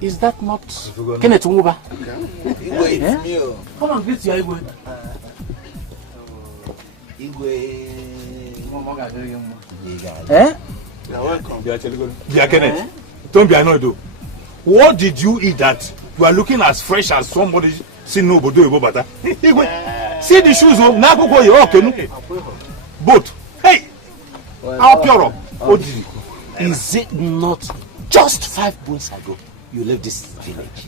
Is that not Kenneth Nwuba? It's me. Come on, greet your Igwe. You're welcome. Dear Kenneth, don't be annoyed though. What did you eat that you are looking as fresh as somebody see nobody go butter? See the shoes on now go you okay. Both. Hey! How pure. Is it not just 5 months ago you left this village?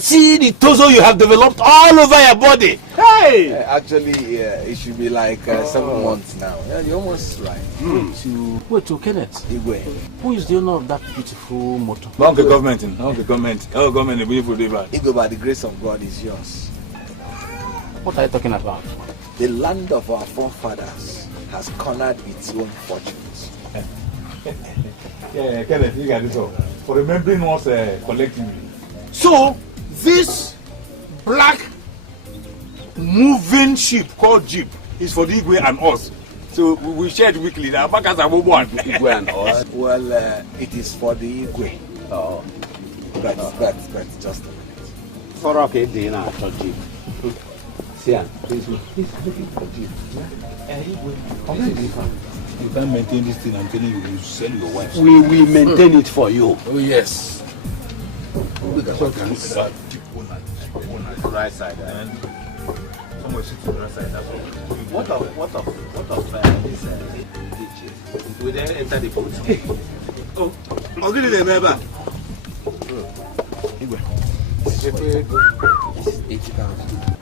See the torso you have developed all over your body. Hey! Actually, it should be like 7 months now. Yeah, you're almost right. Wait, to Kenneth. Igwe. Who is the owner of that beautiful motor? Not the government. Not the government. Our government is beautiful. Igwe, by the grace of God, is yours. What are you talking about? The land of our forefathers has cornered its own fortunes. Yeah, Kenneth, you got this all. For remembering us collectively. So, this black moving ship called Jeep is for the Igwe and us. So we shared weekly. The Abakas are one. Igwe and us. Well, it is for the Igwe. Oh, but just a minute. For okay, dinner for Jeep. See, he's looking for Jeep. You can't maintain this thing. I'm telling you, you sell your wife. We will maintain it for you. Oh yes. Right side. And somewhere sit to the right side. That's all. What of this DJ? Will they enter the boat? Oh, I'll give you the member. This is 80,000.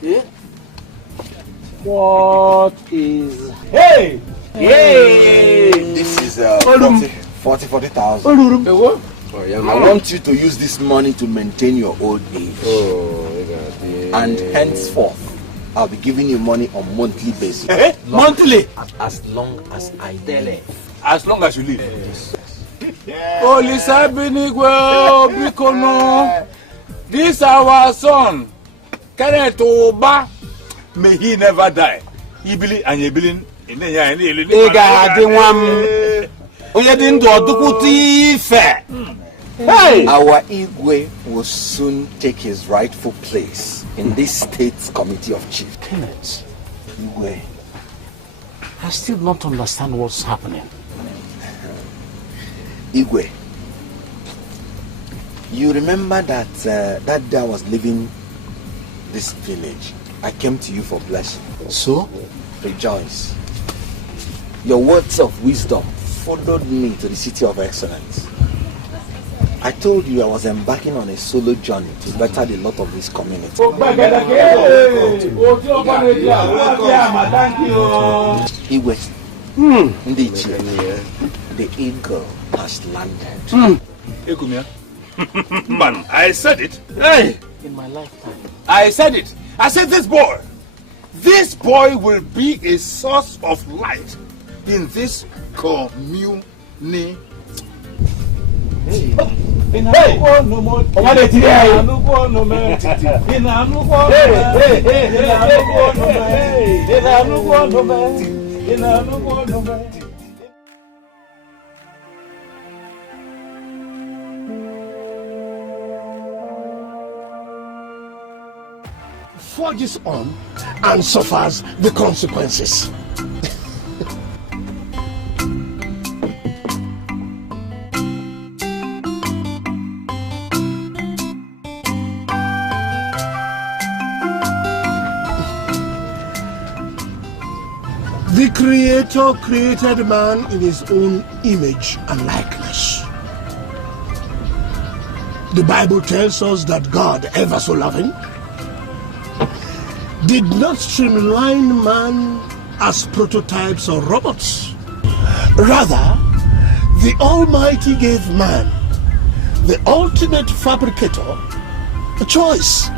Yeah? What is... Hey! Yay! This is 40,000. Oh, I want you to use this money to maintain your old age. And henceforth, I'll be giving you money on monthly basis. Monthly? As long as I live. As long as you live. Holy Sabinigwe Bikono. This our son, Kenneth Oba. May he never die. Ibili and Ibilin. Hey! Our Igwe will soon take his rightful place in this state's committee of chiefs. Kenneth, Igwe, I still don't understand what's happening. Igwe, you remember that that day I was leaving this village, I came to you for blessing. So? Rejoice. Your words of wisdom followed me to the city of excellence. I told you I was embarking on a solo journey to better the lot of this community. Igwe, the eagle has landed. Man, I said it. Hey! In my lifetime. I said it. I said this boy will be a source of light in this community. Hey! Forges on and suffers the consequences. The Creator created man in his own image and likeness. The Bible tells us that God, ever so loving, did not streamline man as prototypes or robots. Rather, the Almighty gave man, the ultimate fabricator, a choice.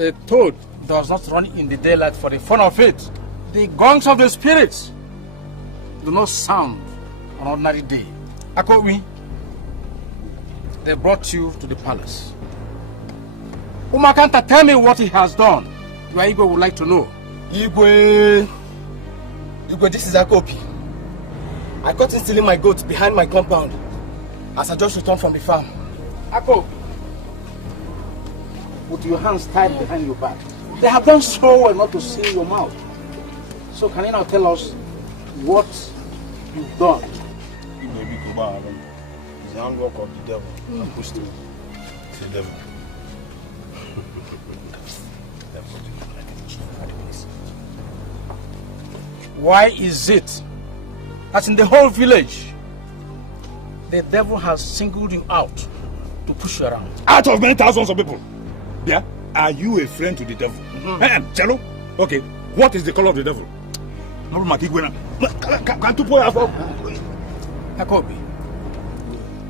A toad does not run in the daylight for the fun of it. The gongs of the spirits do not sound on an ordinary day. Akowi, they brought you to the palace. Umakanta, tell me what he has done. Your Igwe would like to know. Igwe, this is Akopi. I caught him stealing my goats behind my compound as I just returned from the farm. Akopi, with your hands tied behind your back. They have done so well not to see your mouth. So can you now tell us what you've done? It's the handwork of the devil. It's the devil. Why is it that in the whole village the devil has singled you out to push you around? Out of many thousands of people. Yeah? Are you a friend to the devil? Cello? Okay. What is the color of the devil? Akobi,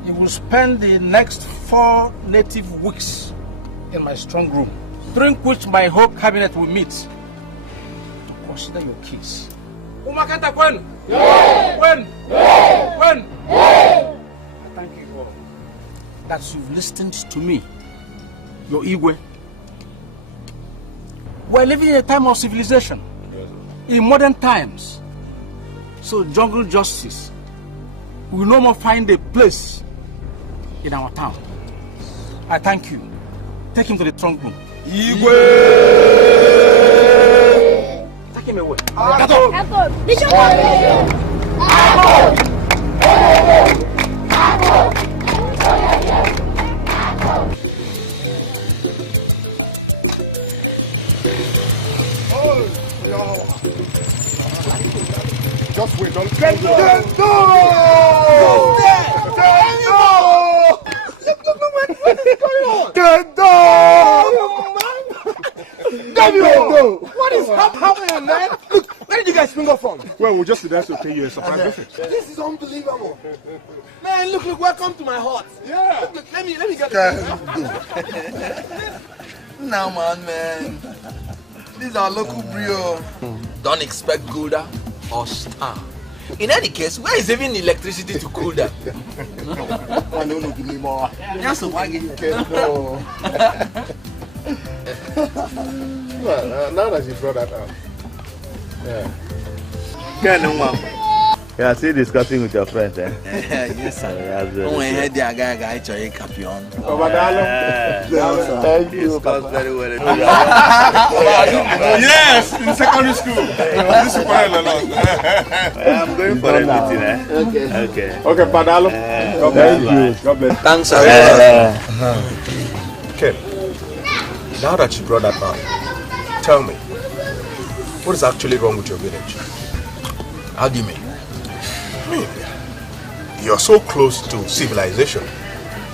you will spend the next 4 native weeks in my strong room, during which my whole cabinet will meet to consider your case. Umakanta when? When? When? I thank you all that you've listened to me, your Igwe. We're living in a time of civilization, in modern times. So jungle justice will no more find a place in our town. I thank you. Take him to the trunk room. Igwe! Take him away. Just wait, don't What is happening, man? Look, where did you guys spring up from? Well, we'll just be there to pay you a surprise visit. This is unbelievable. Man, look, welcome to my hut. Yeah. Look, let me get it. Now, man. These are local brio. Don't expect Gouda or Star. In any case, where is even electricity to cool them? I don't know, give me more. Just a wagon. Well, now that you brought that up. Yeah. Yeah, still discussing with your friends, eh? Yes, sir. Oh, I heard the guy champion. Thank you. Discuss very well. Yes, in secondary school. This is I'm going for a meeting, eh? Okay. Okay, Padalo. God bless you. God bless you. Thanks, sir. Okay. Now that you brought that up, tell me, what is actually wrong with your village? How do you mean? You're so close to civilization,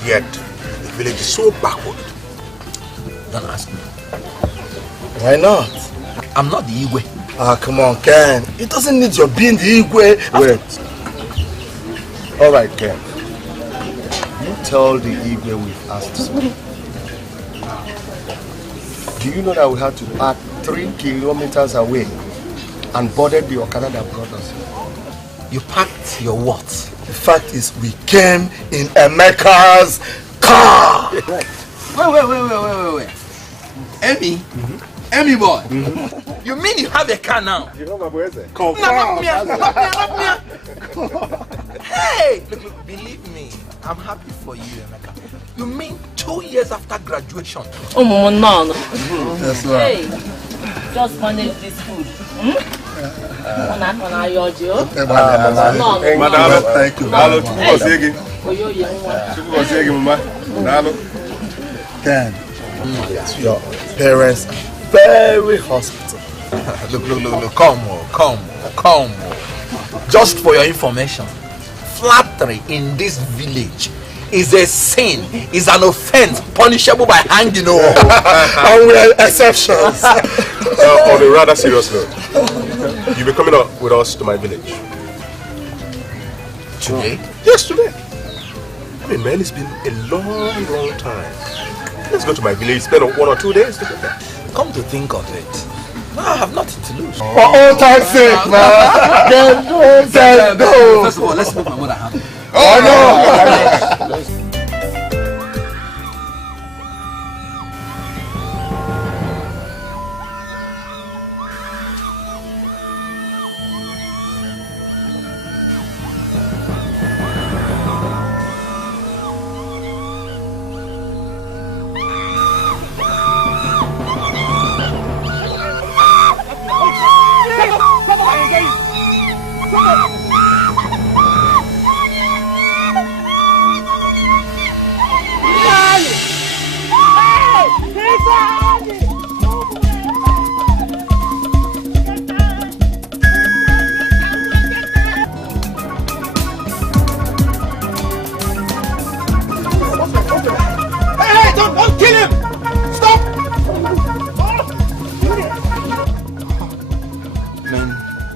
yet the village is so backward. Don't ask me. Why not? I'm not the Igwe. Ah, come on, Ken. It doesn't need your being the Igwe. Wait. All right, Ken. You tell the Igwe we've asked something. Do you know that we had to park 3 kilometers away and boarded the Okada that brought us here? You packed your what? The fact is, we came in Emeka's car. Right. Wait. Emmy? Emmy boy? You mean you have a car now? You know my boy say? Not me. Hey! Look, believe me, I'm happy for you, Emeka. You mean 2 years after graduation? Oh, no. That's right. Hey, just manage this food. Madam, No. thank you. Ken, your parents are very hospitable. Look, come. Just for your information, flattery in this village is a sin, is an offense punishable by hanging over. And we are exceptions. On a rather serious note, you'll be coming up with us to my village. Today? Yes, today. I mean, man, it's been a long time. Let's go to my village, spend 1 or 2 days together. come to think of it, I have nothing to lose. For all time's sake, man. Get go. First of all, let's make my mother happy. Oh no.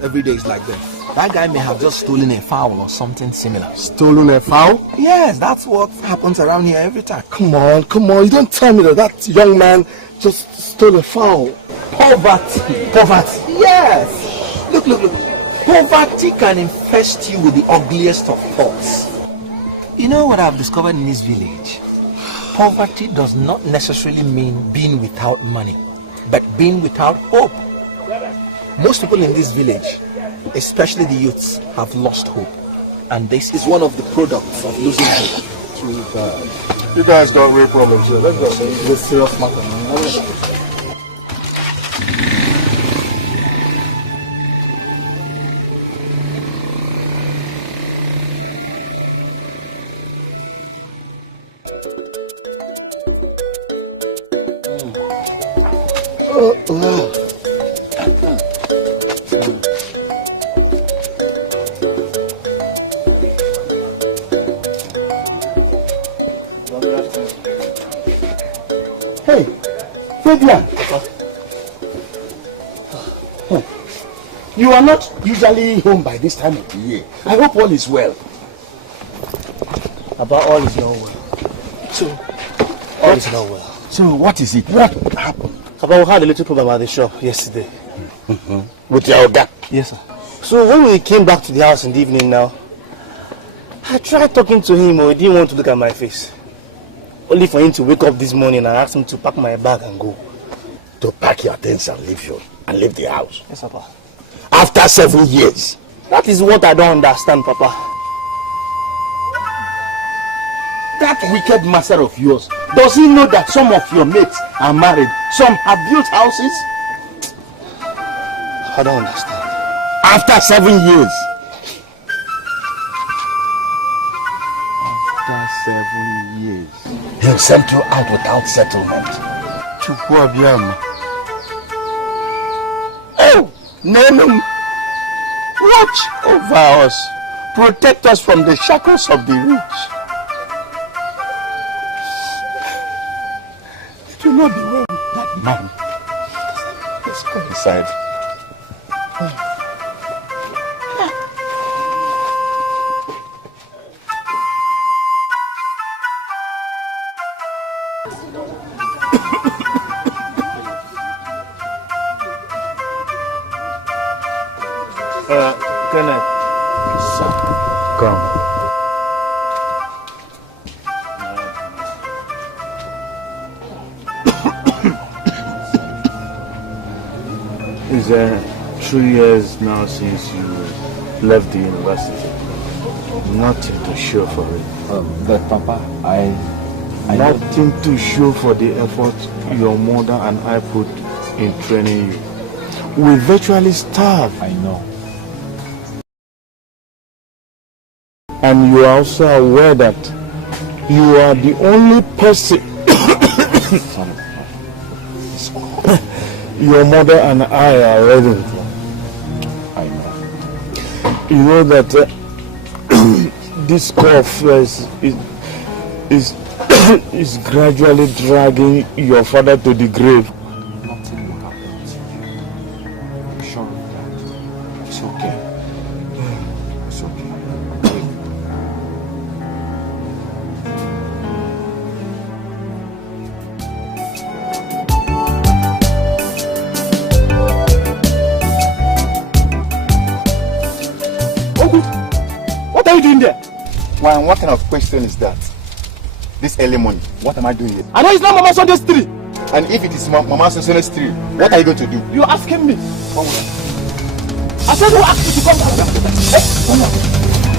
Every day is like that. That guy may have just stolen a fowl or something similar. Stolen a fowl? Yes, that's what happens around here every time. Come on. You don't tell me that young man just stole a fowl. Poverty. Yes. Look. Poverty can infest you with the ugliest of thoughts. You know what I've discovered in this village? Poverty does not necessarily mean being without money, but being without hope. Most people in this village, especially the youths, have lost hope. And this is one of the products of losing hope. Too bad. You guys got real problems here. Let's go. It's a serious matter, man. Hey, Fabian. You are not usually home by this time of the year. I hope all is well. About all is not well. All is not well. So what is it? What happened? About we had a little problem at the shop yesterday. With your guy? Yes, sir. So when we came back to the house in the evening now, I tried talking to him, but he didn't want to look at my face. Only for him to wake up this morning and ask him to pack my bag and go. To pack your things and leave the house? Yes, Papa. After 7 years? That is what I don't understand, Papa. That wicked master of yours, does he know that some of your mates are married? Some have built houses? I don't understand. After 7 years? After 7 years. He'll send you out without settlement. Chukwuabiam. Oh, Nenum, watch over us. Protect us from the shackles of the rich. It will not be well with that man. Let's go inside. Kenneth. Sir, come. It's 3 years now since you left the university. Nothing to show for it. But Papa, I Nothing to show for the effort your mother and I put in training you. We virtually starved. I know. And you are also aware that you are the only person your mother and I are ready for. I know. You know that this cough is gradually dragging your father to the grave. Nothing will happen to you. I'm sure of that. It's okay. It's okay. And what kind of question is that? This early morning, what am I doing here? I know it's not Mama Sunday's tree. And if it is Mama Sunday's tree, what are you going to do? You're asking me. I said who asked you to come back? Hey, come on.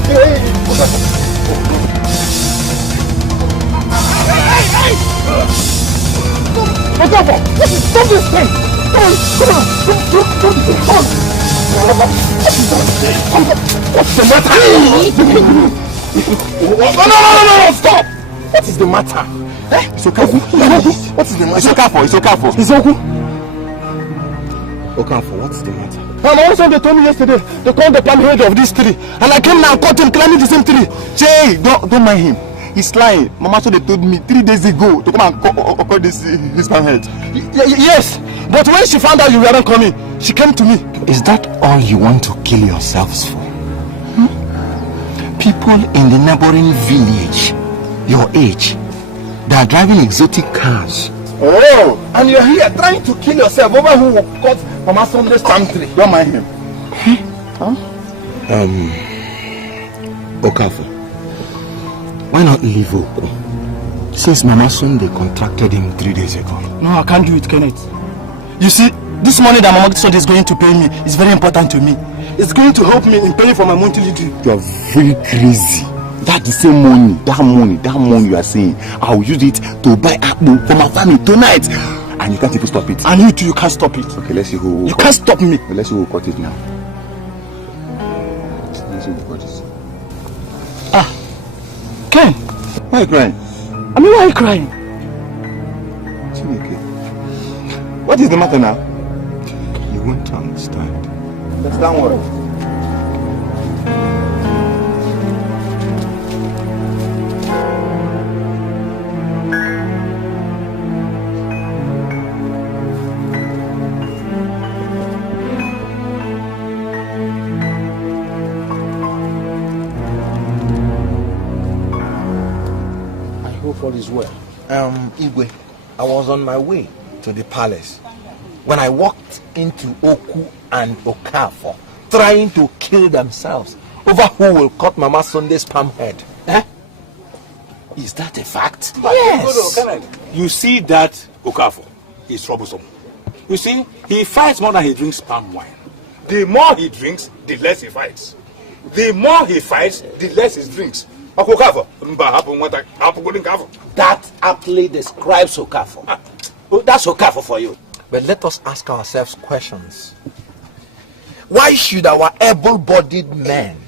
Hey, Okonkwo, stop this thing! Come on! What's the matter? No, stop! What is the matter? It's Okonkwo. What is the matter? It's Okonkwo. It's Okonkwo. Okonkwo, what is the matter? Also, they told me yesterday they called the palm head of this tree, and I came now and caught him climbing the same tree. Jay, don't mind him. He's lying. Mama so they told me 3 days ago to come and call this his palm head. Yes, but when she found out you weren't coming, she came to me. Is that all you want to kill yourselves for? People in the neighboring village, your age, they are driving exotic cars. Oh, and you're here trying to kill yourself over who caught Mama Sunday's palm tree. Don't mind him. Okonkwo, why not leave Oko? Since Mama Sunday contracted him 3 days ago. No, I can't do it, Kenneth. You see, this money that Mama Sunday is going to pay me is very important to me. It's going to help me in paying for my monthly due. You are very crazy. That's the same money. That money you are saying, I will use it to buy apple for my family tonight. And you can't even stop it. And you too, you can't stop it. Okay, let's see who. You can't stop me. Let's see who cut it now. Let's see who cut it. Ken, why are you crying? I mean, why are you crying? What is the matter now? You won't understand. Don't worry. All is well. Igwe, I was on my way to the palace when I walked into Oku and Okonkwo trying to kill themselves over who will cut Mama Sunday's palm head. Is that a fact? Yes. You see that Okonkwo is troublesome. You see, he fights more than he drinks palm wine. The more he drinks, the less he fights. The more he fights, the less he drinks. That aptly describes Okonkwo. That's Okonkwo for you. But let us ask ourselves questions. Why should our able-bodied men,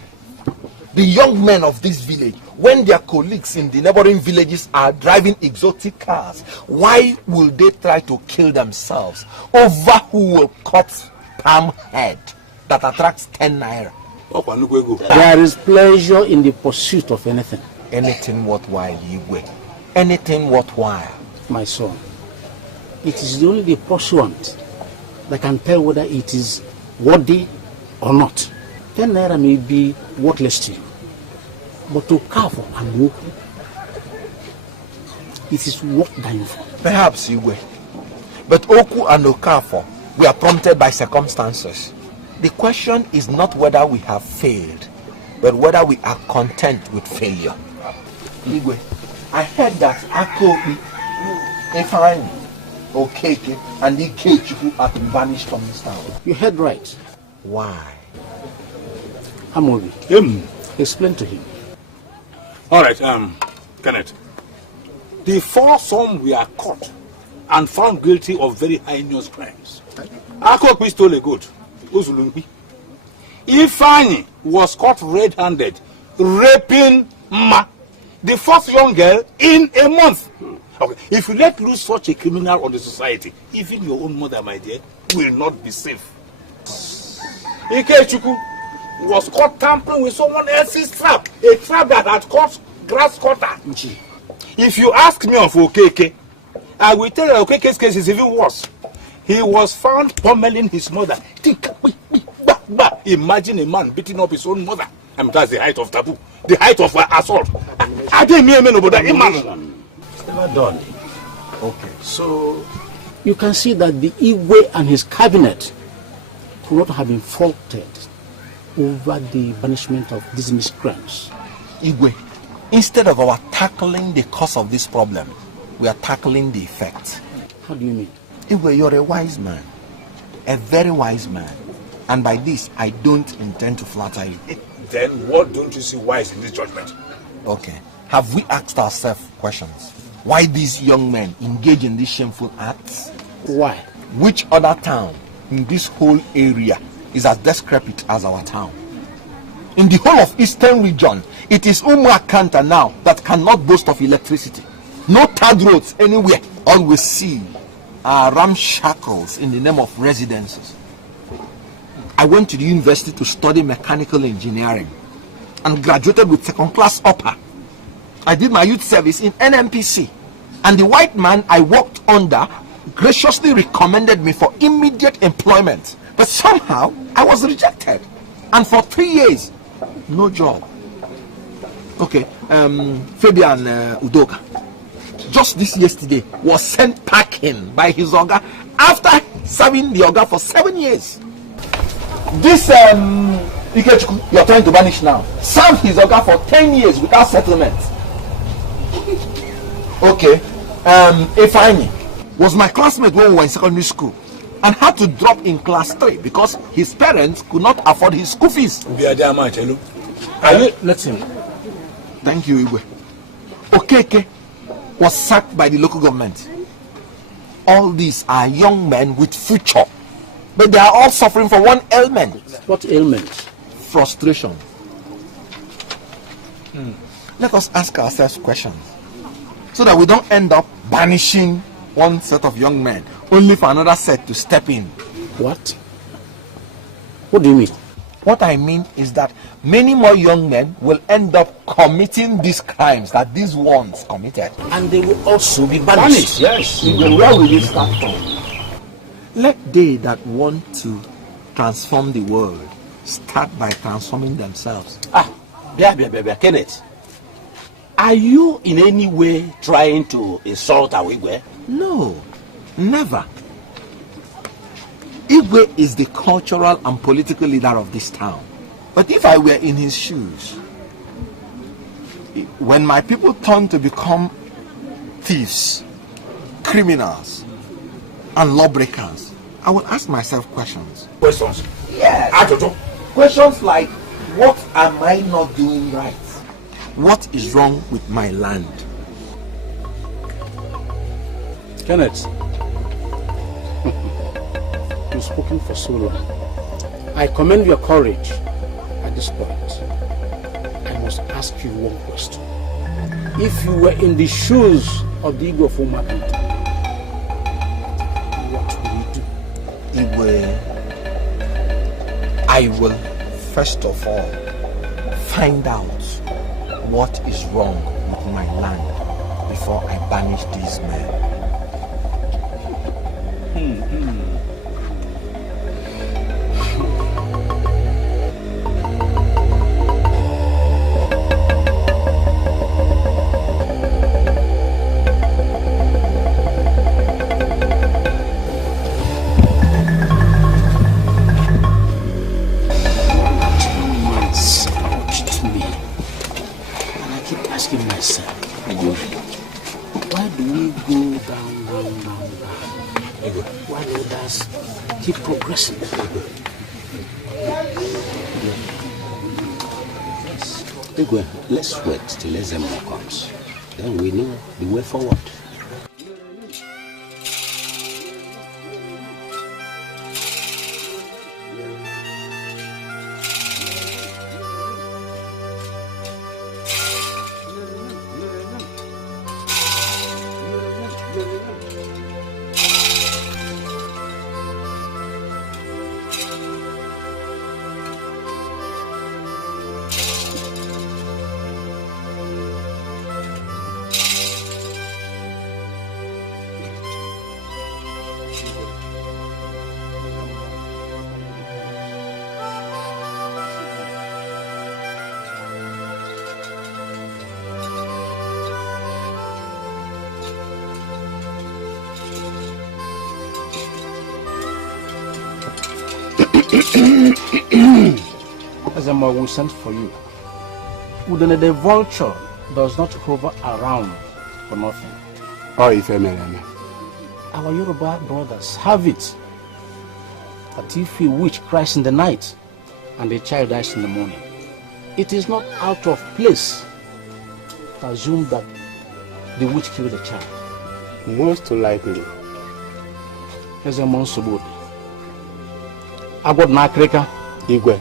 the young men of this village, when their colleagues in the neighboring villages are driving exotic cars, why will they try to kill themselves over who will cut palm head that attracts 10 naira? There is pleasure in the pursuit of anything. Anything worthwhile, Igwe. Anything worthwhile. My son, it is only the pursuant that can tell whether it is worthy or not. 10 naira may be worthless to you, but to Okonkwo and Oku, it is worth dying for. Perhaps, Igwe. But Oku and Okonkwo were prompted by circumstances. The question is not whether we have failed, but whether we are content with failure. Igwe, I heard that Akobi, Efraim, Okeke, and Ikechuku are to be banished from this town. You heard right. Why? Amobi, explain to him. All right, Kenneth. The foursome were caught and found guilty of very heinous crimes. Akobi stole a goat. Ifeanyi was caught red-handed raping Ma, the first young girl, in a month. Okay, if you let loose such a criminal on the society, even your own mother, my dear, will not be safe. Ikechuku was caught tampering with someone else's trap, a trap that had caught grass cutter. If you ask me of Okeke, I will tell you Okeke's case is even worse. He was found pummeling his mother. Imagine a man beating up his own mother. I mean, that's the height of taboo, the height of assault. I didn't mean about that. Never done. Okay, so you can see that the Igwe and his cabinet could not have been faulted over the banishment of these miscreants. Igwe, Instead of our tackling the cause of this problem, we are tackling the effect. How do you mean? Igwe, you're a wise man. A very wise man. And by this, I don't intend to flatter you. Then what don't you see wise in this judgment? Okay. Have we asked ourselves questions? Why these young men engage in these shameful acts? Why? Which other town in this whole area is as decrepit as our town? In the whole of Eastern region, it is Umuakanta now that cannot boast of electricity. No tarred roads anywhere. All we see are ramshackles in the name of residences. I went to the university to study mechanical engineering and graduated with second-class upper. I did my youth service in NMPC, and the white man I worked under graciously recommended me for immediate employment. But somehow, I was rejected. And for 3 years, no job. Okay, Fabian Udoka, just this yesterday, was sent packing by his Oga after serving the Oga for 7 years. This Ikechukwu you're trying to banish now served his Oga for 10 years without settlement. Okay, Ifeanyi was my classmate when we were in secondary school and had to drop in class 3 because his parents could not afford his school fees. Let him. Thank you, Igwe. Okeke was sacked by the local government. All these are young men with future, but they are all suffering from one ailment. What ailment? Frustration. Let us ask ourselves questions so that we don't end up banishing one set of young men only for another set to step in. What? What do you mean? What I mean is that many more young men will end up committing these crimes that these ones committed. And they will also be banished. Yes. Where will we start from? Let they that want to transform the world start by transforming themselves. Kenneth, are you in any way trying to insult Igwe? No, never. Igwe is the cultural and political leader of this town. But if I were in his shoes, when my people turn to become thieves, criminals, and lawbreakers, I will ask myself questions. Questions? Yes. Questions like, what am I not doing right? What is wrong with my land? Kenneth, you've spoken for so long. I commend your courage. At this point, I must ask you one question. If you were in the shoes of the Igwe of Umakanta, what will you do? Igwe, I will first of all find out what is wrong with my land before I banish these men. Keep progressing. Igwe, let's wait till Ezemo comes. Then we know the way forward. As a will send for you. Wouldn't the vulture does not hover around for nothing. Oh, if I Our Yoruba brothers have it that if a witch cries in the night and the child dies in the morning, it is not out of place to assume that the witch killed the child. Most likely. There's a monster board. I got Nakreka. Igwe.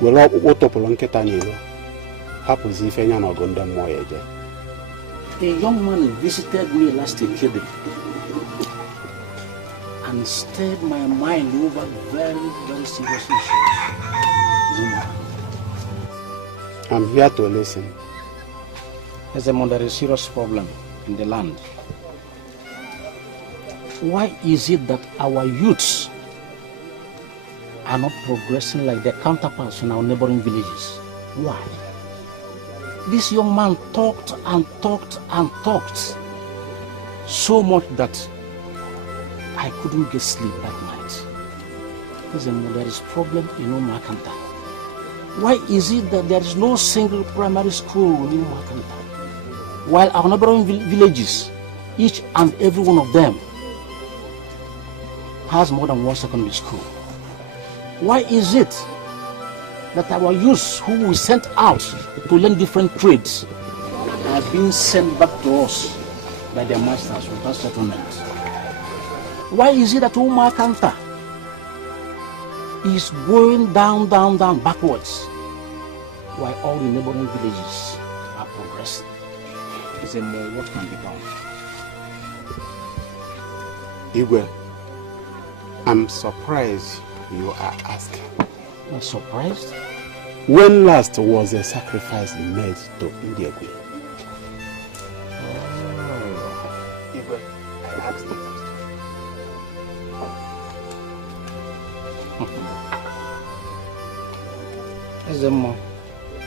Well, what up along Ketanilo? Happens if any are going to more. A young man visited me last year and stirred my mind over very, very serious issues. I'm here to listen. There's a serious problem in the land. Why is it that our youths are not progressing like their counterparts in our neighboring villages? Why? This young man talked and talked and talked so much that I couldn't get sleep that night. There is problem in Umakanta. Why is it that there is no single primary school in Umakanta, while our neighboring villages, each and every one of them, has more than one secondary school? Why is it that our youths who we sent out to learn different trades are being sent back to us by their masters without settlement? Why is it that Umakanta is going down, backwards, while all the neighboring villages are progressing? What can be done? Igwe, I'm surprised you are asking. You're surprised? When last was a sacrifice made to Indiagwe? Igwe, I asked you.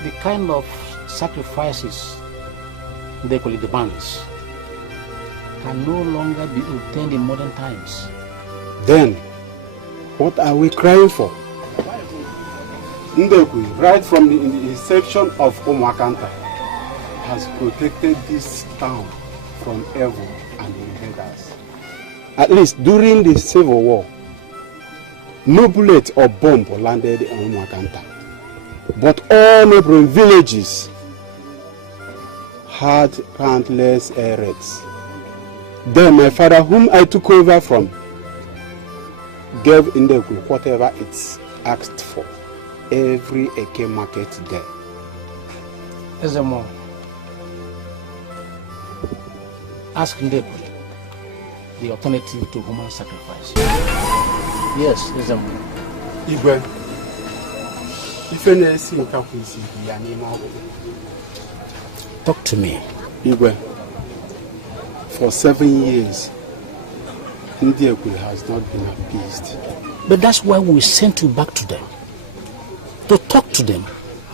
The kind of sacrifices they call it demands can no longer be obtained in modern times. Then, what are we crying for? Ndegwe, right from the inception of Umakanta, has protected this town from evil and invaders. At least during the Civil War, no bullet or bomb landed in Umakanta. But all neighboring villages had countless air raids. Then my father, whom I took over from, gave Ndegwe whatever it's asked for. Every Eke market there. Ezemo, ask Ndegwe the alternative to human sacrifice. Yes, Ezemo. Igwe, talk to me. Igwe, for 7 years, Ndegwe has not been appeased. But that's why we sent you back to them, to talk to them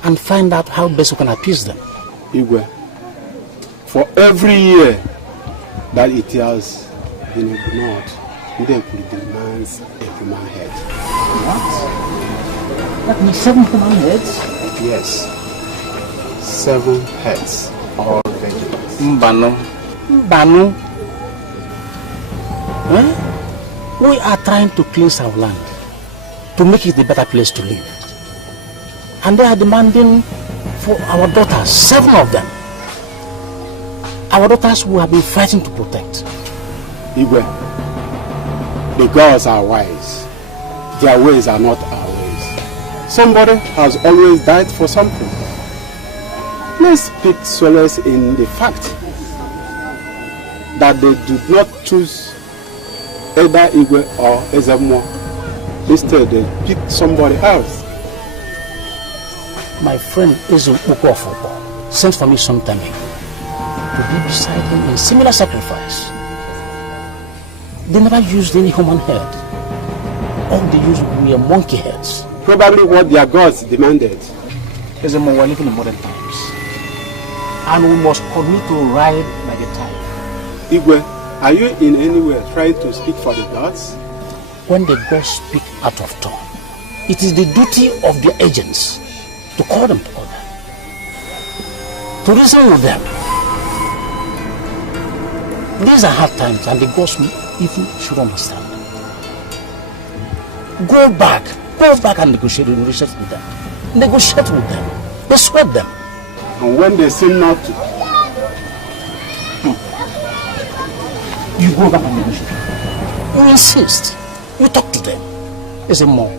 and find out how best we can appease them. Igwe, for every year that it has been ignored, Ndegwe demands a human head. What? That means 7 human heads? Yes. 7 heads, all vegetables. Mbano. Eh? We are trying to cleanse our land, to make it a better place to live. And they are demanding for our daughters, 7 of them. Our daughters who have been fighting to protect. Igwe, the gods are wise. Their ways are not our ways. Somebody has always died for something. Let's take solace in the fact that they did not choose either Igwe or Ezemo. Instead, they picked somebody else. My friend Okonkwo sent for me some time ago to be beside him in similar sacrifice. They never used any human head. All they used were monkey heads. Probably what their gods demanded. We are living in modern times, and we must continue to ride like a tide. Igwe, are you in any way trying to speak for the gods? When the gods speak out of turn, it is the duty of their agents to call them to order. to reason with them. These are hard times and the gods even should understand. Go back and negotiate with them. Negotiate with them. Persuade them. And when they say not to, you go back and negotiate. You insist. You talk to them. There's a more.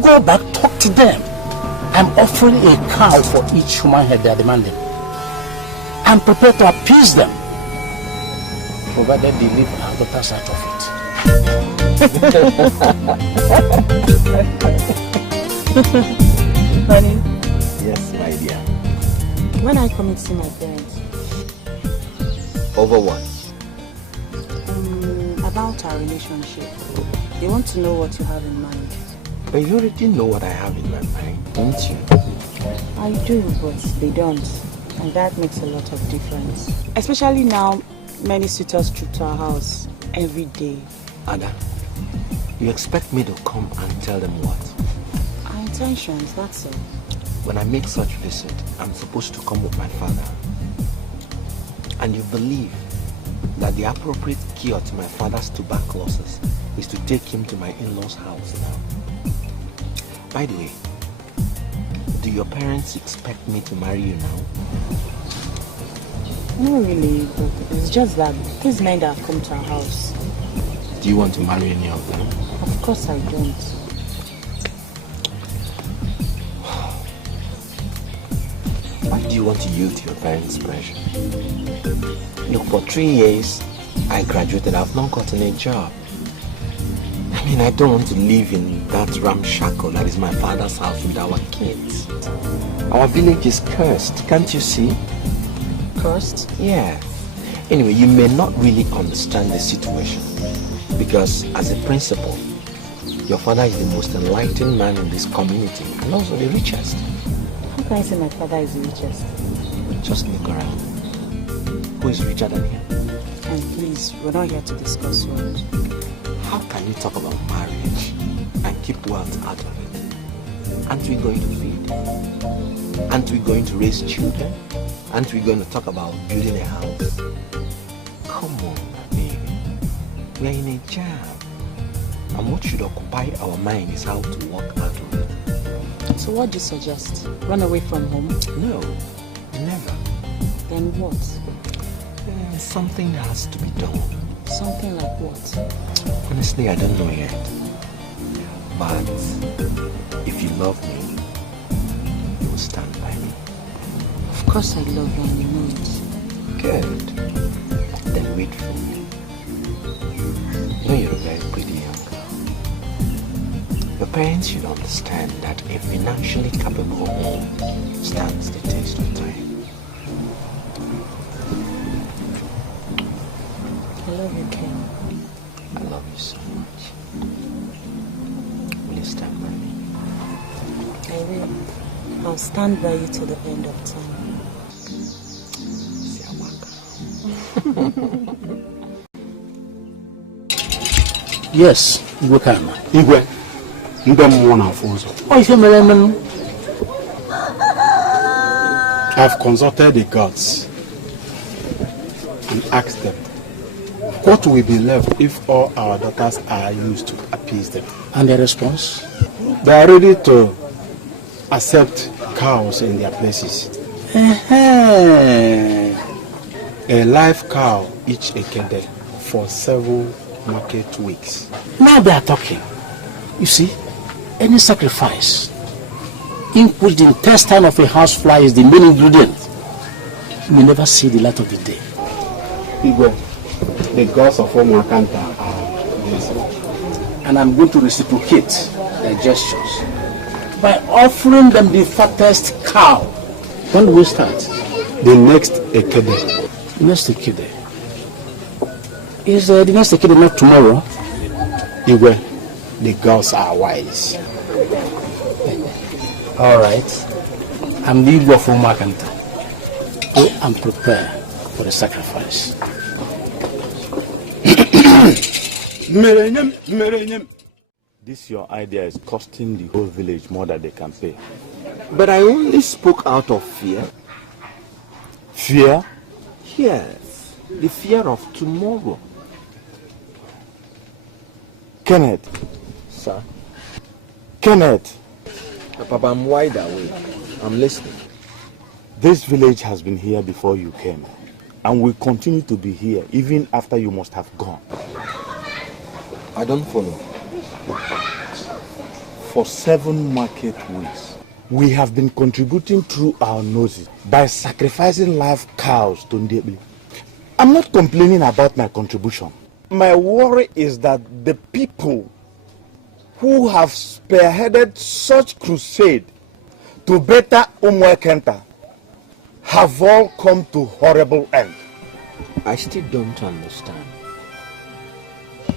Go back, talk to them. I'm offering a cow for each human head they are demanding. I'm prepared to appease them, provided they leave our daughters out of it. Honey. Yes, my dear. When I come to see my parents? Over what? About our relationship. They want to know what you have in mind. But you already know what I have in my mind, don't you? I do, but they don't. And that makes a lot of difference. Especially now, many suitors troop to our house every day. Ada, you expect me to come and tell them what? Our intentions, that's all. When I make such visit, I'm supposed to come with my father. And you believe that the appropriate cure to my father's tuberculosis is to take him to my in-laws' house now. By the way, do your parents expect me to marry you now? No, really, but it's just that these men that have come to our house. Do you want to marry any of them? Of course I don't. Why do you want to yield to your parents' pressure? Look, for 3 years, I graduated. I've not gotten a job. I mean, I don't want to live in that ramshackle that is my father's house with our kids. Our village is cursed, can't you see? Cursed? Yeah. Anyway, you may not really understand the situation because as a principal, your father is the most enlightened man in this community and also the richest. How can I say my father is the richest? Just look around. Who is richer than him? And please, we're not here to discuss wealth. How can you talk about marriage and keep wealth out of it? Aren't we going to feed? Aren't we going to raise children? Aren't we going to talk about building a house? Come on, baby. We are in a jam. And what should occupy our mind is how to walk out of it. So what do you suggest? Run away from home? No, never. Then what? Something has to be done. Something like what? Honestly, I don't know yet. But if you love me, you will stand by me. Of course I love you and you know it. Good. Then wait for me. You know you're a very pretty young girl. Your parents should understand that a financially capable home stands the test of time. I love you, Ken. I love you so much. Will you stand by me? I will. I'll stand by you till the end of time. Yes, Igwe Kama. Igwe, ndị mmụọ na-afụ ụzọ. Oh, if you're I've consulted the gods and asked them, what will be left if all our daughters are used to appease them? And their response? They are ready to accept cows in their places. A live cow each ekede for 7 market weeks. Now they are talking. You see, any sacrifice in which the intestine of a housefly is the main ingredient will never see the light of the day. Igwe, the gods of Okonkwo are blessed. And I'm going to reciprocate their gestures by offering them the fattest cow. When do we start? The next ekede. The next ekede. Is the next ekede not tomorrow? Igwe, the gods are wise. All right. I'm the Igwe of Okonkwo. Go and prepare for the sacrifice. This your idea is costing the whole village more than they can pay. But I only spoke out of fear. Fear? Yes, the fear of tomorrow. Kenneth. Sir? Kenneth. Papa, I'm wide awake. I'm listening. This village has been here before you came, and will continue to be here even after you must have gone. I don't follow. For 7 market weeks, we have been contributing through our noses by sacrificing live cows to Ndebli. I'm not complaining about my contribution. My worry is that the people who have spearheaded such crusade to better Umwekenta have all come to horrible end. I still don't understand.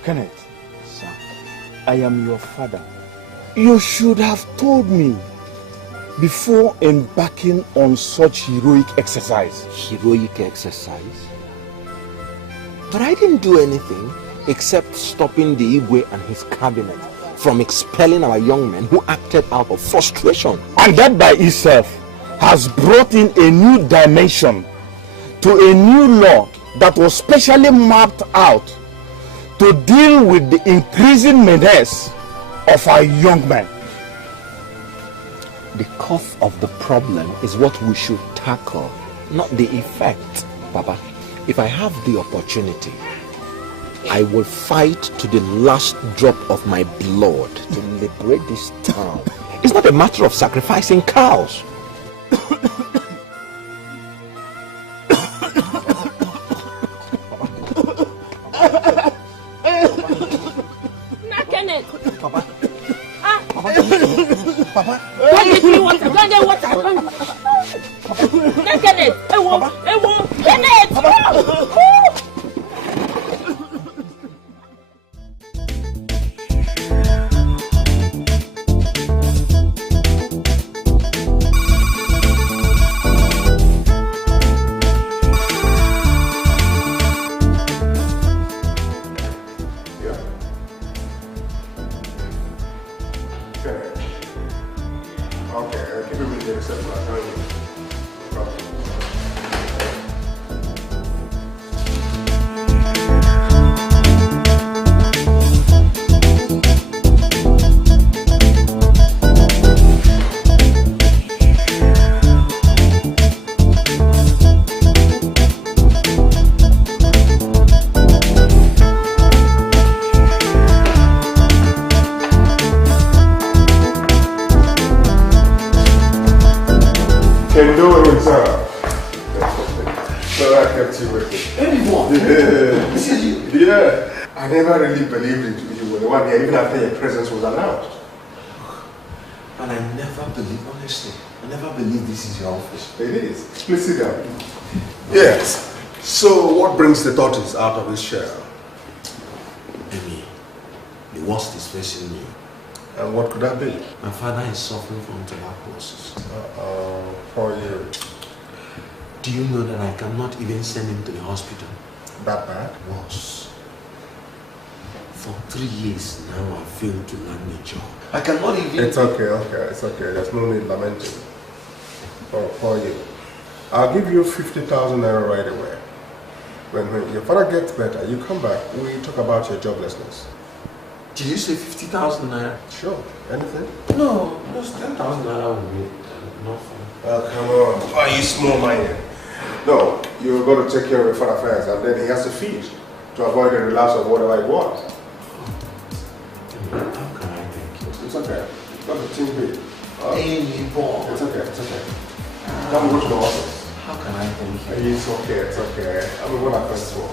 Kenneth, sir, I am your father. You should have told me before embarking on such heroic exercise. Heroic exercise? But I didn't do anything except stopping the Igwe and his cabinet from expelling our young men who acted out of frustration. And that by itself has brought in a new dimension to a new law that was specially mapped out to deal with the increasing menace of our young men. The cause of the problem is what we should tackle, not the effect. Papa, if I have the opportunity, I will fight to the last drop of my blood to liberate this town. It's not a matter of sacrificing cows. Kenneth. Papa. Papa. Don't give me water. Don't get water. Kenneth. Kenneth. I never really believed it you were the one here, even after your presence was announced. And I never believe, honestly, I never believe this is your office. It is. Please sit down. Yes. So what brings the tortoise out of his shell? Amy, the worst is facing me. And what could that be? My father is suffering from tuberculosis. For you. Do you know that I cannot even send him to the hospital? That bad? Worse. For 3 years now, I failed to land a job. I cannot even... It's okay. There's no need lamenting. For you. I'll give you 50,000 naira right away. When your father gets better, you come back. We talk about your joblessness. Did you say 50,000 naira? Sure. Anything? No, just 10,000 naira will be enough. Oh, come on. Why are you small-minded? No, you're going to take care of your father first, and then he has to feed to avoid the relapse of whatever he wants. How can I thank you? It's okay. Got the team here. It's okay. Come go to the office. How can I thank you? It's okay. I mean, what happens to him?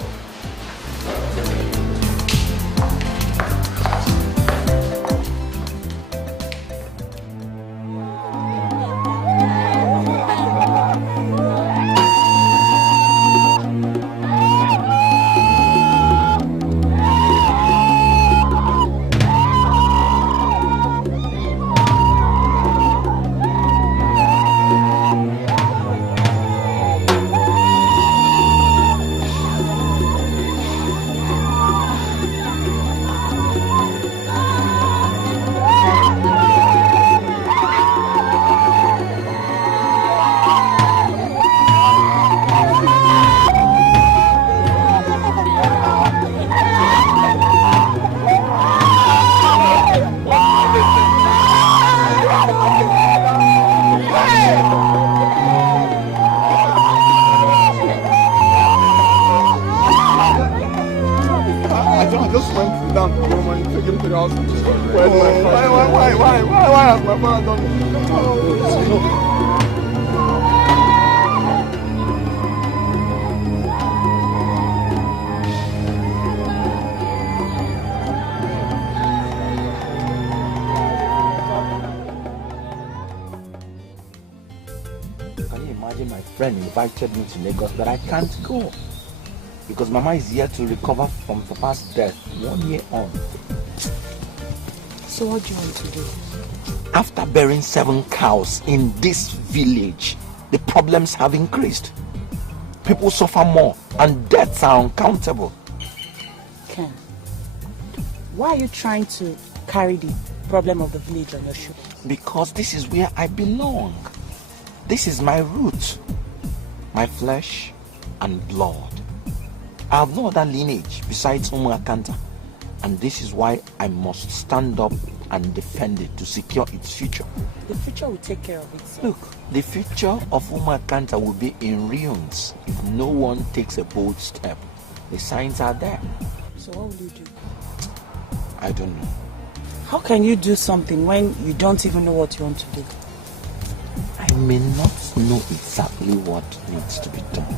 just went down to my mama and took him to the hospital. Why has my father done this? Can you imagine my friend invited me to Lagos, but I can't go? Because Mama is here to recover from Papa's death 1 year on. So what do you want to do? After burying 7 cows in this village, the problems have increased. People suffer more and deaths are uncountable. Ken, why are you trying to carry the problem of the village on your shoulders? Because this is where I belong. This is my root, my flesh and blood. I have no other lineage besides Umuakanta, and this is why I must stand up and defend it to secure its future. The future will take care of itself. Look, the future of Umuakanta will be in ruins if no one takes a bold step. The signs are there. So what will you do? I don't know. How can you do something when you don't even know what you want to do? I may not know exactly what needs to be done.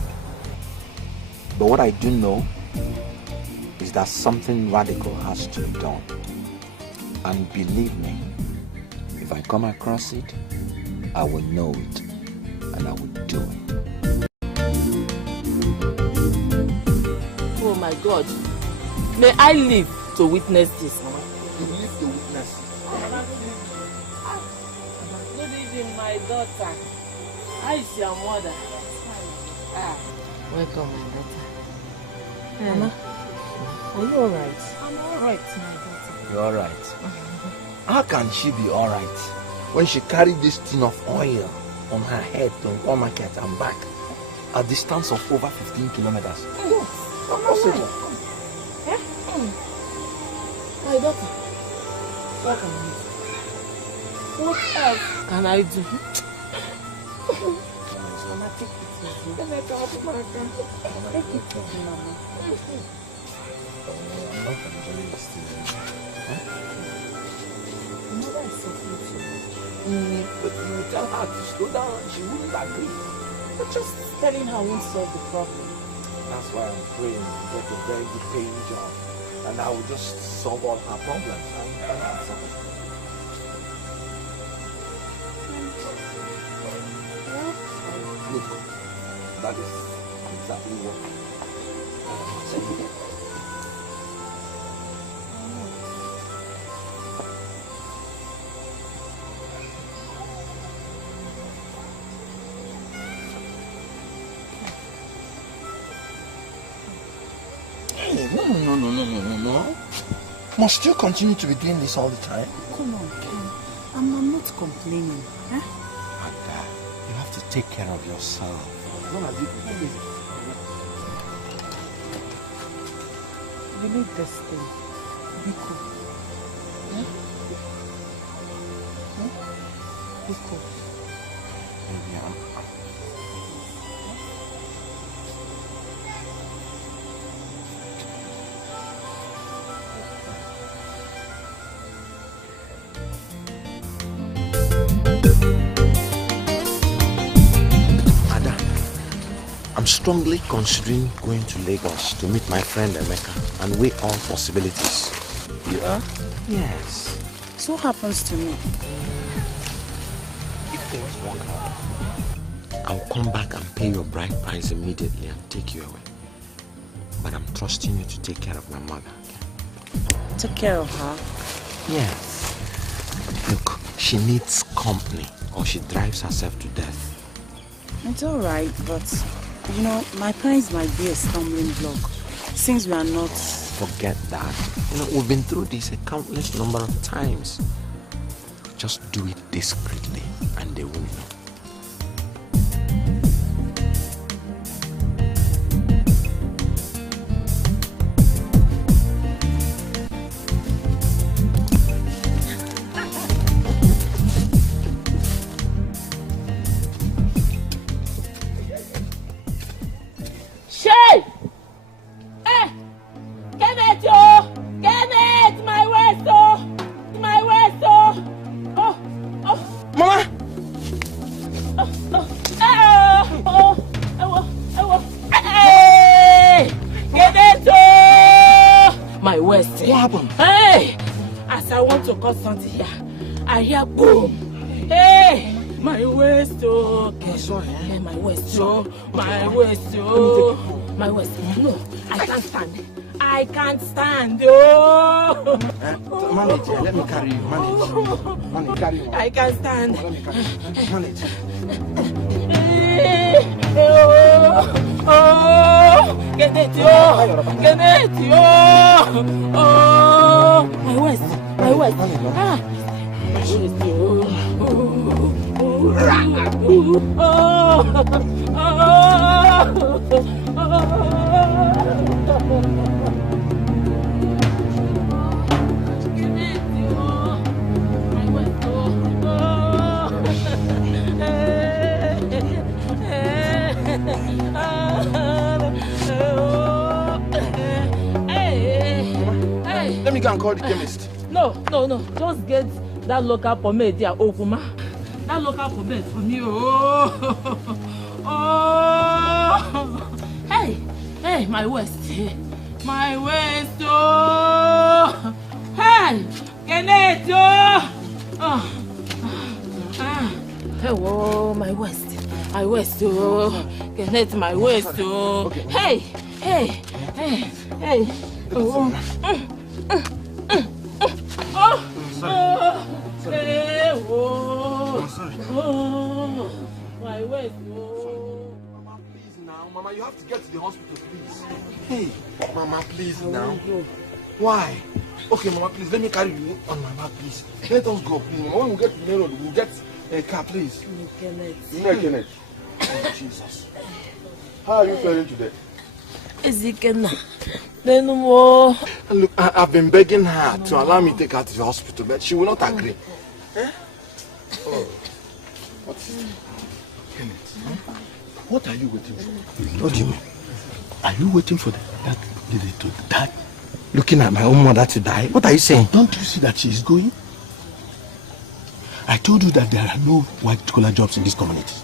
But what I do know is that something radical has to be done. And believe me, if I come across it, I will know it and I will do it. Oh my God. May I live to witness this, Mama? You live to witness it. Good evening, my daughter. How is your mother? Welcome, my daughter. Mama, are you alright? I'm alright, my daughter. You're alright. How can she be alright when she carried this tin of oil on her head to one market and back, a distance of over 15 kilometers? I'm possible. My daughter, what can I do? What else can I do? Mama, take it easy. Take it easy, Mama. I'm not enjoying this thing. Mother is suffering too. But you tell her to slow down, she wouldn't agree. But just telling her won't solve the problem. That's why I'm praying to get a very good paying job. And I will just solve all her problems. Look, that is exactly what I'm saying. No. Must you continue to be doing this all the time? Come on, Ken. I'm not complaining. Huh? Ada, you have to take care of yourself. You need this thing. Be cool. Be cool. I'm strongly considering going to Lagos to meet my friend Emeka and weigh all possibilities. You are? Yes. So what happens to me? If things work out, I'll come back and pay your bride price immediately and take you away. But I'm trusting you to take care of my mother. Okay? Take care of her? Yes. Look, she needs company or she drives herself to death. It's alright, but you know, my parents might be a stumbling block since we are not. Forget that. You know, we've been through this a countless number of times. Just do it discreetly and they won't know. Kenneth, yo! my waist. What happened? Hey! As I want to cut something here, I hear boom. Hey! My waist, oh. Okay. Sorry, eh? Hey, my waist, oh. My waist, oh. My waist. No, I can't stand. I can't stand, oh. Manage, let me carry you. Manage, carry you. I can't stand. Let me carry you. Manage. Kenneth, my waist, my waist. Ah, my waist, Let me go and call the chemist. No. Just get that local pomade there, Okuma. That local pomade for me. Hey, my waist. My waist. Oh. Hey, Kenneth. Oh, my waist. My waist. Oh, Kenneth, my waist. Oh. Okay. Hey. Oh. My waist. Mama, please now. Mama, you have to get to the hospital, please. Hey, Mama, please now. Why? Okay, Mama, please, let me carry you on my back, please. Let us go, please. When we get to the main road, we'll get a car, please. Kenneth. Oh, Jesus. How are you feeling today? Look, I've been begging her to allow me to take her to the hospital, but she will not agree. Eh? Oh. What is it? Kenneth, what are you waiting for? What do you mean? Are you waiting for that lady to die? Looking at my own mother to die? What are you saying? Don't you see that she is going? I told you that there are no white-collar jobs in this community.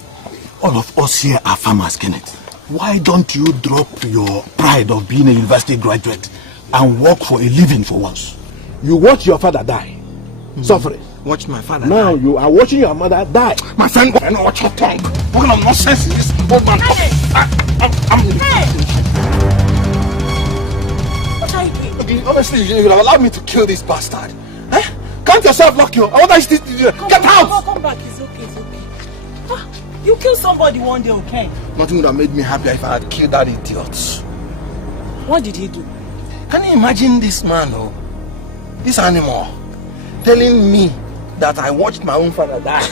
All of us here are farmers, Kenneth. Why don't you drop your pride of being a university graduate and work for a living for once? You watch your father die, suffering. Watch my father die? Now you are watching your mother die. My friend, watch your tongue. What kind of nonsense is this old man? What are you doing? Okay, honestly, you have allowed me to kill this bastard. Eh? Can't yourself lock you? What are you still doing? Get out! Come back, it's okay. You kill somebody one day, okay? Nothing would have made me happier if I had killed that idiot. What did he do? Can you imagine this man, this animal, telling me that I watched my own father die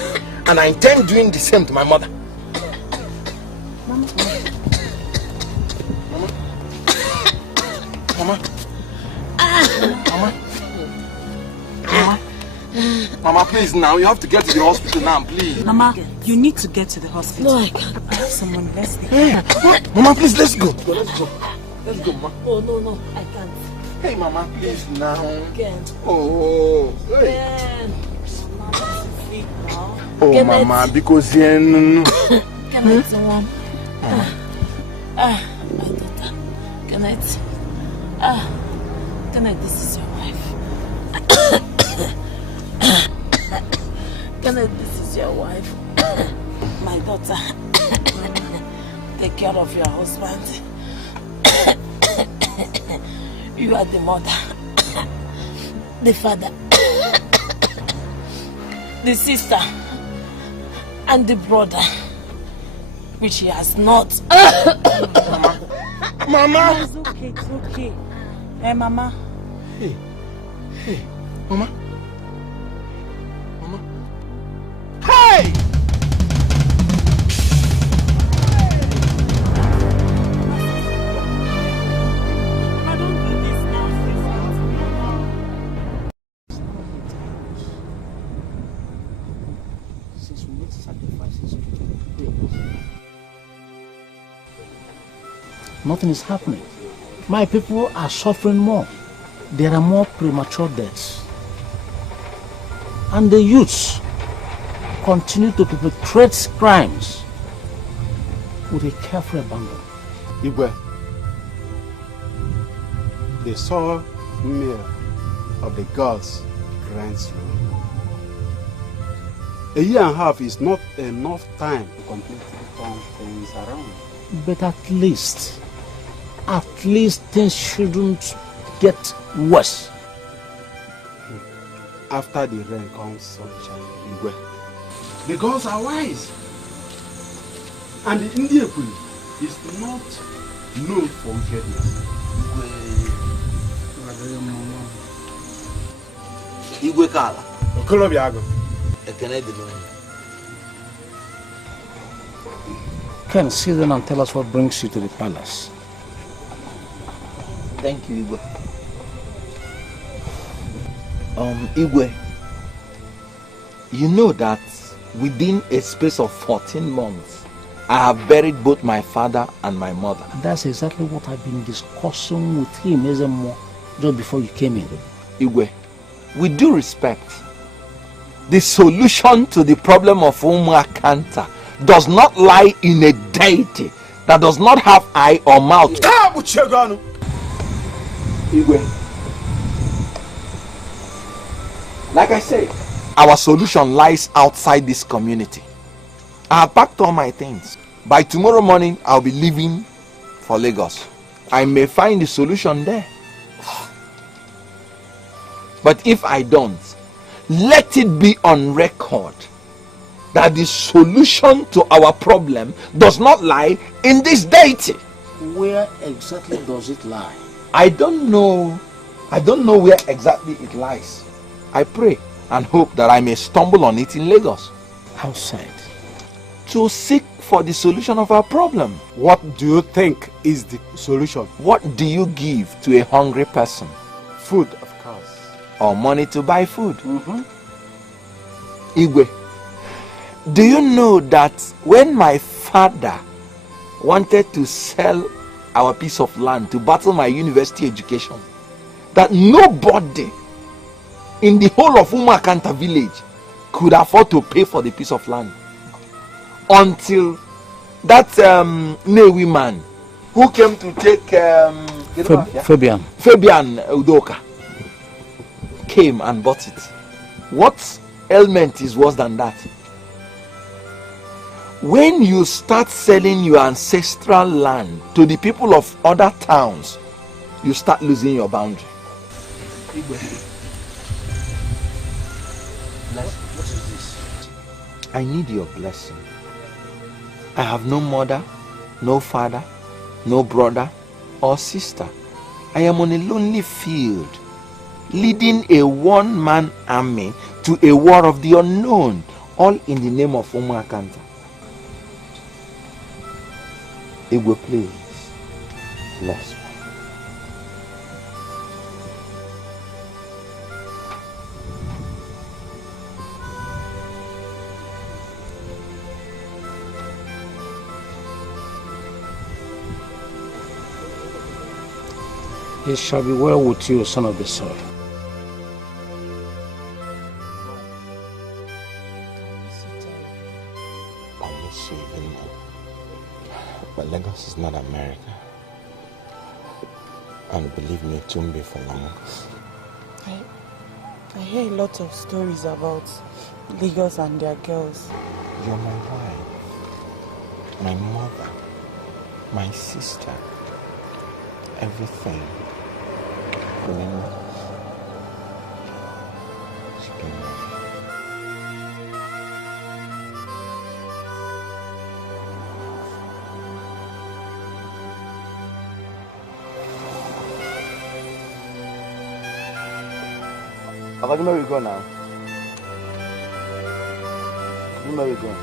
and I intend doing the same to my mother? Mama. Mama, please now, you have to get to the hospital now, please. Mama, you need to get to the hospital. No, I can't. Someone, let's go. Hey, Mama, please, let's go. Let's go, Mama. Oh, no, I can't. Hey, Mama, please now. Can't. Oh, hey. Oh, Kenneth. Mama, because no. Kenneth, my daughter. Kenneth. Kenneth, this is your wife. Kenneth, this is your wife. My daughter. Take care of your husband. You are the mother, the father, the sister, and the brother, which he has not. Mama! It's okay. Hey, Mama. Hey, Mama. Hey! Nothing is happening. My people are suffering more. There are more premature deaths. And the youths continue to perpetrate crimes with a careful abandon. Igwe, they saw meal of the gods grants you. A year and a half is not enough time to completely turn things around. But at least things shouldn't get worse. After the rain comes sunshine. The gods are wise. And the Indian queen is not known for wickedness. Igwe Kala. Okolobiago. Ken, sit down and tell us what brings you to the palace. Thank you, Igwe. Igwe, you know that within a space of 14 months, I have buried both my father and my mother. That's exactly what I've been discussing with him, Ezemo, just before you came in. Igwe, with due respect, the solution to the problem of Umuakanta does not lie in a deity that does not have eye or mouth. Igwe, like I said, our solution lies outside this community. I have packed all my things. By tomorrow morning, I'll be leaving for Lagos. I may find the solution there. But if I don't, let it be on record that the solution to our problem does not lie in this deity. Where exactly does it lie? I don't know where exactly it lies. I pray and hope that I may stumble on it in Lagos. Outside? To seek for the solution of our problem. What do you think is the solution? What do you give to a hungry person? Food, of course. Or money to buy food? Igwe, do you know that when my father wanted to sell our piece of land to battle my university education, that nobody in the whole of Umuakanta village could afford to pay for the piece of land until that Newi man who came to take Fabian Udoka came and bought it. What ailment is worse than that? When you start selling your ancestral land to the people of other towns, you start losing your boundary. What is this? I need your blessing. I have no mother, no father, no brother or sister. I am on a lonely field, leading a one-man army to a war of the unknown, all in the name of Umuakanta. Igwe, please, bless me. It shall be well with you, son of the soil. I miss you even more. But Lagos is not America. And believe me, it won't be for long. I hear a lot of stories about Lagos and their girls. You're my wife, my mother, my sister, everything. Remember? Where we go now? Where we go?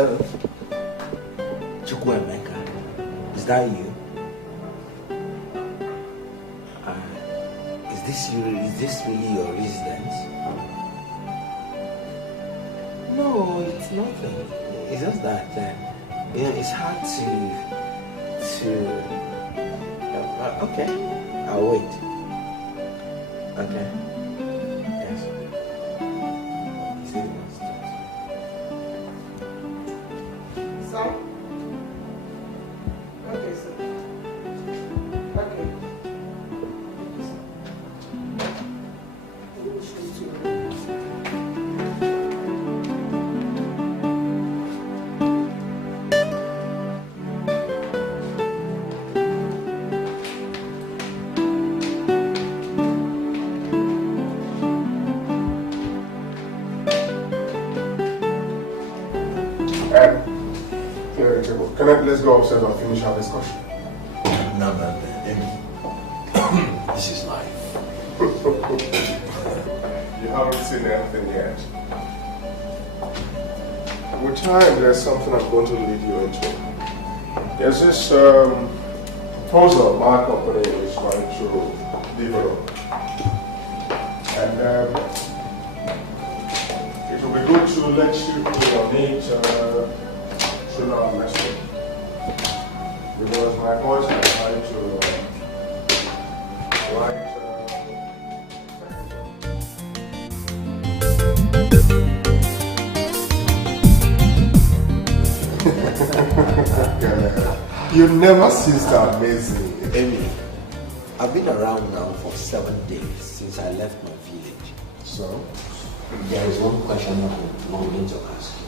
Hello? Chukwuemeka, is that you? Is this really your residence? No, it's nothing. It's just that it's hard to okay, I'll wait. Okay. Yes. Sir? Okay, sir. Okay. Kenneth, let's go upstairs and finish our discussion. No, this is life. You haven't seen anything yet. With time, there's something I'm going to lead you into. There's this proposal my company is trying to develop. And it will be good to let you meet through our message. Because my boys are trying to write you never cease to amaze me. Amy, I've been around now for 7 days since I left my village. So? There is one question I'm going to ask you.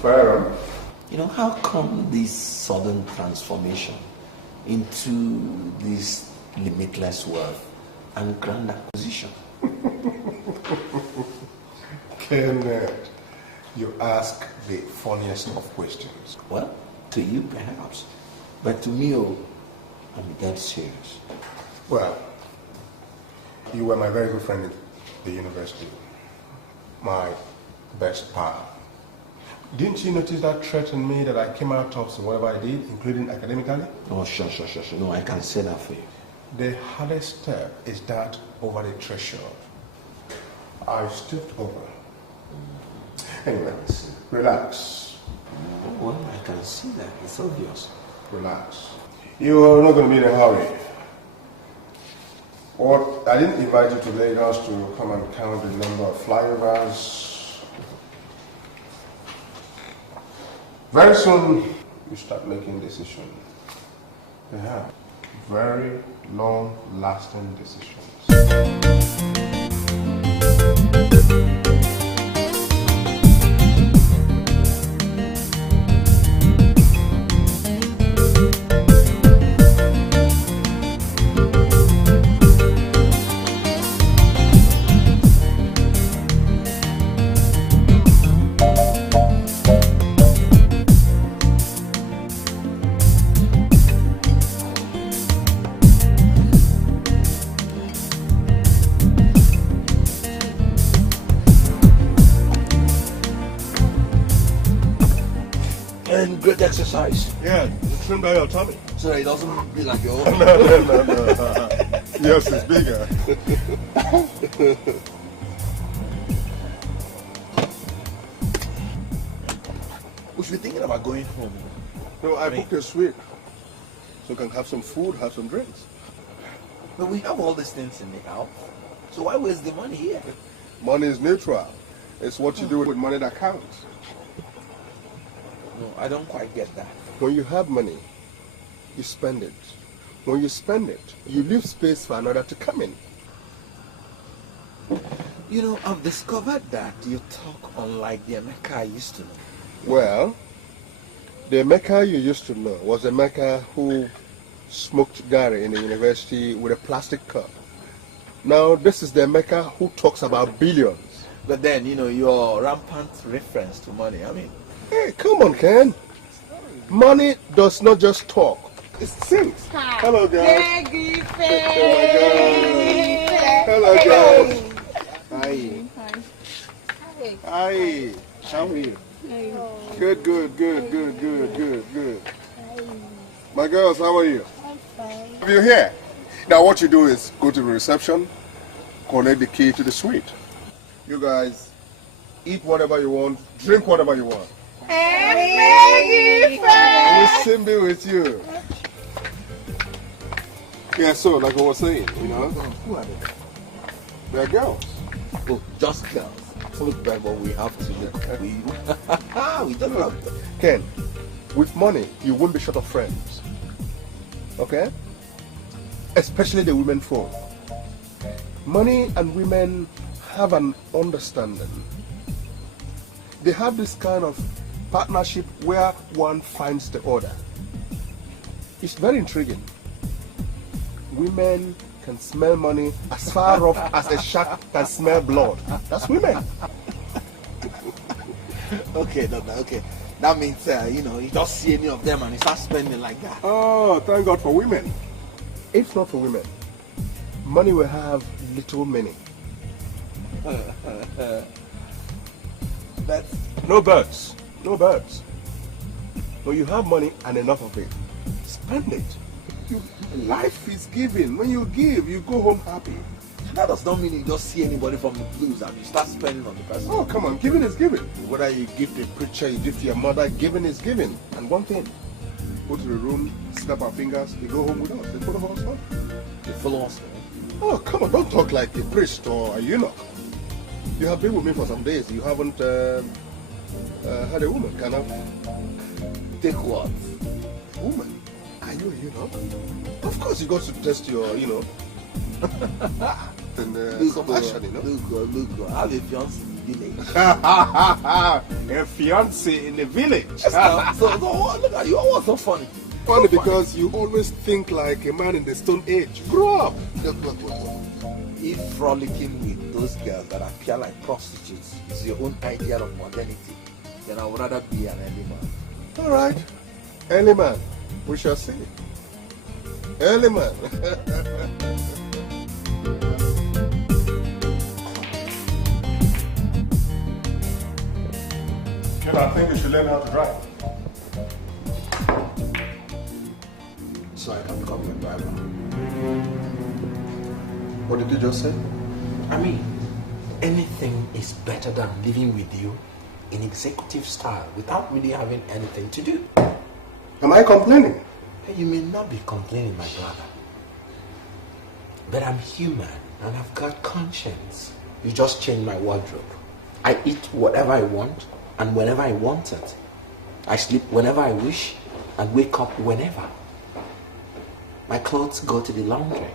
Fair enough. You know, how come this sudden transformation into this limitless wealth and grand acquisition? Kenneth, you ask the funniest of questions. Well, to you perhaps, but to me, I'm dead serious. Well, you were my very good friend in the university, my best pal. Didn't you notice that threatened me that I came out tops in whatever I did, including academically? Oh, sure. No, I can say that for you. The hardest step is that over the threshold. I stepped over. Anyway, relax. Well, I can see that. It's obvious. Relax. You are not going to be in a hurry. What? I didn't invite you to Lagos to come and count the number of flyovers. Very soon, you start making decisions. Yeah. Very long-lasting decisions. Great exercise. Yeah, you trim down your tummy. So that it doesn't be like your own. No. Yours is bigger. We should be thinking about going home. No, I booked a suite. So we can have some food, have some drinks. But we have all these things in the house. So why waste the money here? Money is neutral. It's what you do with money that counts. No, I don't quite get that. When you have money, you spend it. When you spend it, you leave space for another to come in. You know, I've discovered that you talk unlike the Emeka I used to know. Well, the Emeka you used to know was the Emeka who smoked Gary in the university with a plastic cup. Now, this is the Emeka who talks about billions. But then, you know, your rampant reference to money, I mean... Hey, come on, Ken. Money does not just talk. It sings. Hi. Hello, guys. Hello, guys. Hi. Hi. How are you? Good. My girls, how are you? I'm fine. If you're here, now what you do is go to the reception, collect the key to the suite. You guys eat whatever you want, drink whatever you want. We'll soon be with you. Yeah, so like I was saying, you know. Who are they? They're girls. Oh, just girls. Look back what we have to look. We don't have them. Ken, with money, you won't be short of friends. Okay? Especially the women folk. Money and women have an understanding. They have this kind of partnership where one finds the other. It's very intriguing. Women can smell money as far off as a shark can smell blood. That's women. Okay, doctor, okay. That means, you just see any of them and you start spending like that. Oh, thank God for women. If not for women, money will have little meaning. But no birds. But you have money and enough of it. Spend it. Life is giving. When you give, you go home happy. that does not mean you just see anybody from the blues and you start spending on the person. Oh, come on. Giving is giving. Whether you give the preacher, you give to your mother, giving is giving. And one thing, go to the room, snap our fingers, they go home with us. They follow us home. They follow us home? Oh, come on. Don't talk like a priest or a eunuch. You have been with me for some days. You haven't had a woman, kind of. Take what? Woman? Are you a eunuch? Of course, you got to test your, and compassion, Look, I have a fiance in the village. A fiance in the village? so look at you, what's so funny? Funny because you always think like a man in the Stone Age. Grow up! Look. If frolicking with those girls that appear like prostitutes is your own idea of modernity, then I would rather be an early man. Alright. Early man. We shall see. Early man. I think you should learn how to drive. So I can become your driver. What did you just say? I mean, anything is better than living with you in executive style without really having anything to do. Am I complaining? You may not be complaining, my brother. But I'm human and I've got conscience. You just change my wardrobe. I eat whatever I want and whenever I want it. I sleep whenever I wish and wake up whenever. My clothes go to the laundry.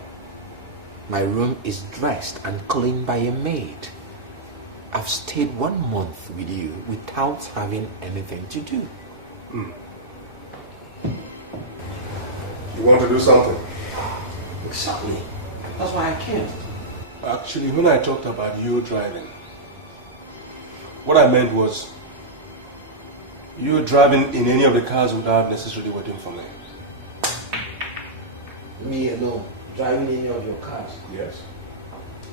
My room is dressed and cleaned by a maid. I've stayed 1 month with you without having anything to do. You want to do something? Exactly. That's why I came. Actually, when I talked about you driving, what I meant was you driving in any of the cars without necessarily waiting for me. Me alone, driving any of your cars? Yes.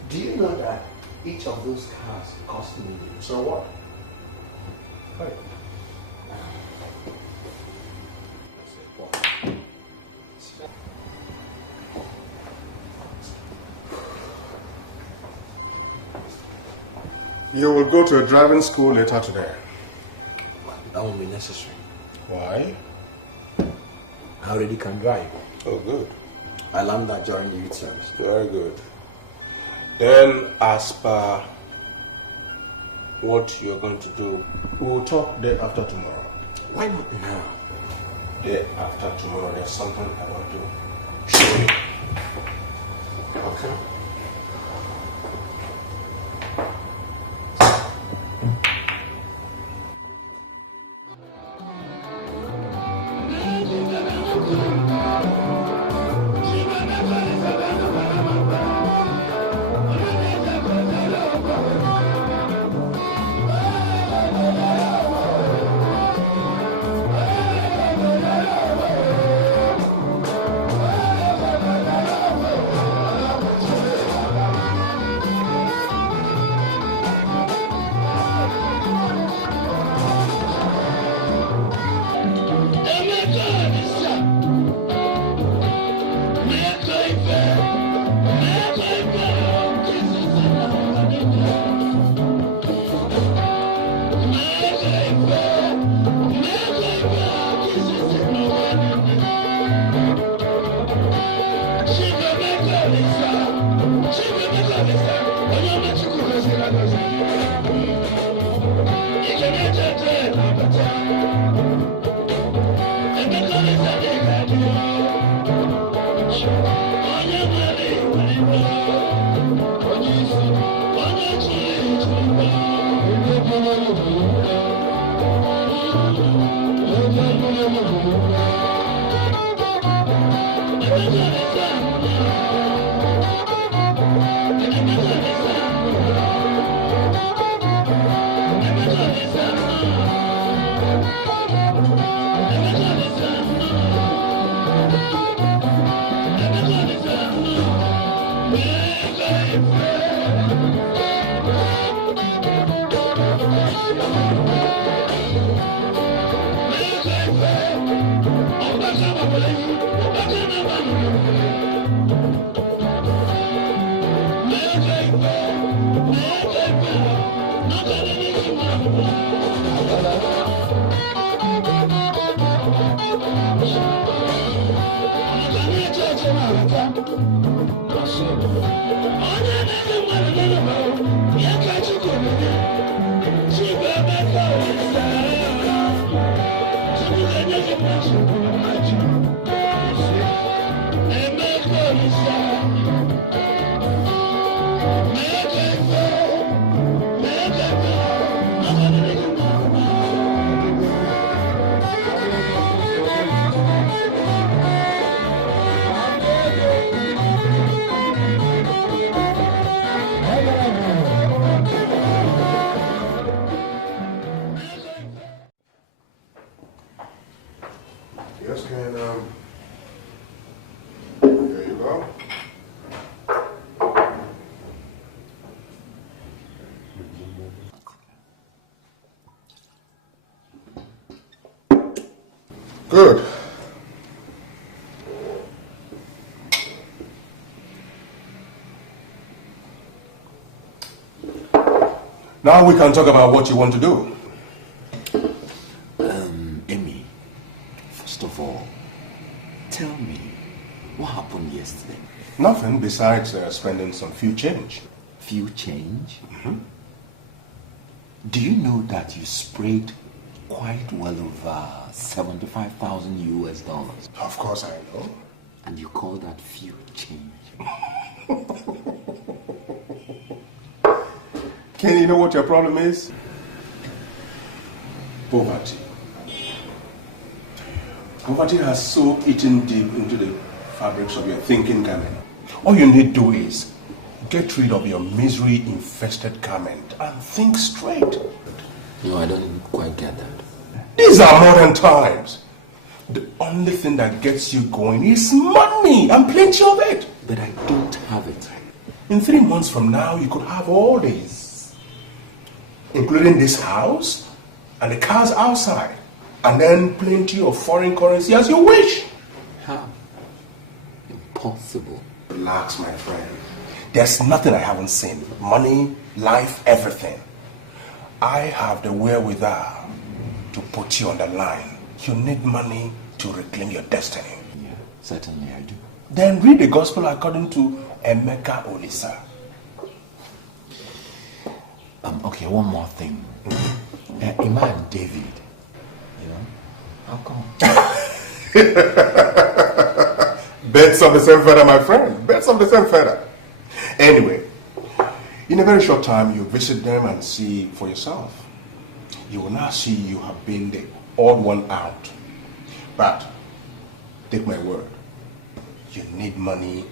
Do you know that each of those cars cost me? So what? Hi. You will go to a driving school later today. That won't be necessary. Why? I already can drive. Oh, good. I learned that during the youth service. Very good. Then, as per what you're going to do, we will talk day after tomorrow. Why not now? Day after tomorrow, there's something I want to show you. Okay? Yes, can there you go. Good. Now we can talk about what you want to do. Amy, first of all, tell me, what happened yesterday? Nothing besides spending some few change. Few change? Do you know that you sprayed quite well over 75,000 US dollars? Of course I know. And you call that few change? Kenny, you know what your problem is? Poverty. Poverty has so eaten deep into the fabrics of your thinking, Carmen. All you need to do is get rid of your misery-infested garment and think straight. No, I don't quite get that. These are modern times. The only thing that gets you going is money and plenty of it. But I don't have it. In 3 months from now, you could have all these, including this house and the cars outside, and then plenty of foreign currency as you wish. How? Impossible. Relax, my friend. There's nothing I haven't seen. Money, life, everything. I have the wherewithal to put you on the line. You need money to reclaim your destiny. Yeah, certainly I do. Then read the gospel according to Emeka Olisa. Okay, one more thing. Iman David, you know, how come? Birds of the same feather, my friend. Birds of the same feather. Anyway, in a very short time, you visit them and see for yourself. You will now see you have been the odd one out. But, take my word, you need money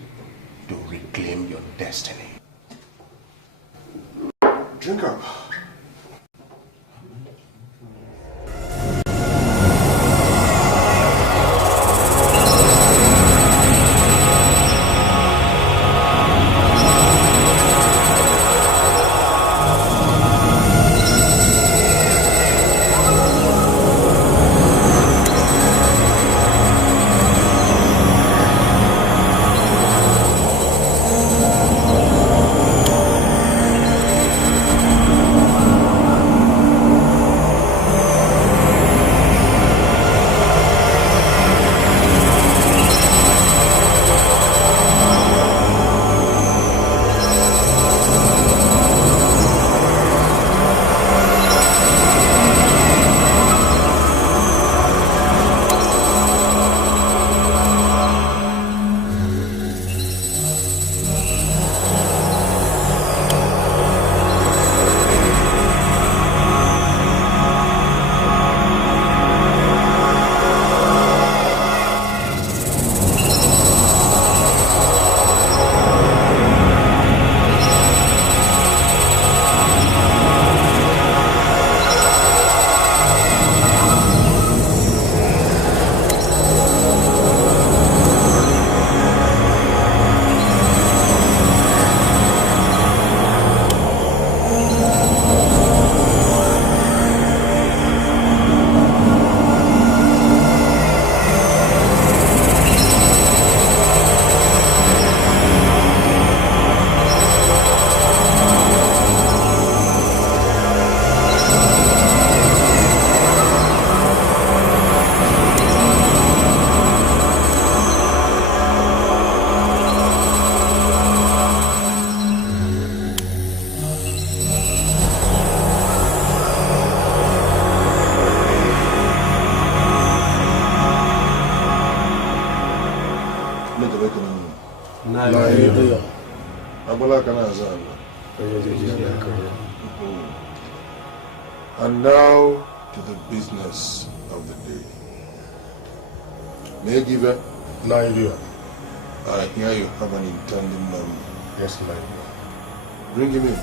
to reclaim your destiny. Drink up. Nigerian. And now to the business of the day. May I give a Nigerian? I hear you have an intending number. Yes, Nigerian. Bring him in.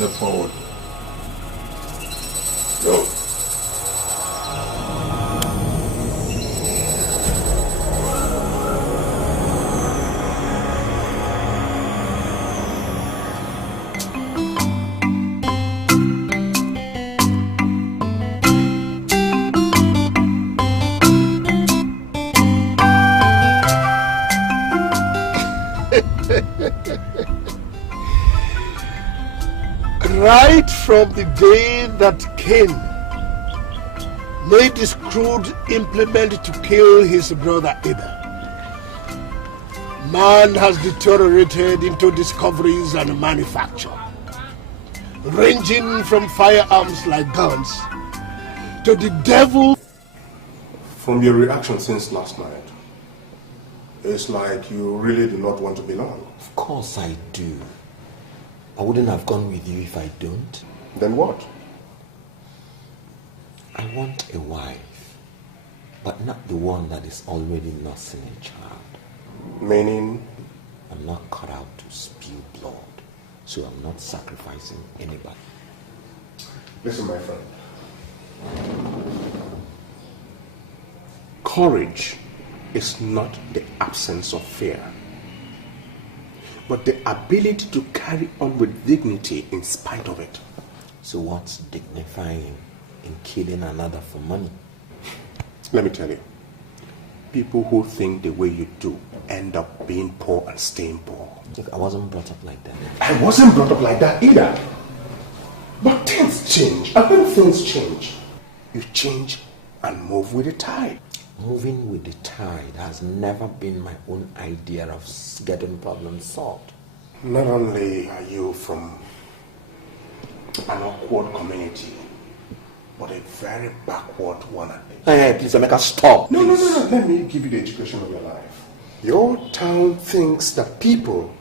Step forward. Go. Right from the day that Cain made his crude implement to kill his brother Abel, man has deteriorated into discoveries and manufacture, ranging from firearms like guns to the devil. From your reaction since last night, it's like you really do not want to belong. Of course I do. I wouldn't have gone with you if I don't. Then what? I want a wife, but not the one that is already nursing a child. Meaning? I'm not cut out to spill blood, so I'm not sacrificing anybody. Listen, my friend. Courage is not the absence of fear, but the ability to carry on with dignity in spite of it. So what's dignifying in killing another for money? Let me tell you, people who think the way you do end up being poor and staying poor. Look, I wasn't brought up like that. I wasn't brought up like that either. But things change, and when things change, you change and move with the tide. Moving with the tide has never been my own idea of getting problems solved. Not only are you from an awkward community, but a very backward one. Hey, please, Emeka, stop. No. Let me give you the education of your life. Your town thinks that people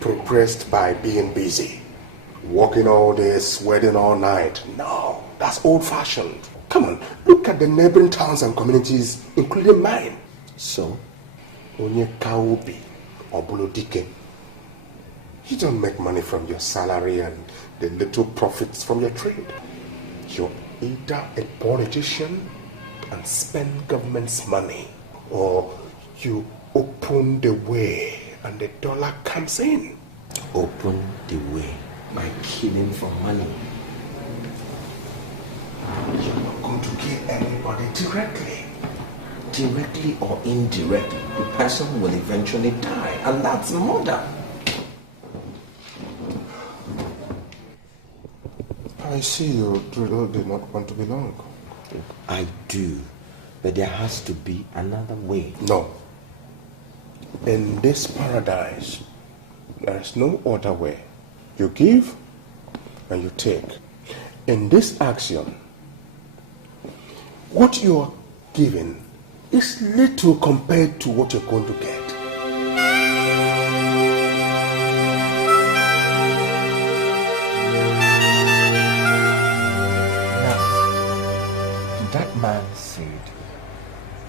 progressed by being busy, working all day, sweating all night. No, that's old-fashioned. Come on, look at the neighboring towns and communities, including mine. So? Onye Kaubi or Bulodike. You don't make money from your salary and the little profits from your trade. You're either a politician and spend government's money, or you open the way and the dollar comes in. Open the way by killing for money. You're not going to kill anybody directly. Directly or indirectly, the person will eventually die, and that's murder. I see you really do not want to belong. I do, but there has to be another way. No. In this paradise, there is no other way. You give and you take. In this action, what you're giving is little compared to what you're going to get. Now, that man said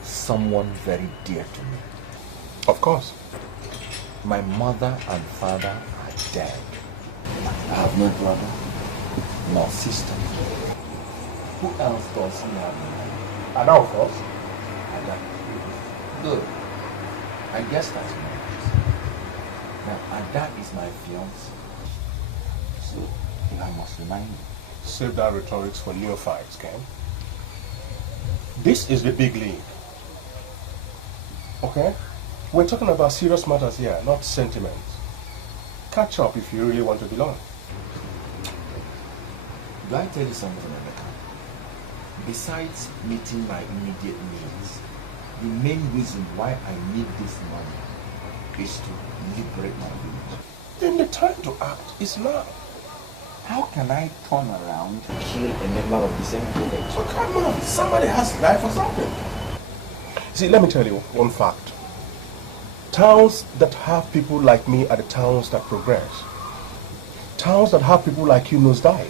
someone very dear to me. Of course. My mother and father are dead. I have no brother, nor sister. Who else does he have? Ada, of course. Ada. Good. I guess that's what it is. Now, Ada is my fiance. So, I must remind you. Save that rhetorics for neophytes, Ken. This is the big league. Okay? We're talking about serious matters here, not sentiments. Catch up if you really want to belong. Do I tell you something, Emeka? Besides meeting my immediate needs, the main reason why I need this money is to liberate my village. Then the time to act is now. How can I turn around to kill a member of the same village? So come on, somebody has to die for something. See, let me tell you one fact. Towns that have people like me are the towns that progress. Towns that have people like you nosedive.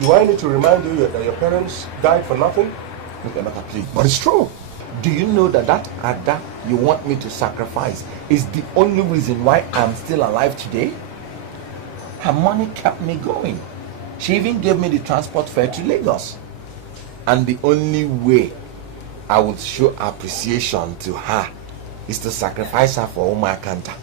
Do I need to remind you that your parents died for nothing? Look, Emeka, please. But it's true. Do you know that Ada you want me to sacrifice is the only reason why I'm still alive today? Her money kept me going. She even gave me the transport fare to Lagos. And the only way I would show appreciation to her is to sacrifice her for Okonkwo.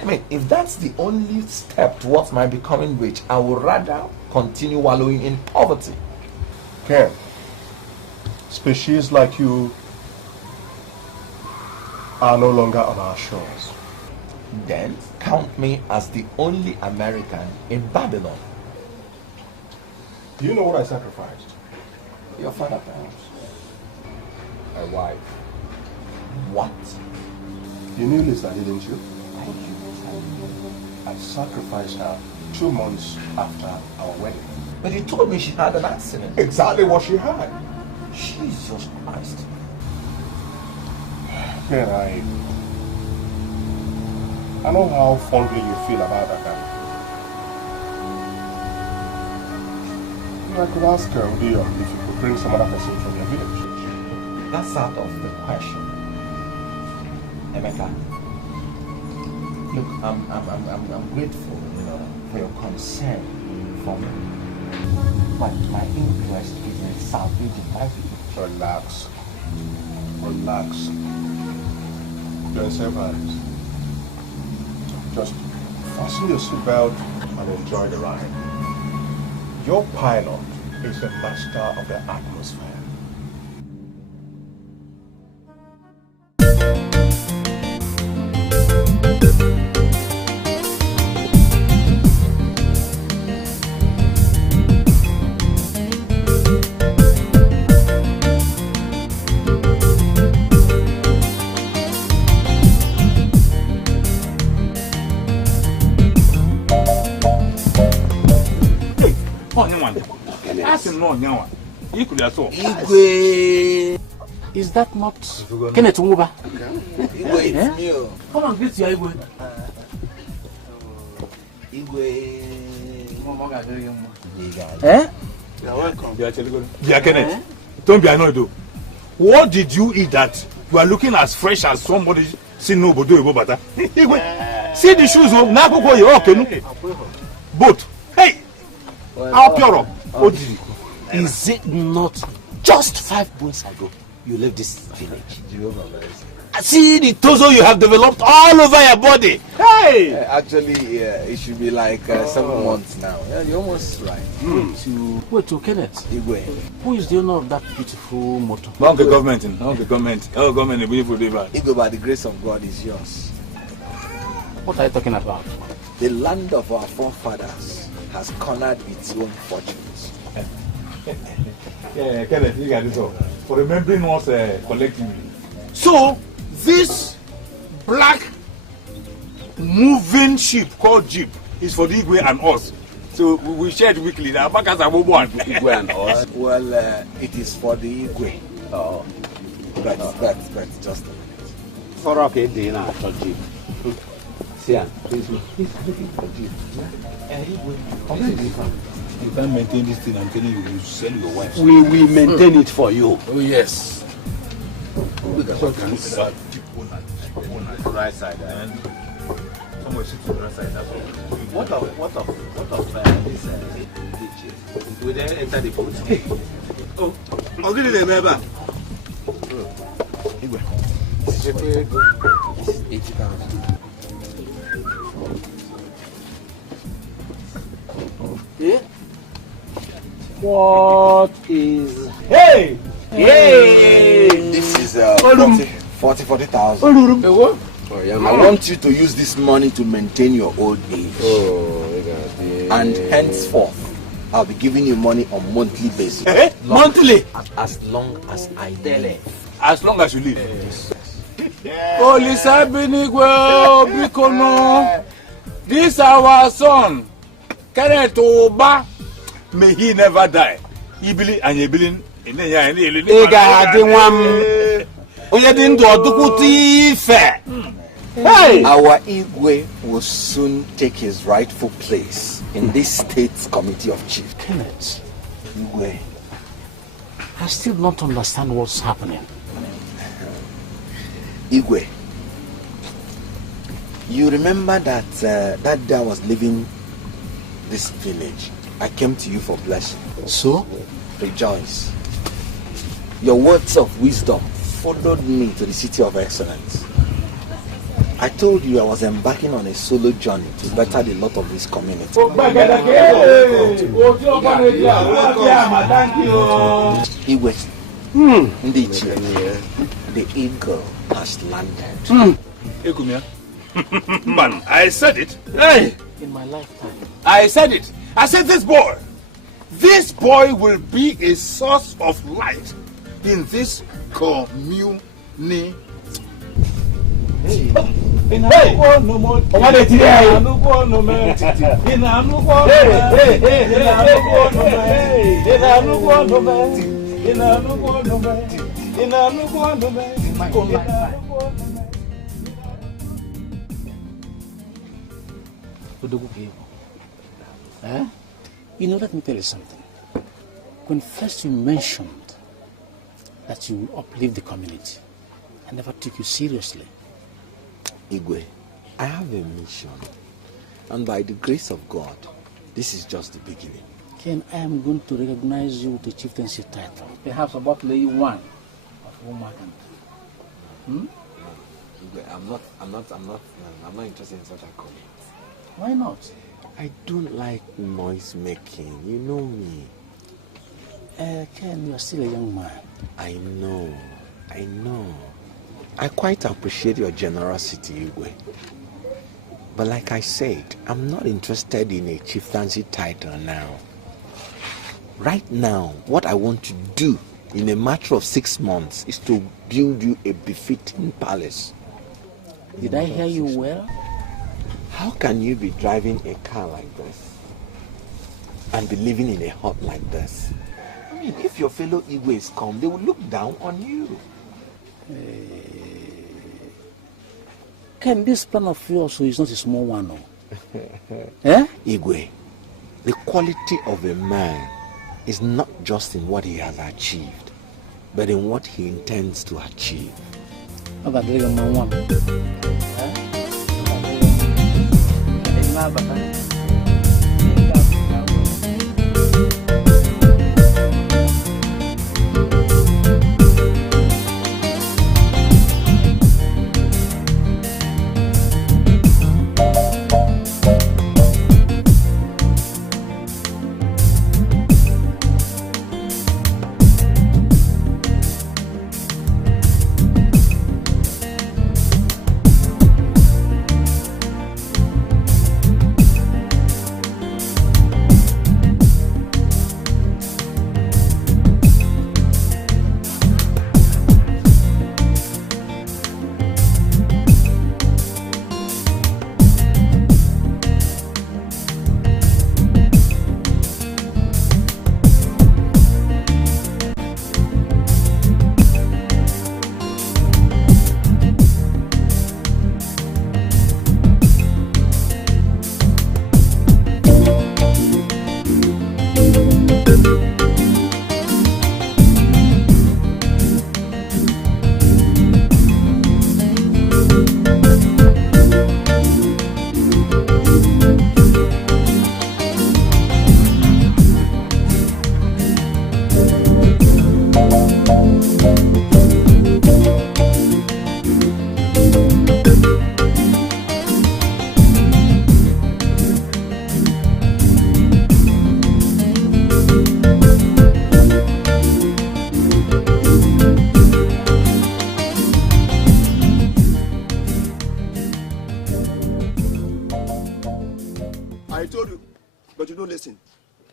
I mean, if that's the only step towards my becoming rich, I would rather continue wallowing in poverty. Ken, species like you are no longer on our shores. Then count me as the only American in Babylon. Do you know what I sacrificed? Your father, perhaps. My wife. What? You knew Lisa, didn't you? I sacrificed her 2 months after our wedding. But you told me she had an accident. Exactly what she had. Jesus Christ. Ken, I know how fondly you feel about that guy. I could ask her, Udio, if you could bring some other person from your village. That's out of the question. Emeka, look, I'm grateful, for your concern for me. But my interest is in salvaging my village. Relax. Relax. You're in safe hands. Just fasten your seatbelt and enjoy the ride. Your pilot is the master of the atmosphere. Igwe. Is that not Kenneth Umuba? Igwe, it's me. Come and greet your Igwe. Igwe. Eh? You're welcome. Yeah, Kenneth. Don't be annoyed though. What did you eat that you are looking as fresh as somebody seen nobody about that? See the shoes home. Now go you okay. Both. Hey! How pure up? Is it not just 5 months ago you left this village? See the torso you have developed all over your body. Hey! Actually, it should be like 7 months now. Yeah, you're almost right. Wait to Kenneth. Igwe. Who is the owner of that beautiful motor? Not the government. Not the government. Oh, government is beautiful. Igwe, by the grace of God, is yours. What are you talking about? The land of our forefathers has cornered its own fortunes. Yeah, Kenneth, you got this all. For remembering us collectively. So, this black moving ship called Jeep is for the Igwe and us. So we shared weekly. Now, back as a one. Igwe and us. Well, it is for the Igwe. Oh, but just a minute. For okay, dinner for Jeep. See, he's looking for Jeep. Igwe. You can't maintain this thing. I'm telling you, you sell your wife. We will maintain it for you. Oh yes. Look at what can say. Right side, and somewhere sit to the right side. That's all. What of this ditch? We then enter the boat. Oh, I'll give you the member. Igwe, this is Yeah? What is... Hey! Hey! This is 40,000. Oh, yeah, I want you to use this money to maintain your old age. And henceforth, I'll be giving you money on monthly basis. Monthly? As long as I live. As long as you live. Holy Sabinigwe, Bikono, this our son, Kenneth Oba. May he never die. Ibili and Ibilin. Our Igwe will soon take his rightful place in this state's committee of chiefs. Kenneth, Igwe, I still don't understand what's happening. Igwe, you remember that that day I was leaving this village, I came to you for blessing. So? Rejoice. Your words of wisdom followed me to the city of excellence. I told you I was embarking on a solo journey to better the lot of this community. Igwe, the eagle has landed. Man, I said it. Hey! In my lifetime. I said it. I said this boy will be a source of light in this community. Hey! You know, let me tell you something. When first you mentioned that you will uplift the community, I never took you seriously. Igwe, I have a mission, and by the grace of God, this is just the beginning. Ken, I am going to recognize you with the chieftaincy title. Perhaps about lady one of Okonkwo. Igwe, I'm not interested in such a comment. Why not? I don't like noise making. You know me. Ken, you are still a young man. I know. I quite appreciate your generosity, Igwe. But like I said, I'm not interested in a chieftaincy title now. Right now, what I want to do in a matter of 6 months is to build you a befitting palace. Did I hear you well? How can you be driving a car like this and be living in a hut like this? I mean, if your fellow Igwes come, they will look down on you. Ken, this plan of yours is not a small one, no? Igwe, the quality of a man is not just in what he has achieved, but in what he intends to achieve. I told you, but you don't listen.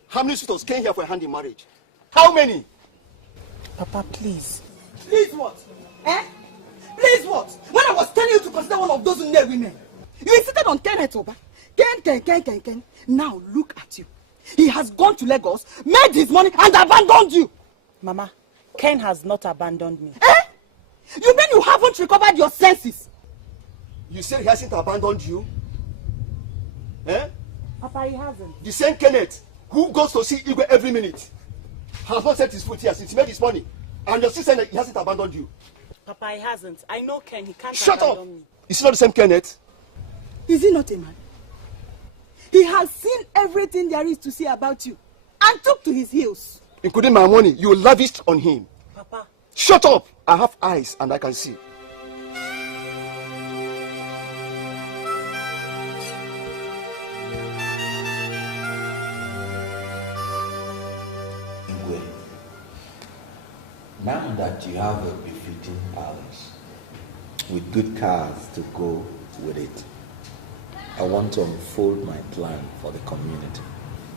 How many suitors came here for a hand in marriage? How many? Papa, please. Please what? Eh? Please what? When I was telling you to consider one of those Nne women, you insisted on Kenneth Oba. Ken. Now look at you. He has gone to Lagos, made his money, and abandoned you. Mama, Ken has not abandoned me. Eh? You mean you haven't recovered your senses? You said he hasn't abandoned you? Eh? Papa, he hasn't. The same Kenneth who goes to see Igwe every minute has not set his foot here since he made his money. And you're still saying that he hasn't abandoned you. Papa, he hasn't. I know Ken. He can't Shut abandon up! me. Is he not the same Kenneth? Is he not a man? He has seen everything there is to see about you and took to his heels. Including my money, you lavished on him. Papa. Shut up! I have eyes and I can see. Now that you have a befitting palace with good cars to go with it, I want to unfold my plan for the community.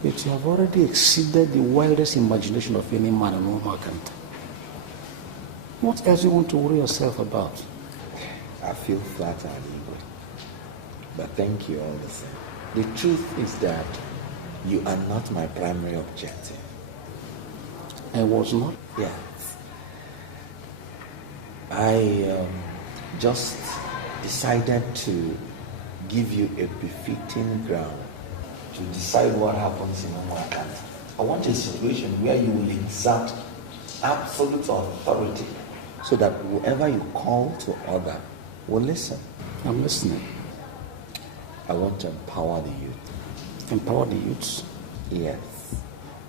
But you have already exceeded the wildest imagination of any man in Okonkwo. What else do you want to worry yourself about? I feel flattered, Igwe. But thank you all the same. The truth is that you are not my primary objective. I was not? Yes. I just decided to give you a befitting ground to decide what happens in Okonkwo. I want a situation where you will exert absolute authority so that whoever you call to order will listen. I'm listening. I want to empower the youth. Empower the youths? Yes.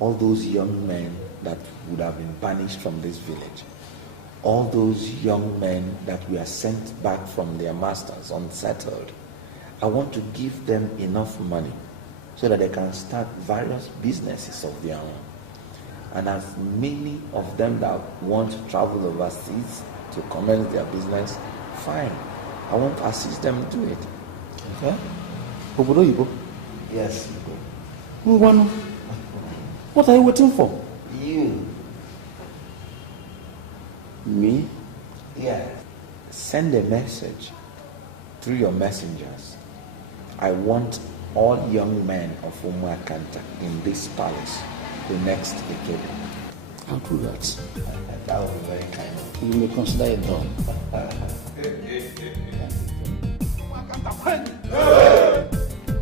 All those young men that would have been banished from this village. All those young men that were sent back from their masters unsettled. I want to give them enough money so that they can start various businesses of their own. And as many of them that want to travel overseas to commence their business, fine. I want to assist them do it. Okay? Obodo Igbo? Yes, Igbo. What are you waiting for? You. Me? Yes. Send a message through your messengers. I want all young men of Umuakanta in this palace the next decade. I'll do that. That will be very kind. You may consider it done.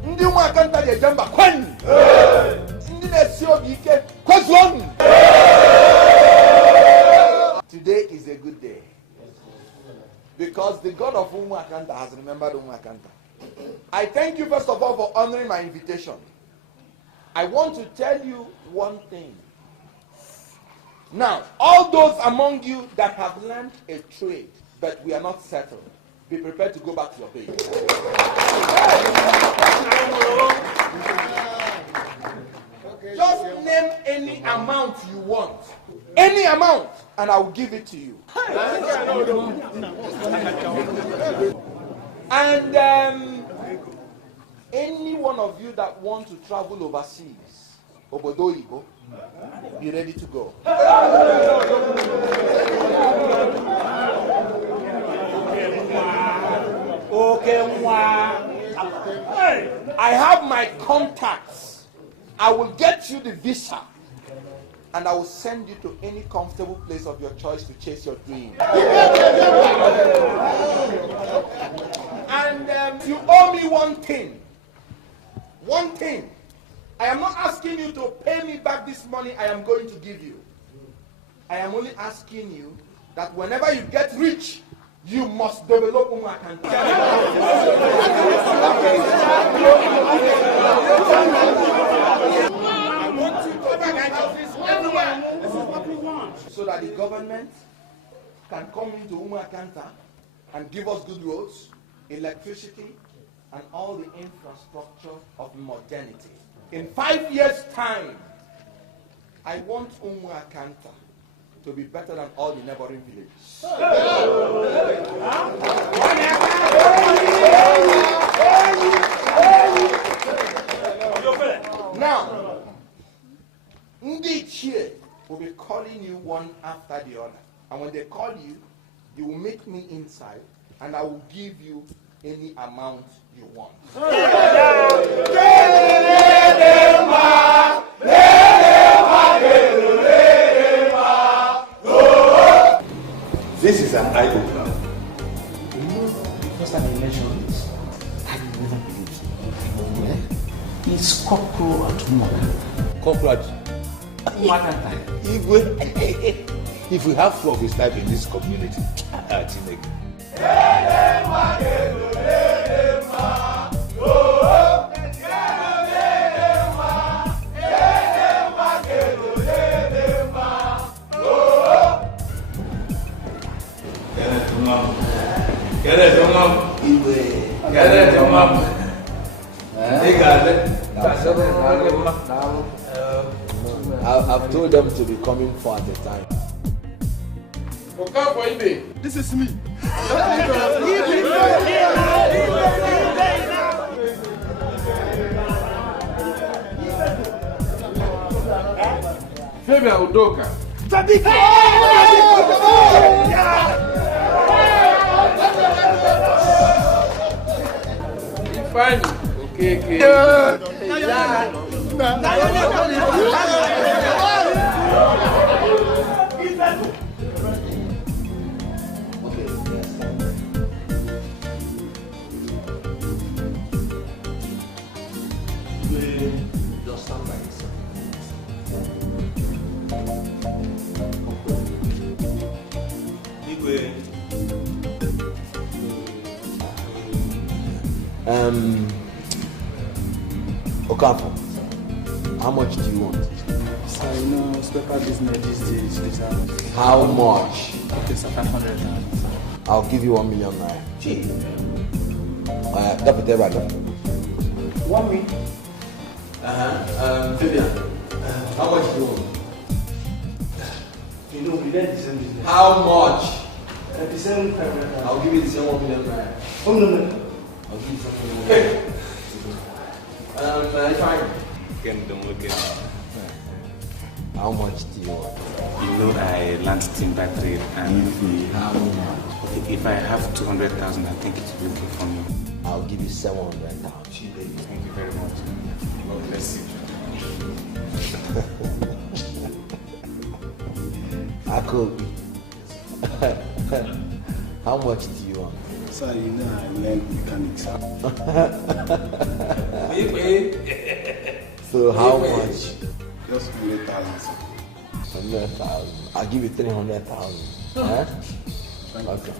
Ndị Umuakanta ga-eje mba kwen. Ndị na-esi obi ike kwezuonu. Today is a good day because the God of Umuakanta has remembered Umuakanta. I thank you first of all for honoring my invitation. I want to tell you one thing. Now, all those among you that have learned a trade but we are not settled, be prepared to go back to your base. Just name any amount you want. Any amount, and I will give it to you. And any one of you that want to travel overseas, Obodo Igbo, be ready to go. I have my contacts. I will get you the visa. And I will send you to any comfortable place of your choice to chase your dream. And you owe me one thing. One thing. I am not asking you to pay me back this money I am going to give you. I am only asking you that whenever you get rich, you must develop Umuakanta. I want you to organize this everywhere. This is what we want. So that the government can come into Umuakanta and give us good roads, electricity, and all the infrastructure of modernity. In 5 years' time, I want Umuakanta to be better than all the neighboring villages. Now, Edochie will be calling you one after the other. And when they call you, you will meet me inside and I will give you any amount you want. This is an eye-opener. You know, the first time I mentioned this, I never believed it. It's Cockroach at Umaka. Cockroach. If we have two of his type in this community, I've told them to be coming for at the time. Okonkwo, this is me. Feem Udoka. Fine. Okay. Okonkwo, how much do you want? So, you know, paper business these days. How much? Okay, so 500,000. I'll give you 1 million naira. Deputy Brother. 1 million? Vivian, how much do you want? You know, we did the same business. How much? The same 500,000. I'll give you the same 1 million naira. Oh, no. I'll give you something more. Fine. How much do you want? You know, I learned timber trade and if I have 200,000, I think it will be okay for me. I'll give you 700,000. Thank you very much. God bless you. Akobi. How much do you want? So, you know, I learned mechanics. So how much? Just 100,000. 100,000. I'll give you 300,000. Okay.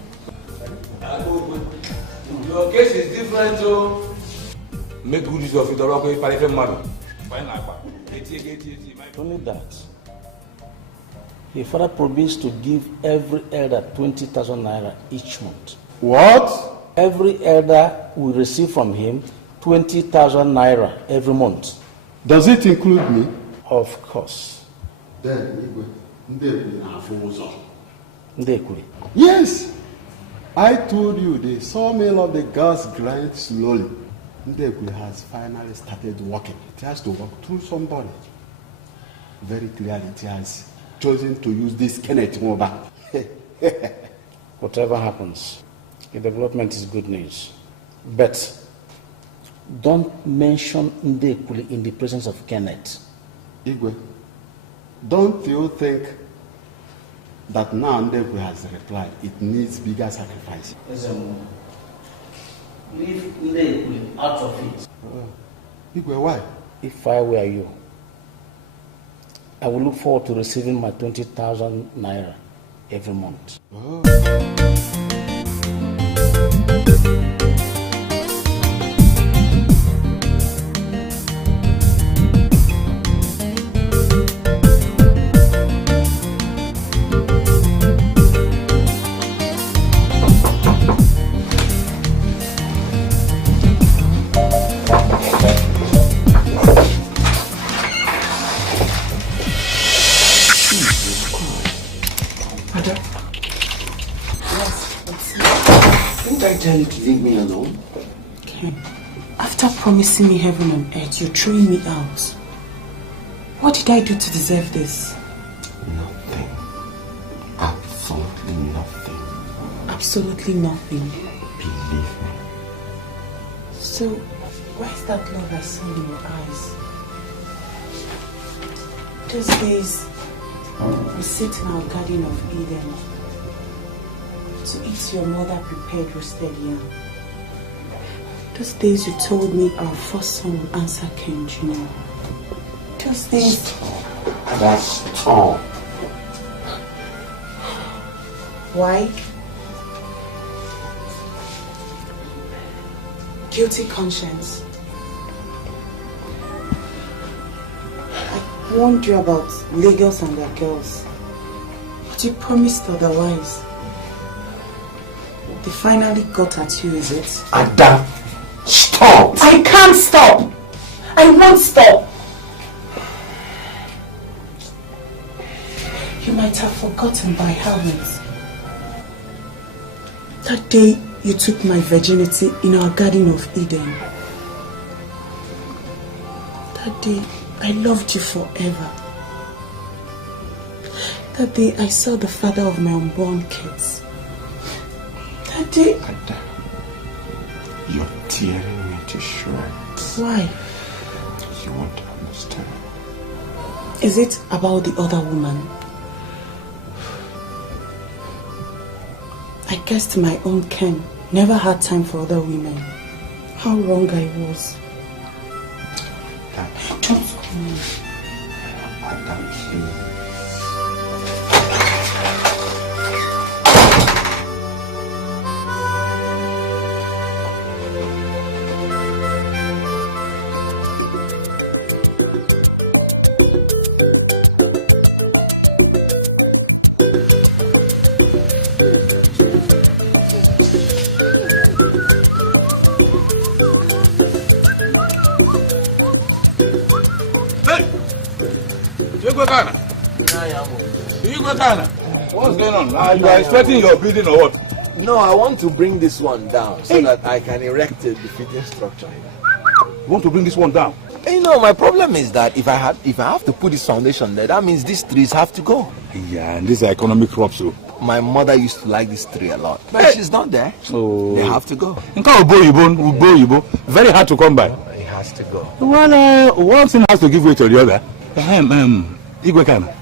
Your case is different, so make good use of it. Only that. His father promised to give every elder 20,000 naira each month. What? Every elder will receive from him 20,000 naira every month. Does it include me? Of course. Then, Ndekwe. yes. I told you the sawmill of the gas grinds slowly. Ndekwe has finally started working. It has to work through somebody. Very clearly, it has chosen to use this Kenneth mobile. Whatever happens, the development is good news. But don't mention Ndekwe in the presence of Kenneth. Igwe, don't you think that now Ndekwe has replied it needs bigger sacrifice? Leave Ndekwe out of it. Igwe, why? If I were you, I will look forward to receiving my 20,000 naira every month. Ada? Yes, Didn't I tell you to leave me alone? Ken, after promising me heaven and earth, you're throwing me out. What did I do to deserve this? Nothing. Absolutely nothing. Absolutely nothing. Believe me. So, where's that love I saw in your eyes? Those days, we sit in our garden of Eden to eat your mother prepared roasted yam. Those days you told me our first son would answer Ken Jr. Those days... Stop. Why? Guilty conscience. I warned you about Lagos and their girls, but you promised otherwise. They finally got at you, is it? Ada, stop! I can't stop! I won't stop! You might have forgotten, but I haven't. That day you took my virginity in our Garden of Eden. That day I loved you forever. That day I saw the father of my unborn kids. That day... Ada, you're tearing me to shreds. Why? You won't understand. Is it about the other woman? I guessed my own Ken never had time for other women. How wrong I was. Don't call me. Ada, please. What's going on? You are expecting your building or what? No, I want to bring this one down so that I can erect a befitting structure. You want to bring this one down? You know, my problem is that if I have to put this foundation there, that means these trees have to go. Yeah, and these are economic crops too. My mother used to like this tree a lot, but she's not there. So they have to go. Very hard to come by. It has to go. Well, one thing has to give way to the other. Igwekana,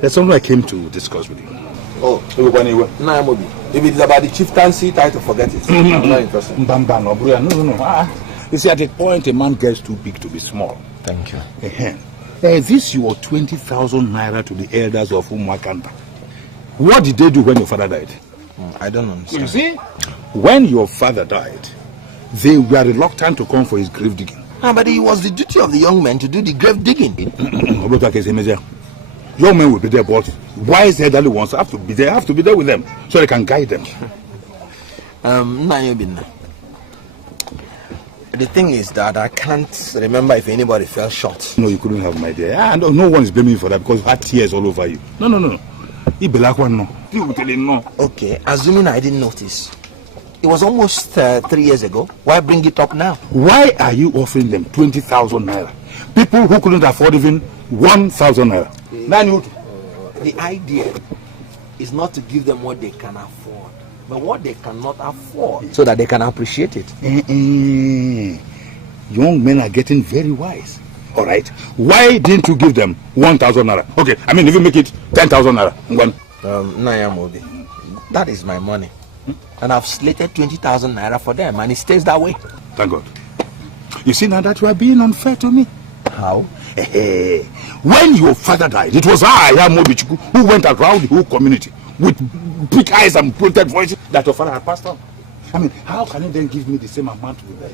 there's something I came to discuss with you. Oh, if it's about the chieftaincy, try to forget it. I'm not interested. No. You see, at a point, a man gets too big to be small. Thank you. Is this your 20,000 naira to the elders of Umwakanta? What did they do when your father died? I don't understand. You see, when your father died, they were reluctant to come for his grave digging. But it was the duty of the young men to do the grave digging. Young men will be there, but wise elderly ones have to be there with them, so they can guide them. The thing is that I can't remember if anybody fell short. No, you couldn't have, my dear. And no one is blaming you for that because you had tears all over you. No. Okay, assuming I didn't notice. It was almost 3 years ago. Why bring it up now? Why are you offering them 20,000 naira? People who couldn't afford even 1,000 naira. The idea is not to give them what they can afford, but what they cannot afford, so that they can appreciate it. Young men are getting very wise. All right. Why didn't you give them 1,000 naira? Okay, I mean, even make it 10,000 naira. That is my money. And I've slated 20,000 naira for them, and it stays that way. Thank God. You see now that you are being unfair to me. How? When your father died, it was I, Mobichuku, who went around the whole community with big eyes and pointed voices that your father had passed on. I mean, how can you then give me the same amount with that?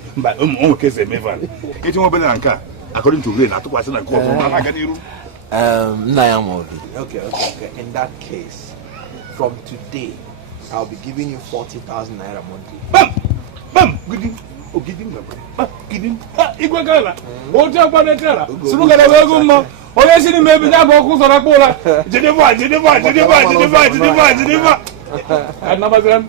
According to Rain, I took a call from Okay. In that case, from today, I'll be giving you 40,000 naira monthly. Bam! Give him. Onye si ni mebi na bo ku so na pola. Jeneva. Anamazan.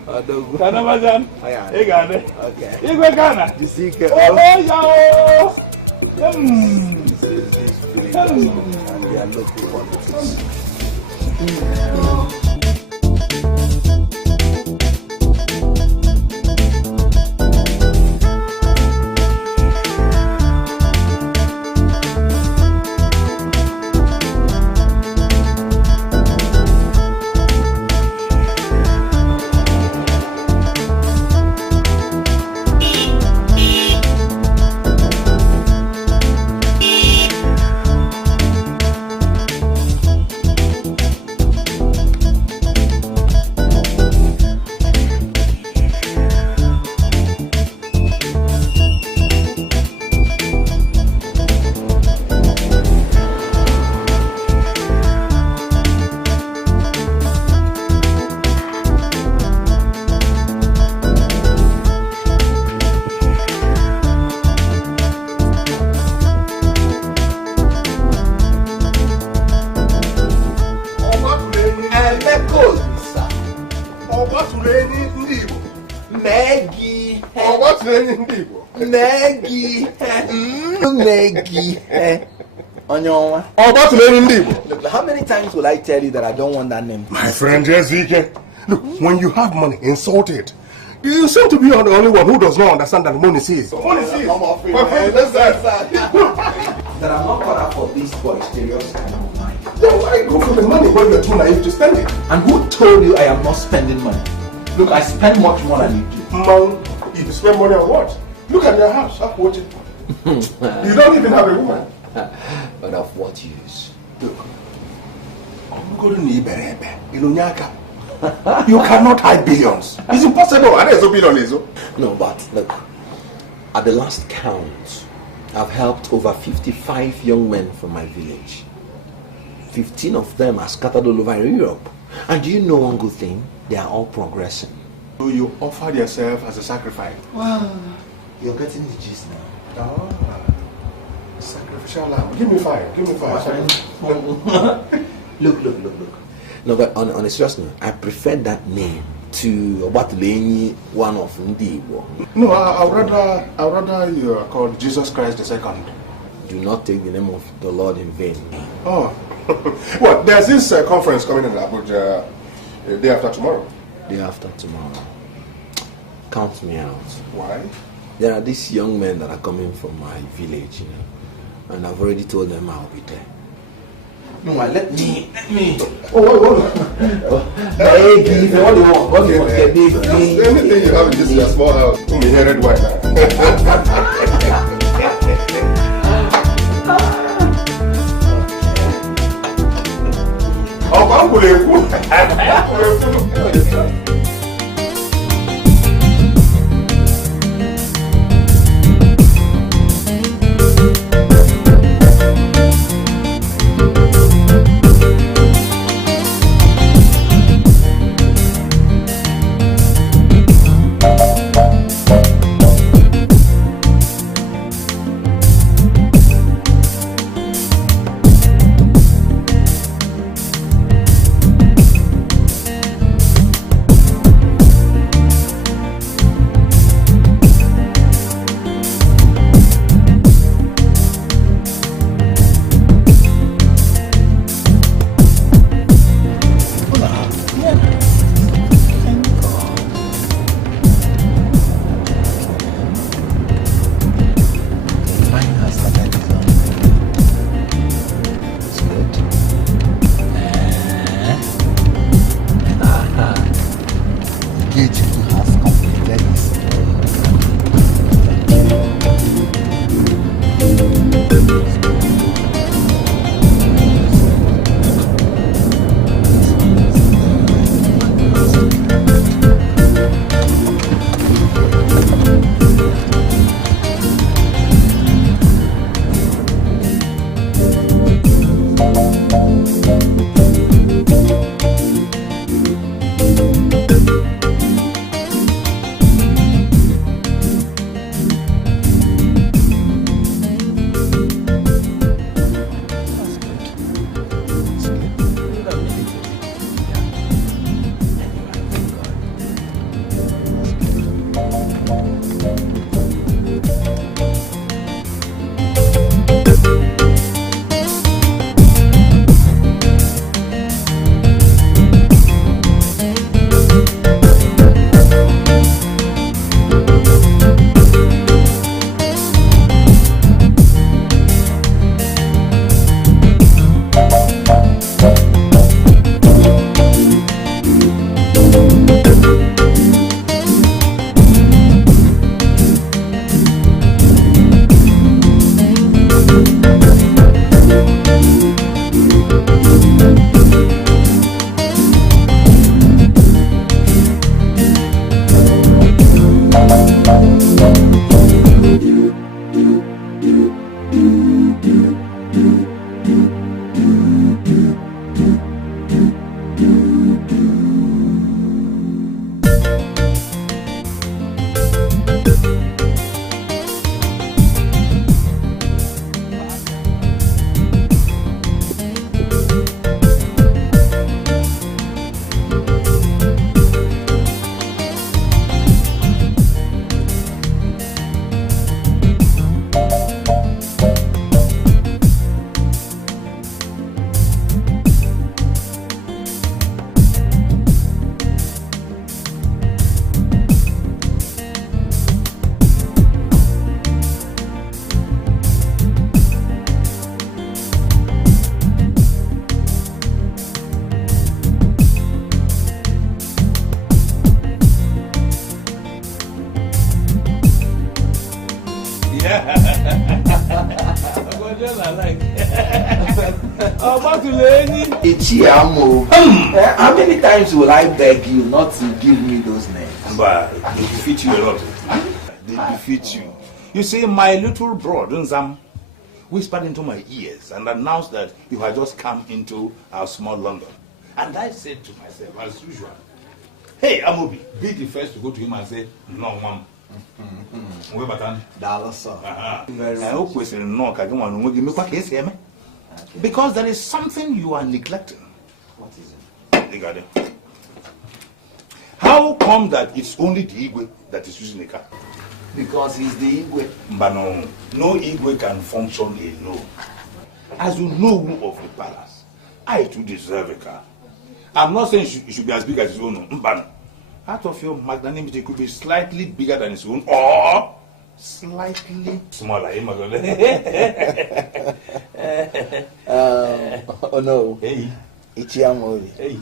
Egane. Okay. Igwe kana. Jisike. Oh ya oh. And they are local politics. Look, how many times will I tell you that I don't want that name? My friend Jessica, look, when you have money, insult it. You seem to be the only one who does not understand that money sees. Money sees. My friend, that I'm not caught up for this boisterous kind of mind. Then why go for the money when you're too naive to spend it? And who told you I am not spending money? Look, I spend much more than you do. Man, you spend money on what? Look at your house. Stop watching. You don't even have a woman. But of what use? Look, you cannot hide billions. It's impossible. And there's no billion. No, but look, at the last count, I've helped over 55 young men from my village. 15 of them are scattered all over Europe. And do you know one good thing? They are all progressing. So you offered yourself as a sacrifice? Well, you're getting the gist now. Ah, sacrificial lamb. Give me five. Look. No, but on a serious note, I prefer that name to Obatuleni, one of Ndibo. No, I'd rather you are called Jesus Christ II. Do not take the name of the Lord in vain. Oh, well, there's this conference coming in Abuja the day after tomorrow. Day after tomorrow. Count me out. Why? There are these young men that are coming from my village, and I've already told them I'll be there. No, let me. Oh. Hey, give me what do you want? What do you want? Anything you have in this your small house. We hear red wine now. Ichiamo. How many times will I beg you not to give me those names? But they defeat you a lot. They defeat you. You see, my little brother Nzam whispered into my ears and announced that you had just come into our small London. And I said to myself, as usual, hey, Amobi, be the first to go to him and say, no, mom. Because there is something you are neglecting. What is it? How come that it's only the Igwe that is using a car? Because he's the Igwe. But no Igwe can function alone. As you know who of the palace, I too deserve a car. I'm not saying it should be as big as his own, but out of your magnanimity, it could be slightly bigger than his own, or slightly smaller. Oh no. Hey. Ichiamobi. Hey.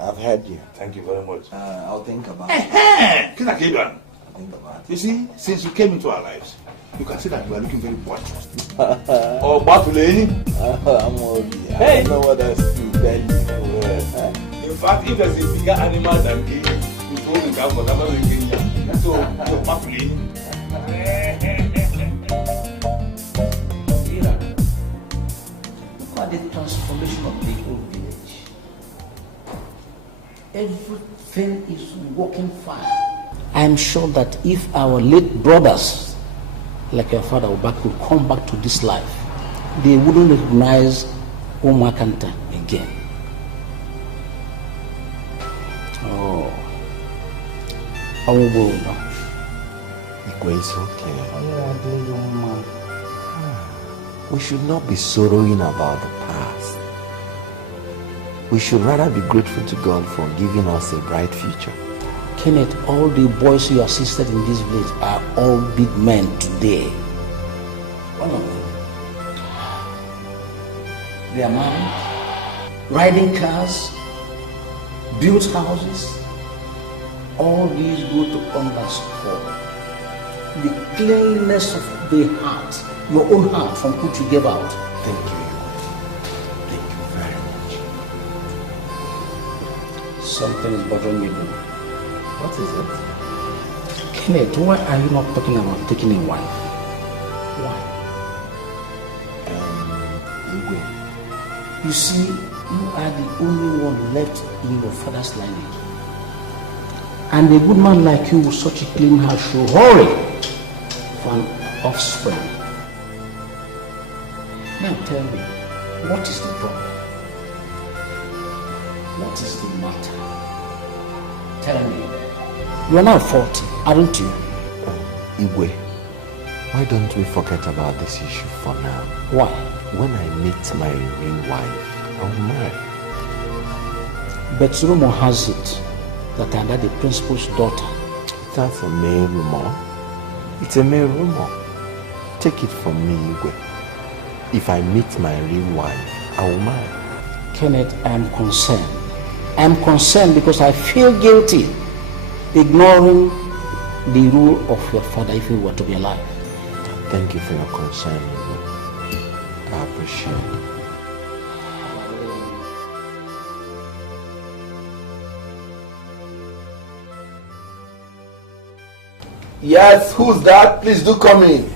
I've heard you. Thank you very much. I'll think about it. I'll think about it. You see, since you came into our lives, you can see that you are looking very boisterous. Or Batuleni. Hey. I don't know what else to tell you. In fact, if there's a bigger animal than me, we told the cow for that one in Kenya. So, you're Batuleni. Look at the transformation of the whole village. Everything is working fine. I am sure that if our late brothers, like your father, would come back to this life, they wouldn't recognize Omakanta again. Oh. Igwe is okay. We should not be sorrowing about the past. We should rather be grateful to God for giving us a bright future. Kenneth, all the boys you assisted in this village are all big men today. All of them. They are married, riding cars, built houses. All these go to underscore the cleanliness of the heart, your own heart from which you gave out. Thank you. Thank you very much. Something is bothering you. What is it? Kenneth, why are you not talking about taking a wife? Why? Igwe. You see, you are the only one left in your father's lineage. And a good man like you with such a clean heart should hurry for an offspring. Now tell me, what is the problem? What is the matter? Tell me. You are now 40, aren't you? Igwe, why don't we forget about this issue for now? Why? When I meet my real wife, I'll marry. But rumor has it that I am the principal's daughter. That's a mere rumor. It's a mere rumor. Take it from me, Igwe. If I meet my real wife, I will marry. Kenneth, I am concerned. I am concerned because I feel guilty ignoring the rule of your father if he were to be alive. Thank you for your concern, Igwe. I appreciate it. Yes, who's that? Please do come in.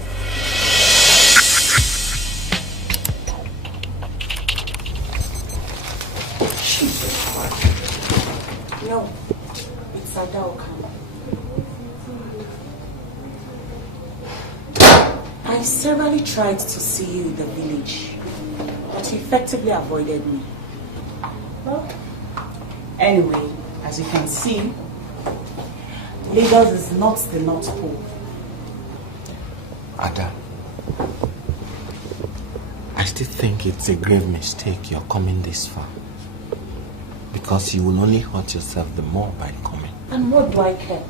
No, it's Edochie. I severally tried to see you in the village, but you effectively avoided me. Well, anyway, as you can see, Lagos is not the North Pole. Ada, I still think it's a grave mistake you're coming this far. Because you will only hurt yourself the more by coming. And what do I care?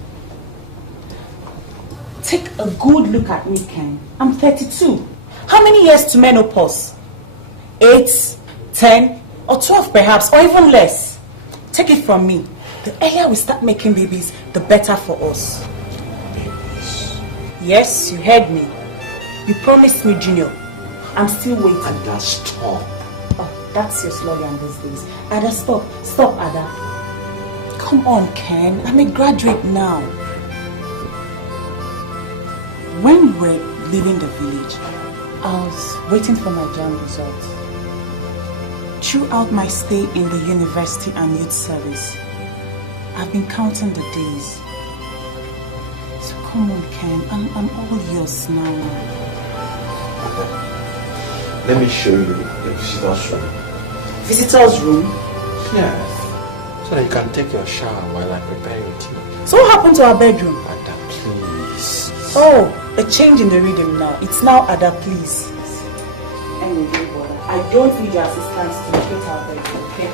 Take a good look at me, Ken. I'm 32. How many years to menopause? 8, 10, or 12 perhaps, or even less. Take it from me. The earlier we start making babies, the better for us. Babies? Yes, you heard me. You promised me, Junior. I'm still waiting. And that's stop. Oh, That's your slogan these days. Ada, stop. Stop, Ada. Come on, Ken. I'm a graduate now. When we were leaving the village, I was waiting for my JAMB results. Throughout my stay in the university and youth service, I've been counting the days. So come on, Ken. I'm all yours now. Let me show you the visitor's room. Visitor's room? Yes. So that you can take your shower while I prepare your tea. So what happened to our bedroom? Ada, please. Oh, a change in the rhythm now. It's now Ada, please. Anyway, I don't need your assistance to locate our bedroom, okay?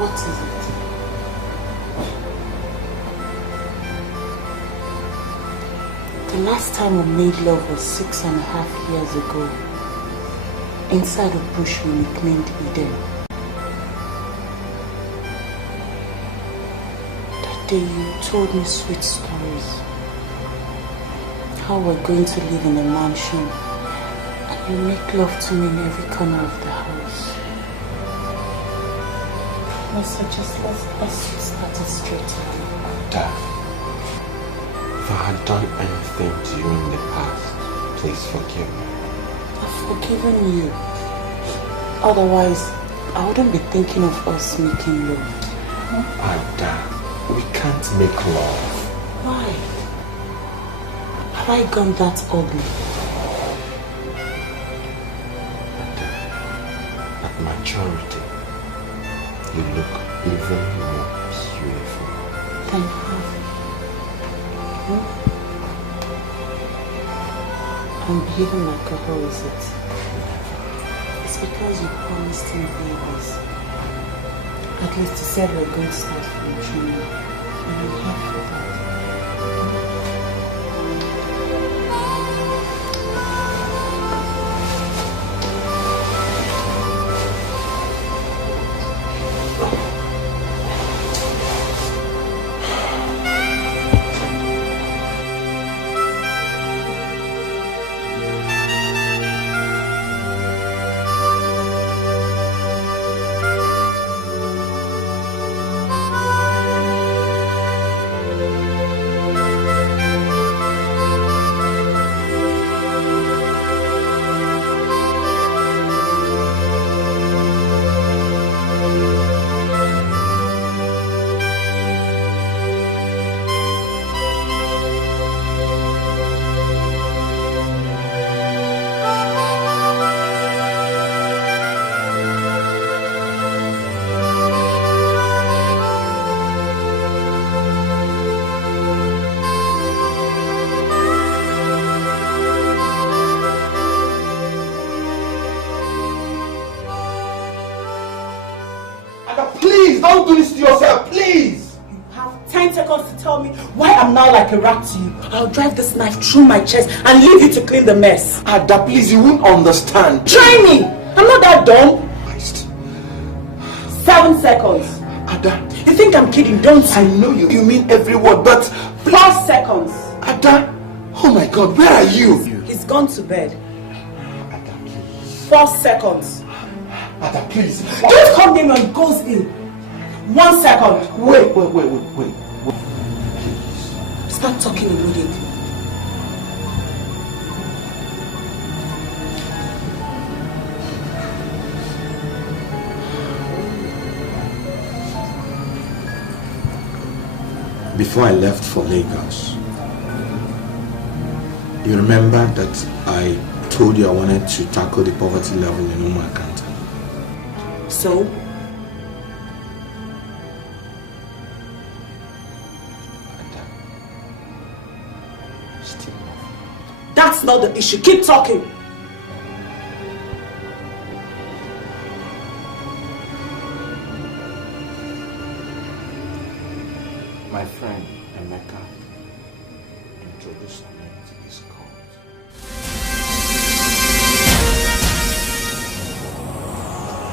What is it? The last time we made love was 6.5 years ago. Inside a bush we nicknamed Eden. That day you told me sweet stories. How we're going to live in a mansion. And you make love to me in every corner of the house. I suggest let's start it straight away. Dad, if I had done anything to you in the past, please forgive me. I've forgiven you. Otherwise, I wouldn't be thinking of us making love. Dad, we can't make love. Why? Have I gone that ugly? At maturity, you look even more beautiful. Then how? I'm behaving like a hoe, is it? It's because you promised me babies. At least you said we're going to start from training. And I'm here for that. Don't do this to yourself, please! You have 10 seconds to tell me why I'm now like a rat to you. I'll drive this knife through my chest and leave you to clean the mess. Ada, please, you won't understand. Try me! I'm not that dumb. 7 seconds. Ada. You think I'm kidding, don't you? I know you mean every word, but... 4 seconds. Ada, oh my God, where are you? He's gone to bed. Ada, please. 4 seconds. Ada, please. Don't come in when he goes in. 1 second. Wait. Start talking immediately. before I left for Lagos, you remember that I told you I wanted to tackle the poverty level in Okonkwo. So? That's not the issue. Keep talking. My friend Emeka introduced me to this cult.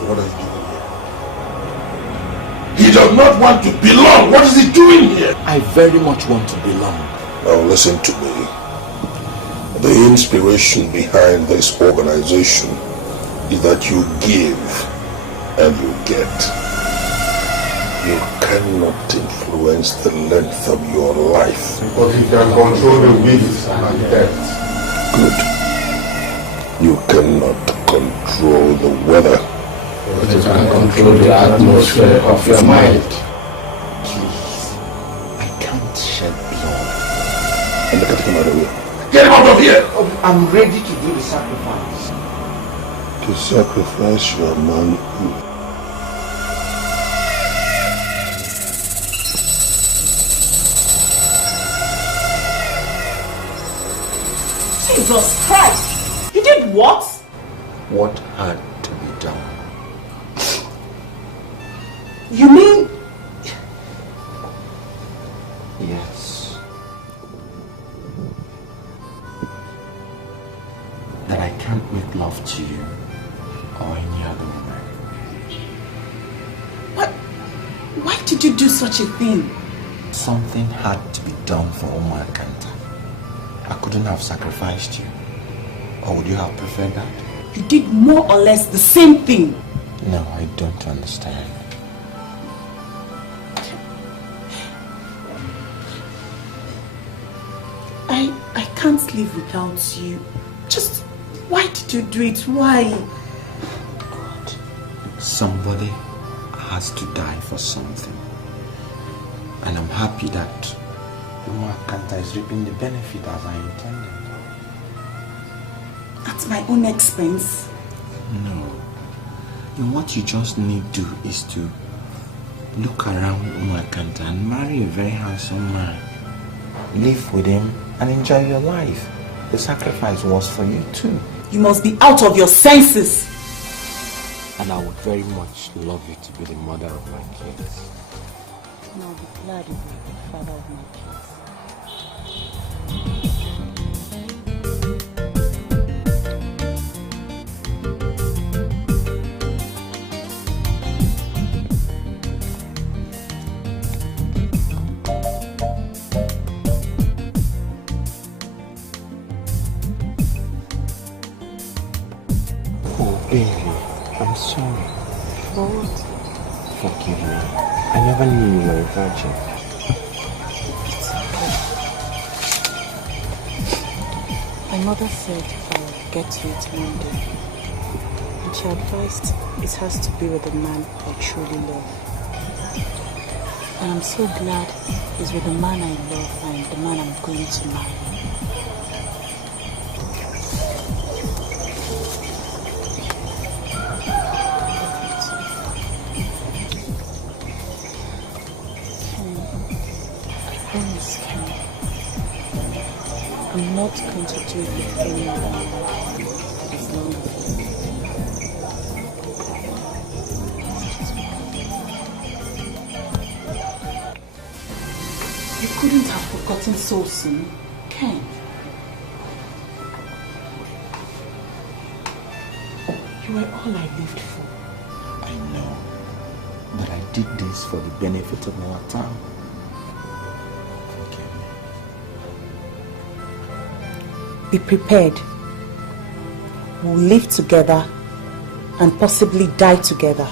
What is he doing here? He does not want to belong. What is he doing here? I very much want to belong. Now listen to me. The inspiration behind this organization is that you give and you get. You cannot influence the length of your life. But you can control the winds and depths. Good. You cannot control the weather. But you can control the atmosphere of your mind. Please, I can't shed blood. And look at him out of here. Get him out of here! I'm ready to do the sacrifice. To sacrifice your manhood. Jesus Christ! You did what? What had to be done? You mean... Yes. That I can't make love to you or any other woman. What? Why did you do such a thing? Something had to be done for Okonkwo. I couldn't have sacrificed you. Or would you have preferred that? You did more or less the same thing. No, I don't understand. I can't live without you. Just, why did you do it? Why? God, somebody has to die for something. And I'm happy that Okonkwo is reaping the benefit as I intended. At my own expense? No. And what you just need to do is to look around Okonkwo and marry a very handsome man. Live with him and enjoy your life. The sacrifice was for you too. You must be out of your senses. And I would very much love you to be the mother of my kids. And I'll be glad if you're the father of my kids. Baby, I'm sorry. For what? Forgive me. I never knew you were a virgin. My mother said I'll get to it one day. And she advised it has to be with a man I truly love. And I'm so glad it's with the man I love and the man I'm going to marry. I'm not going to do it with anyone as long as you couldn't have forgotten so soon, Ken. You were all I lived for. I know. But I did this for the benefit of our town. Be prepared. We'll live together and possibly die together.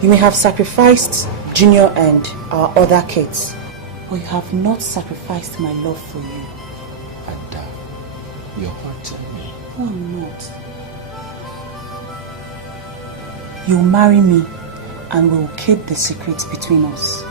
You may have sacrificed Junior and our other kids, but you have not sacrificed my love for you. Ada, you're hurting me. No, I'm not. You'll marry me and we'll keep the secret between us.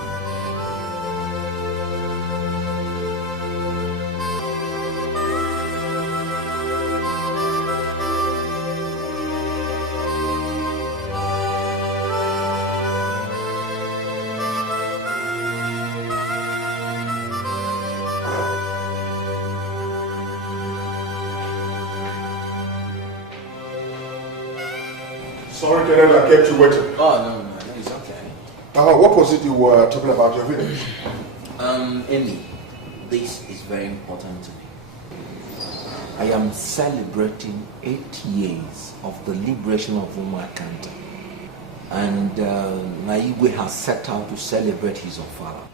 Sorry, Kenneth, I kept you waiting. Oh, no, it's okay. What was it you were talking about your village? Amy, this is very important to me. I am celebrating 8 years of the liberation of Umuakanta. And Naigwe has set out to celebrate his Ofala.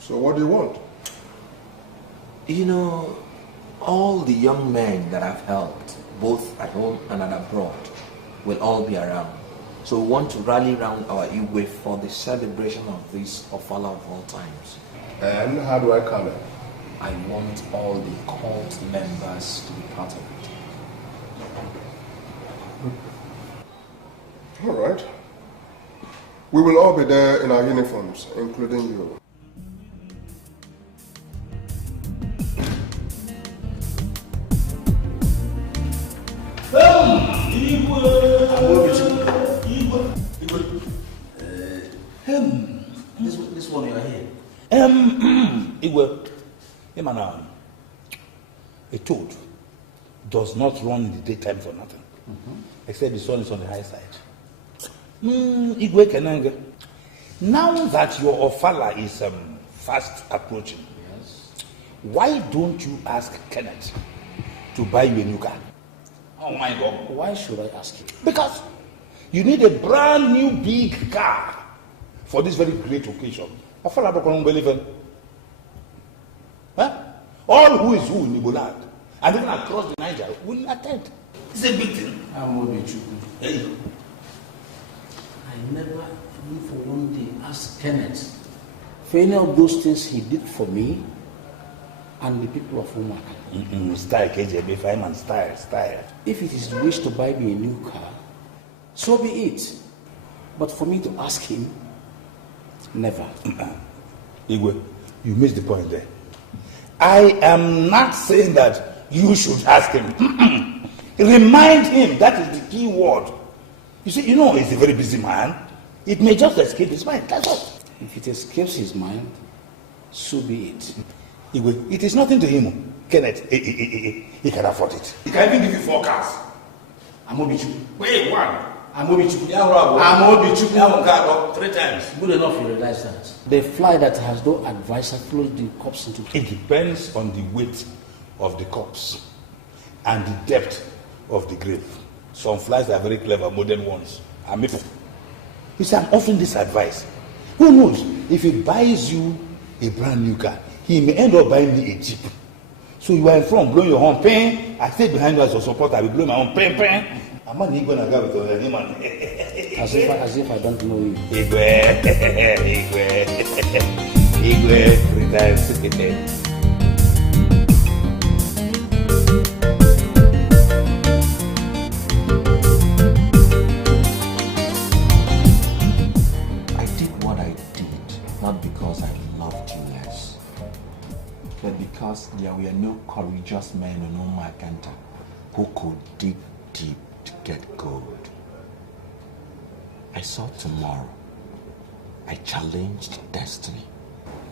So what do you want? You know, all the young men that I've helped, both at home and abroad, will all be around. So we want to rally around our Igwe for the celebration of this Ofala of all times. And how do I come in? I want all the cult members to be part of it. All right. We will all be there in our uniforms, including you. This one you are here. A toad does not run in the daytime for nothing, except the sun is on the high side. Igwe Kenanga, now that your Ofala is fast approaching, why don't you ask Kenneth to buy you a new car? Oh my God. Why should I ask you? Because you need a brand new big car for this very great occasion. Ofala don't believe in. Huh? All who is who in Igbo land and even across the Niger will attend. It's a big thing. Hey. I never, even for one day, asked Kenneth for any of those things he did for me and the people of Umaka. Style, KJB, fireman, style. If it is the wish to buy me a new car, so be it. But for me to ask him, never. Igwe, you missed the point there. I am not saying that you should ask him. Remind him, that is the key word. You see, he's a very busy man. It may just escape his mind, that's all. If it escapes his mind, so be it. Igwe, it is nothing to him. Kenneth, he can afford it. He can even give you 4 cars. Amobichu. Wait, one. Amobichu. 3 times. Good enough you realize that. The fly that has no advisor throws the corpse into... It depends on the weight of the corpse and the depth of the grave. Some flies are very clever, modern ones. You see, I'm offering this advice. Who knows, if he buys you a brand new car, he may end up buying me a Jeep. So you are in front, blowing your horn, pain. I stay behind you as a supporter, I will blow my own pain. I'm not even going to go with your man. As if I don't know you. Igwe, 3 times, Not because I loved you less, but because there were no courageous men in Umuakanta who could dig deep to get gold. I saw tomorrow. I challenged destiny.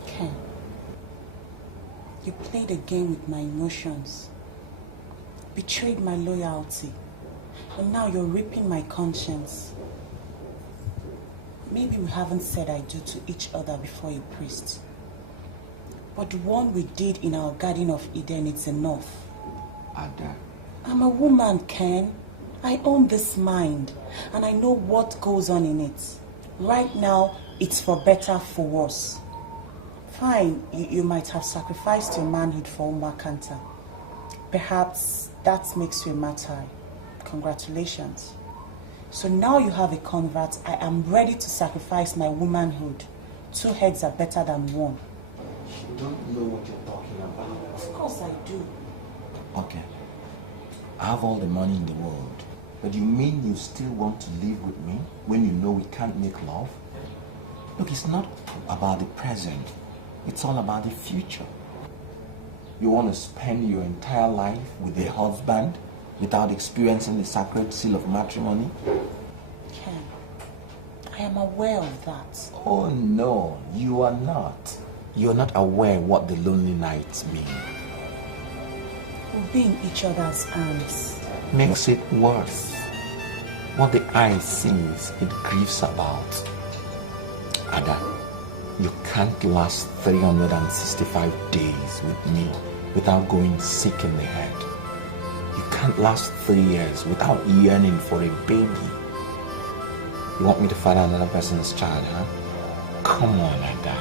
Ken, you played a game with my emotions, betrayed my loyalty, and now you're ripping my conscience. Maybe we haven't said I do to each other before a priest. But the one we did in our Garden of Eden, it's enough. Ada. I'm a woman, Ken. I own this mind, and I know what goes on in it. Right now, it's for better, for worse. Fine, you might have sacrificed your manhood for Umuakanta. Perhaps that makes you a martyr. Congratulations. So now you have a convert. I am ready to sacrifice my womanhood. 2 heads are better than one. You don't know what you're talking about. Of course I do. Okay. I have all the money in the world. But you mean you still want to live with me when you know we can't make love? Look, it's not about the present. It's all about the future. You want to spend your entire life with a husband without experiencing the sacred seal of matrimony? Ken, I am aware of that. Oh no, you are not. You are not aware what the lonely nights mean. We'll be in each other's arms. Makes it worse. What the eye sees, it grieves about. Ada, you can't last 365 days with me without going sick in the head. You can't last 3 years without yearning for a baby. You want me to father another person's child, huh? Come on, Ada.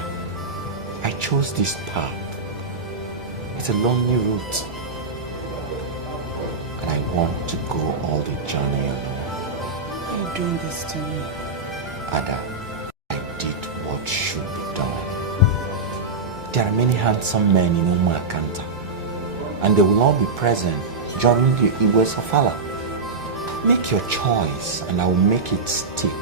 I chose this path. It's a lonely route. And I want to go all the journey alone. Why are you doing this to me? Ada, I did what should be done. There are many handsome men in Okonkwo, and they will all be present during the Igwe Safala. Make your choice and I will make it stick.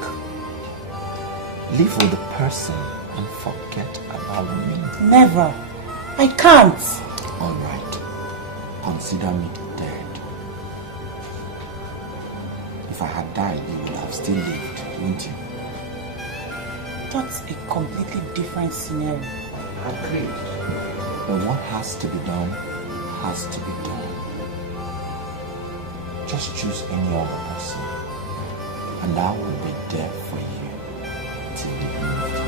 Live with the person and forget about me. Never. I can't. All right. Consider me dead. If I had died, you would have still lived, wouldn't you? That's a completely different scenario. Agreed. But what has to be done, has to be done. Just choose any other person, and I will be there for you till the end of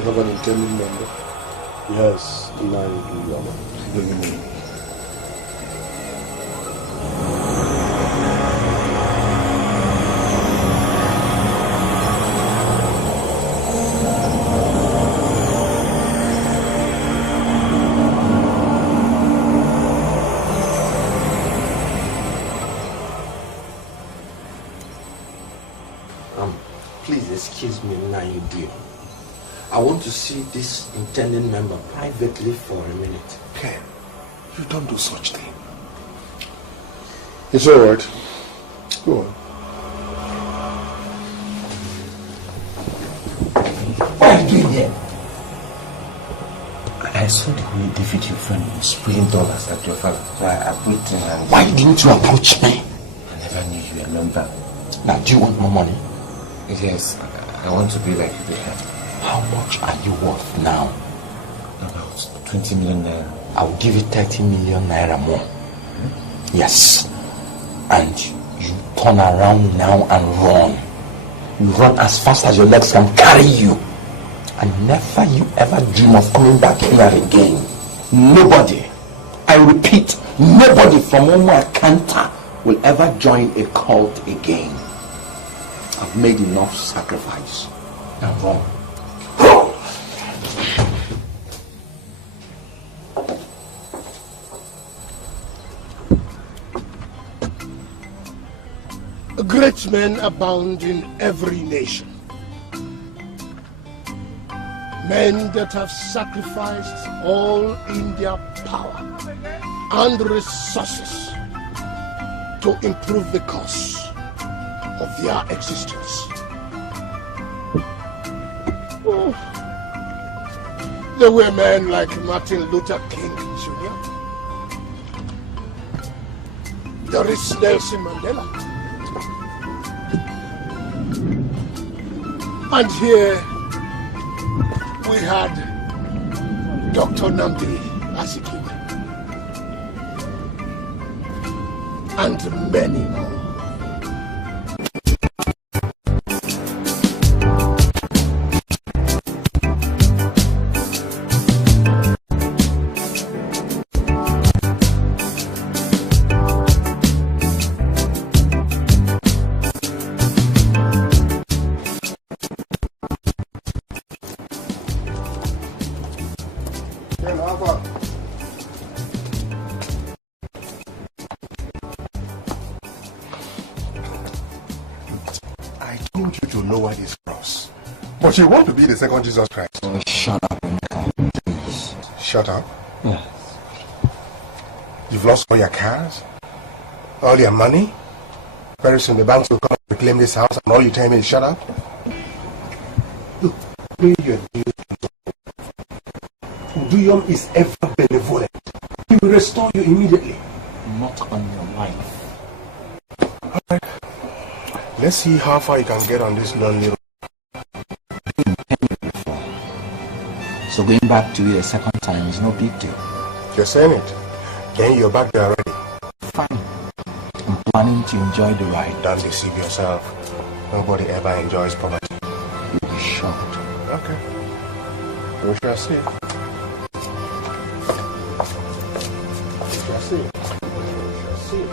You have an intending member? Yes, Nigerian. What do you mean? Please excuse me, Nigerian. I want to see this intending member privately for a minute. Ken, you don't do such thing. It's all right. Go on. What are you doing here? I saw the way David, your friend, was spraying dollars at your father. So I approached him and... Why didn't you approach me? I never knew you were a member. Now, do you want more money? Yes, I want to be like you. How much are you worth now? About 20 million naira. I'll give you 30 million naira more. Yes. And you turn around now and run. You run as fast as your legs can carry you. And never you ever dream of coming back here again. Nobody, I repeat, nobody from Okonkwo will ever join a cult again. I've made enough sacrifice. Now run. Great men abound in every nation. Men that have sacrificed all in their power and resources to improve the cause of their existence. Oh. There were men like Martin Luther King Jr. There is Nelson Mandela. And here we had Dr. Nnamdi Azikiwe and many more. But you want to be the second Jesus Christ. Oh, shut up and come, please. Shut up? Yes. You've lost all your cars? All your money? Very soon the banks will come and reclaim this house and all you tell me is shut up? Look, pay your dues. Uduyom is ever benevolent. He will restore you immediately. Not on your life. Alright. Let's see how far you can get on this lonely road. So going back to it a second time is no big deal. You're saying it. Then you're back there already. Fine. I'm planning to enjoy the ride. Don't deceive yourself. Nobody ever enjoys poverty. You'll be shocked. Okay. We shall see. We shall see. We shall see.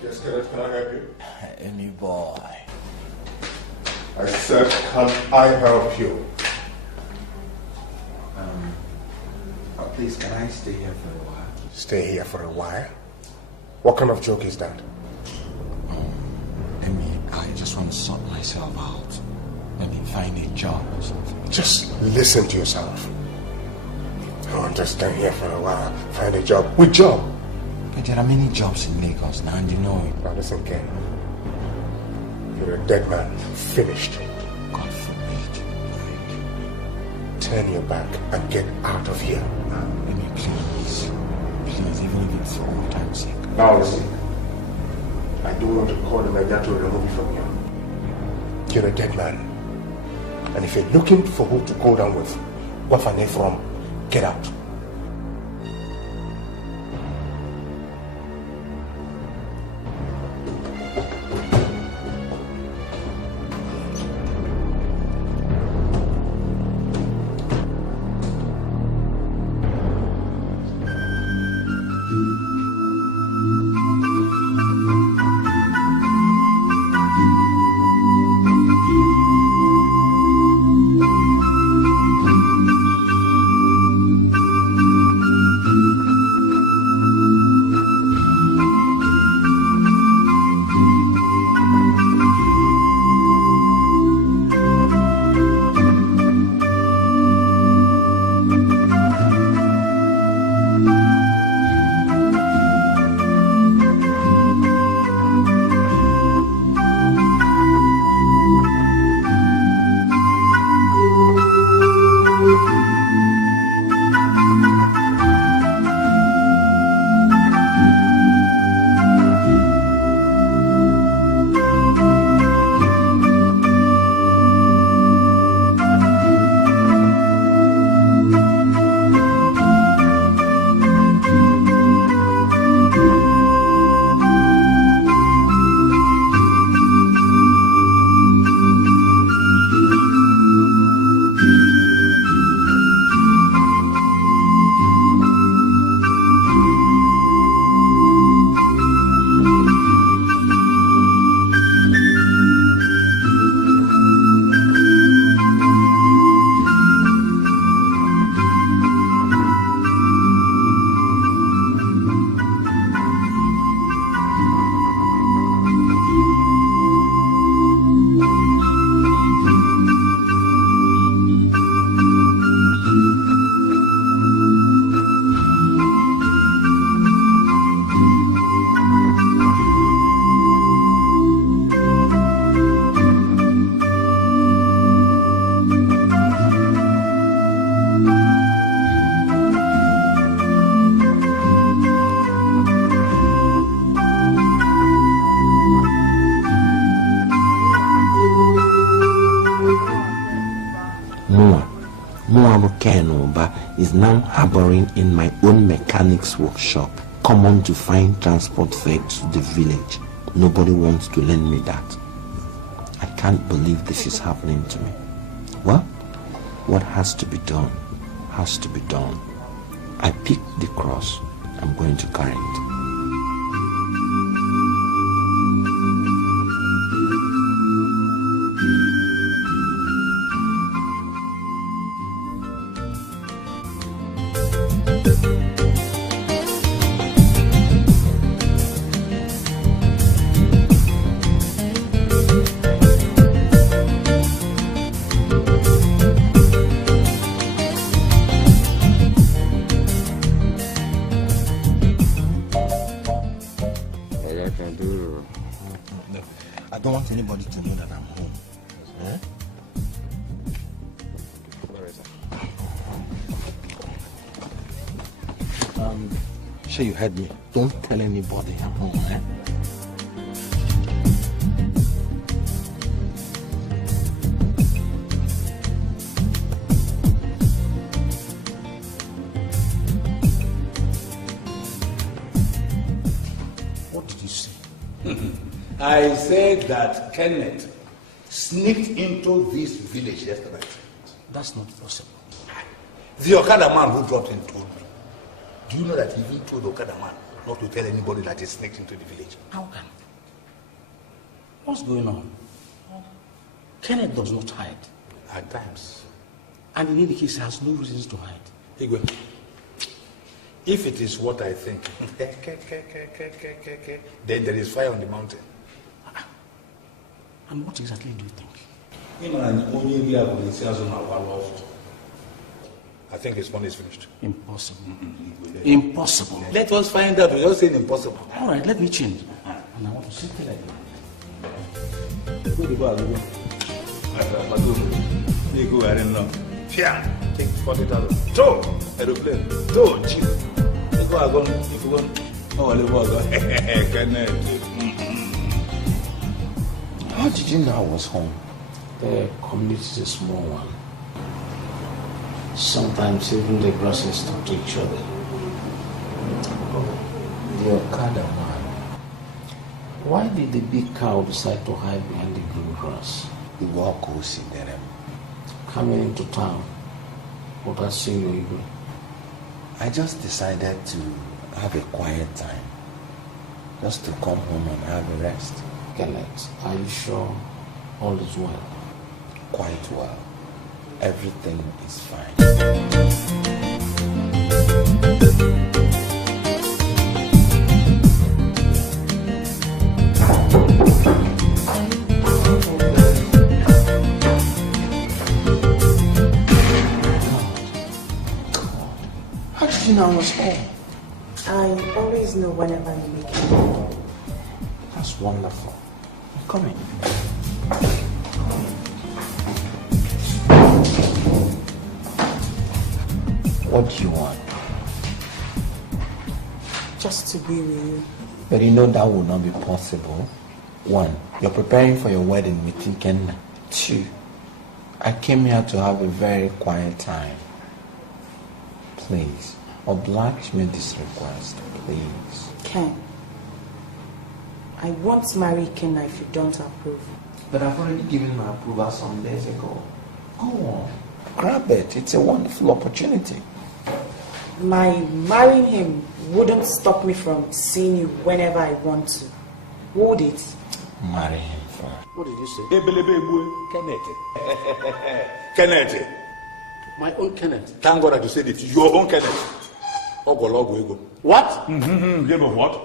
Yes, Kenneth, can I help you? Any boy. I said, can I help you? Please, can I stay here for a while? Stay here for a while? What kind of joke is that? Amy, I just want to sort myself out. Maybe find a job or something. Just listen to yourself. I want to stay here for a while, find a job. Which job? But there are many jobs in Lagos now, and you know it. Now listen, Ken. You're a dead man. Finished. God forbid. Turn your back and get out of here. Let me please. Please, even if it's for all time's sake. Now listen. I don't want to call the Nigerian to remove you from here. You're a dead man. And if you're looking for who to go down with, what for from, get out. Is now harboring in my own mechanic's workshop. Common to find transport fare to the village. Nobody wants to lend me that. I can't believe this is happening to me. Well, what has to be done has to be done. I picked the cross. I'm going to carry it. I don't want anybody to know that I'm home. Eh? Sure you heard me. Don't tell anybody I'm home. Eh? What did you say? I said that Kenneth sneaked into this village yesterday. That's not possible. The Okada man who dropped in told me. Do you know that he even told the Okada man not to tell anybody that he sneaked into the village? How can? What's going on? Kenneth does not hide. At times. And in any case, he has no reasons to hide. Igwe, if it is what I think, then there is fire on the mountain. And what exactly do you think? I think his money is finished. Impossible. Impossible. Let us find out. We're just saying impossible. All right, let me change. And I want to settle like that. Take 40,000. Two aeroplane. Two cheap. If you go, Kenneth. How did you know I was home? The community is a small one. Sometimes even the grasses talk to each other. The Okada man. Why did the big cow decide to hide behind the green grass? The walk goes in there. Coming into town without seeing your Igwe. I just decided to have a quiet time. Just to come home and have a rest. Kenneth, are you sure all is well? Quite well. Everything is fine. How did you know I was home? I always know whenever you make it. That's wonderful. I'm coming. What do you want? Just to be with you. But you know that will not be possible. 1, you're preparing for your wedding with Kenneth. 2, I came here to have a very quiet time. Please, oblige me this request, please. Ken, I want to marry Ken if you don't approve. But I've already given my approval some days ago. Go on, grab it. It's a wonderful opportunity. My marrying him wouldn't stop me from seeing you whenever I want to. Would it? Marry him first. What did you say? Kenneth. Kenneth. My own Kenneth. Thank God that you said it. Your own Kenneth. What? Game of what?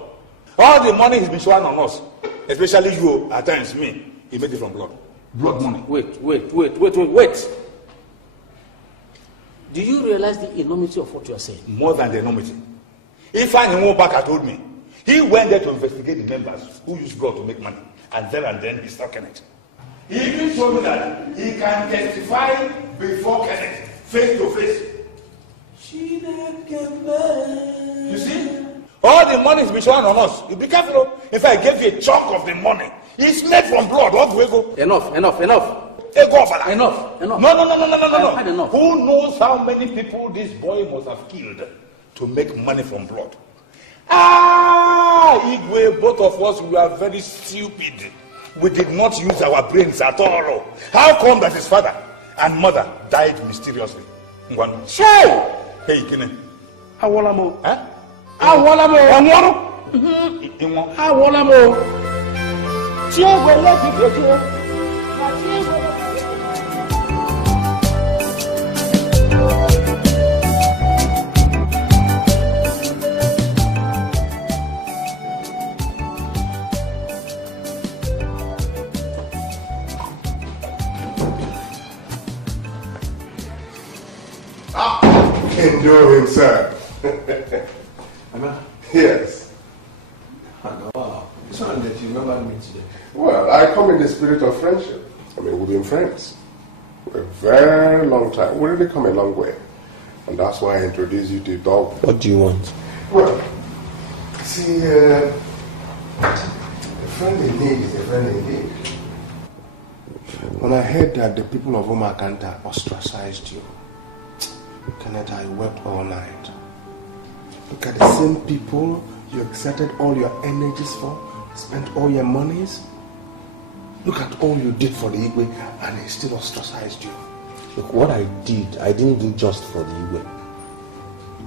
All the money he's been showing on us, especially you, at times me, he made it from blood. Blood money. Wait. Do you realize the enormity of what you are saying? More than the enormity. If I knew back, I told me. He went there to investigate the members who use blood to make money. And then he struck Kenneth. He even told me that he can testify before Kenneth, face to face. You see? All the money is been shown on us. You be careful. If I gave you a chunk of the money, it's made from blood. What do we go? Enough. Enough. No. No. Who knows how many people this boy must have killed to make money from blood? Igwe, both of us, we are very stupid. We did not use our brains at all. How come that his father and mother died mysteriously? Hey, Kine. Awolamo. Huh? Awolamo. Awolamo. Endure himself. Yes. Wow. It's not that you remember me today. Well, I come in the spirit of friendship. I mean, we've been friends for a very long time. We really come a long way. And that's why I introduced you to dog. What do you want? Well, see, a friend in need is a friend indeed. When I heard that the people of Omakanta ostracized you, Kenneth, I wept all night. Look at the same people you exerted all your energies for, spent all your monies. Look at all you did for the Igwe, and he still ostracized you. Look, what I didn't do just for the Igwe.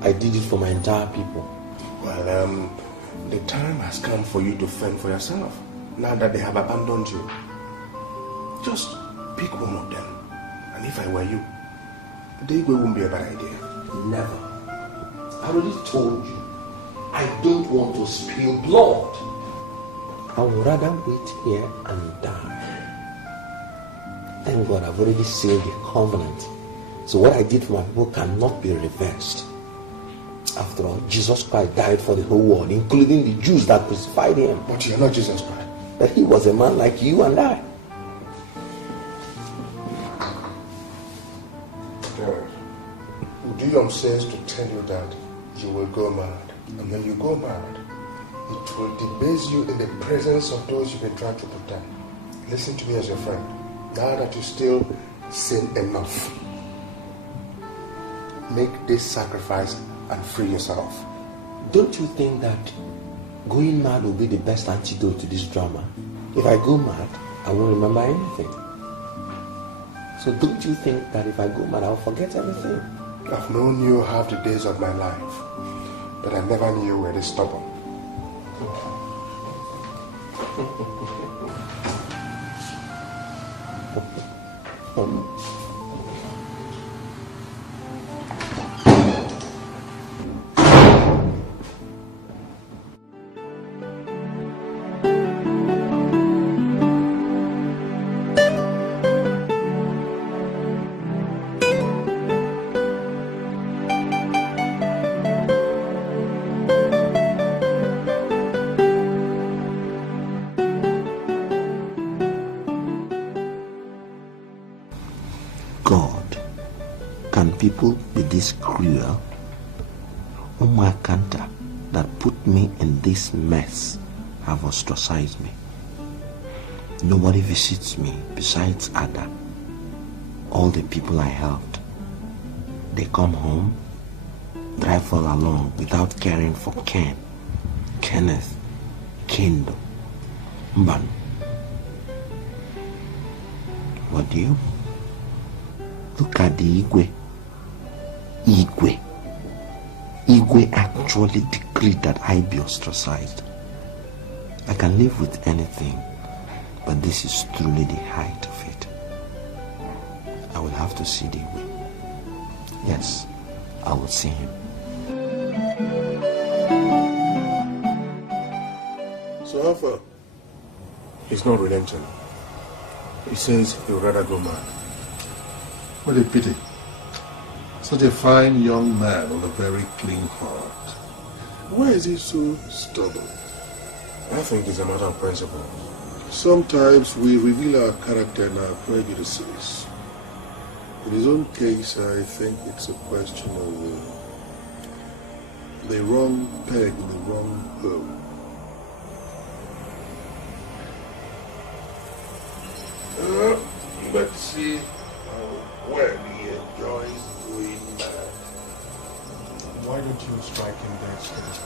I did it for my entire people. Well, the time has come for you to fend for yourself, now that they have abandoned you. Just pick one of them, and if I were you, the Igwe won't be a bad idea. Never. I already told you, I don't want to spill blood. I would rather wait here and die Thank God I've already sealed the covenant. So what I did for my people cannot be reversed. After all, Jesus Christ died for the whole world, including the Jews that crucified him. But you're not Jesus Christ. But he was a man like you and I. Udiyom says to tell you that you will go mad. And when you go mad, it will debase you in the presence of those you've been trying to protect. Listen to me as your friend. Now that you still sin enough, make this sacrifice and free yourself. Don't you think that going mad will be the best antidote to this drama? If I go mad, I won't remember anything. So don't you think that if I go mad, I'll forget everything? I've known you half the days of my life, but I never knew you were this stubborn. People be this cruel? Omakanta that put me in this mess have ostracized me. Nobody visits me besides Ada. All the people I helped, they come home, drive all along without caring for Kenneth, Kendo, Mban. What do you? Look at the Igwe. Igwe actually decreed that I be ostracized. I can live with anything, but this is truly the height of it. I will have to see the Igwe. Yes, I will see him. So how far? He's not relenting. He says he would rather go mad. What a pity. Such a fine young man with a very clean heart. Why is he so stubborn? I think it's a matter of principle. Sometimes we reveal our character and our prejudices. In his own case, I think it's a question of the wrong peg in the wrong hole. Let's see how well he enjoys going mad. Why don't you strike him dead straight?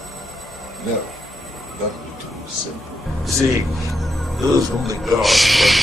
No, that would be too simple. See, those whom the gods must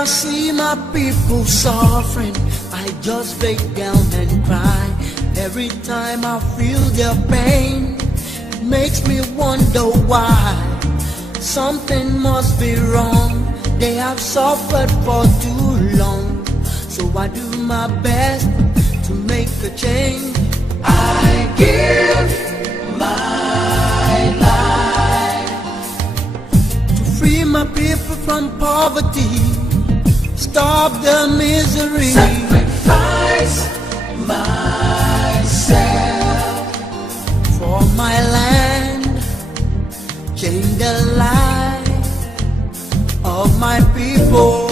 I see my people suffering, I just break down and cry. Every time I feel their pain, it makes me wonder why. Something must be wrong, they have suffered for too long. So I do my best to make a change. I give my life to free my people from poverty, stop the misery. Sacrifice myself for my land, change the life of my people.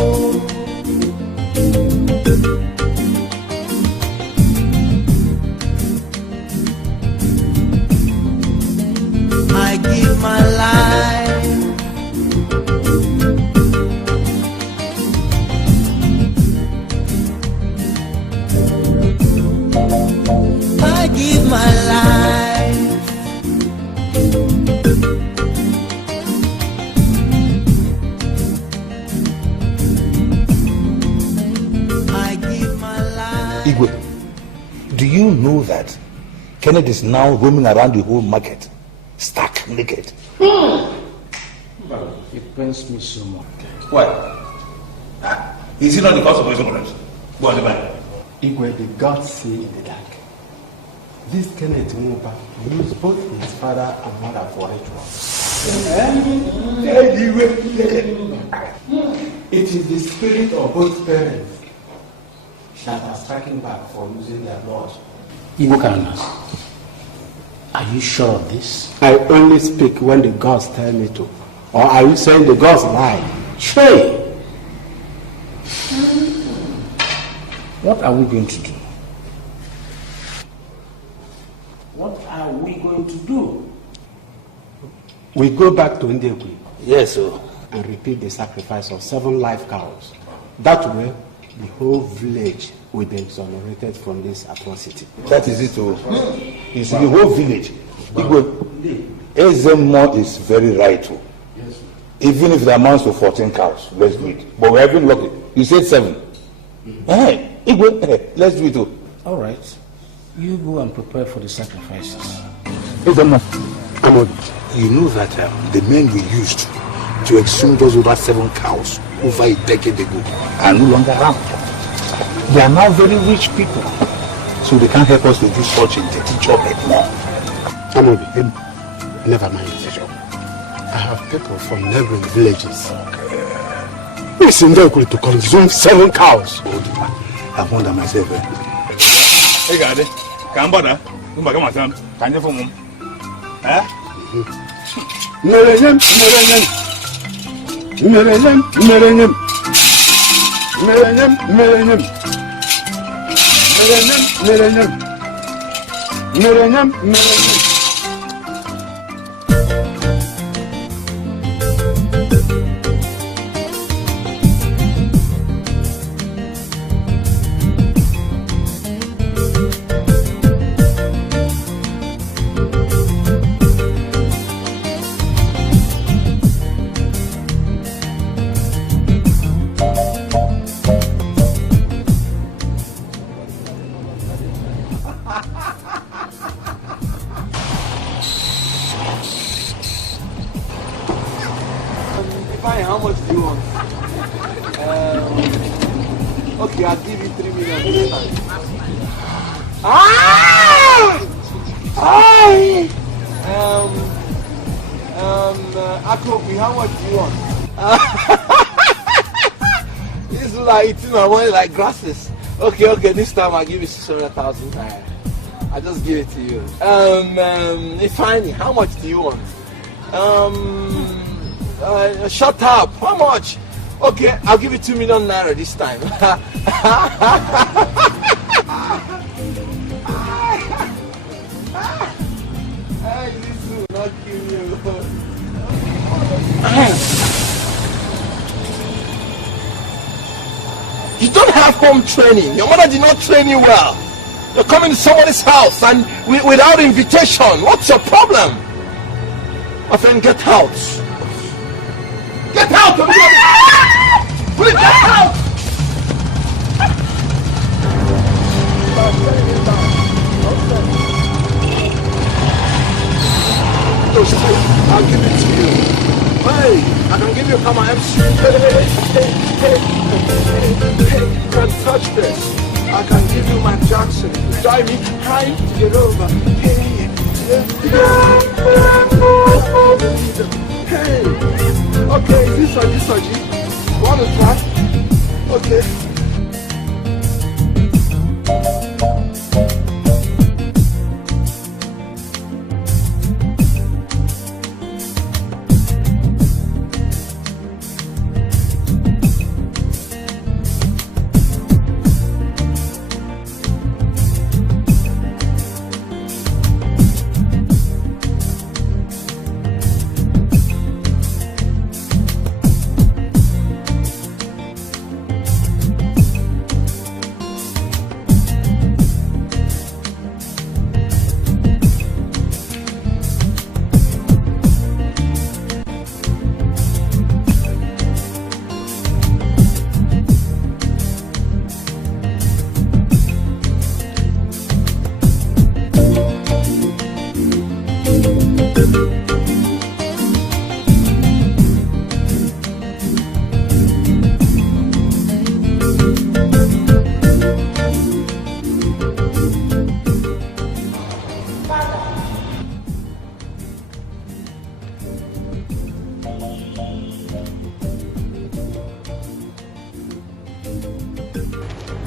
I give my life. I give my life. I give my life. Igwe, do you know that Kenneth is now roaming around the whole market, stark naked? It pains me so much. Why? Is it not the cause of his ignorance? Go on, the man. Igwe, the gods see in the dark. This Kenneth Nwuba used both his father and mother for rituals. It is the spirit of both parents that are striking back for losing their blood. Ibukanas, are you sure of this? I only speak when the gods tell me to. Or are you saying the gods lie? Shay! What are we going to do? What are we going to do? We go back to Ndekwe. Yes, sir. And repeat the sacrifice of 7 live cows. That way, the whole village will be exonerated from this atrocity. That is it, oh. You see, the whole village. Ezemo is very right, oh. Yes, Even if it amounts to 14 cows, let's do it. But we haven't lucky. You said 7. Hey, Igwe, let's do it, oh. All right. You go and prepare for the sacrifices. Ezemo, you know that the men we used to exhume those over 7 cows over a decade ago are no longer around. They are now very rich people, so they can't help us to do such a dirty job anymore. Never mind. I have people from neighboring villages. Listen, they're going to consume 7 cows. I wonder myself. Hey, God, come on, can you phone? Eh? Merenyem. How much do you want? Okay, I'll give you 3 million this time. Akopi, how much do you want? This is like eating my money like grasses. Okay, this time I'll give you 600,000 naira. I'll just give it to you. Ifeanyi, how much do you want? Shut up. How much? Okay, I'll give you 2 million naira this time. This will not kill you. You don't have home training. Your mother did not train you well. You're coming to somebody's house and without invitation. What's your problem? My friend, get out. Get out! Please get out! I'll give it to you. Hey, I can give you a camera MC. Hey, you can touch this. I can give you my Jackson. Drive me high to get over. Hey, okay, is this or G? Want to try? Okay.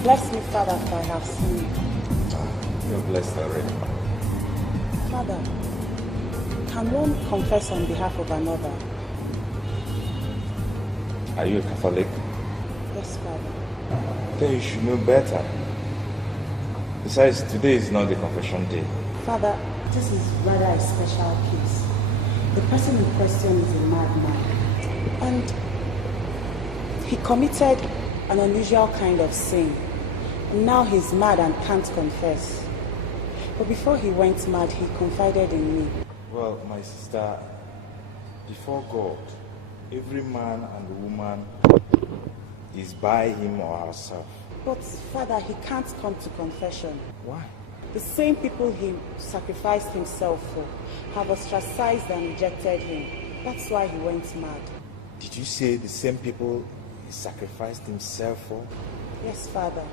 Bless me, Father, for I have sinned. You're blessed already. Father, can one confess on behalf of another? Are you a Catholic? Yes, Father. Then you should know better. Besides, today is not the confession day. Father, this is rather a special case. The person in question is a madman. And he committed an unusual kind of sin. And now he's mad and can't confess. But before he went mad, he confided in me. Well, my sister, before God, every man and woman is by him or herself. But Father, he can't come to confession. Why? The same people he sacrificed himself for have ostracized and rejected him. That's why he went mad. Did you say the same people he sacrificed himself for? Yes, Father.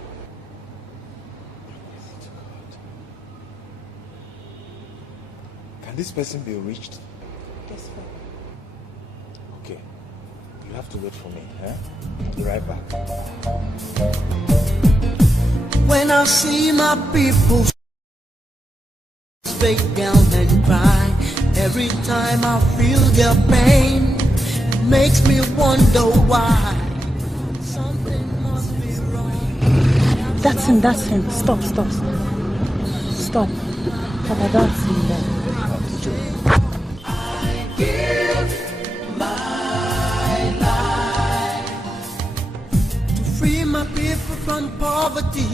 Can this person be reached? Yes, Father. Okay. You have to wait for me, eh? I'll be right back. When I see my people break down and cry, every time I feel their pain, it makes me wonder why. Something must be wrong. That's him. Stop. Stop. Father, that's him there. Give my life to free my people from poverty,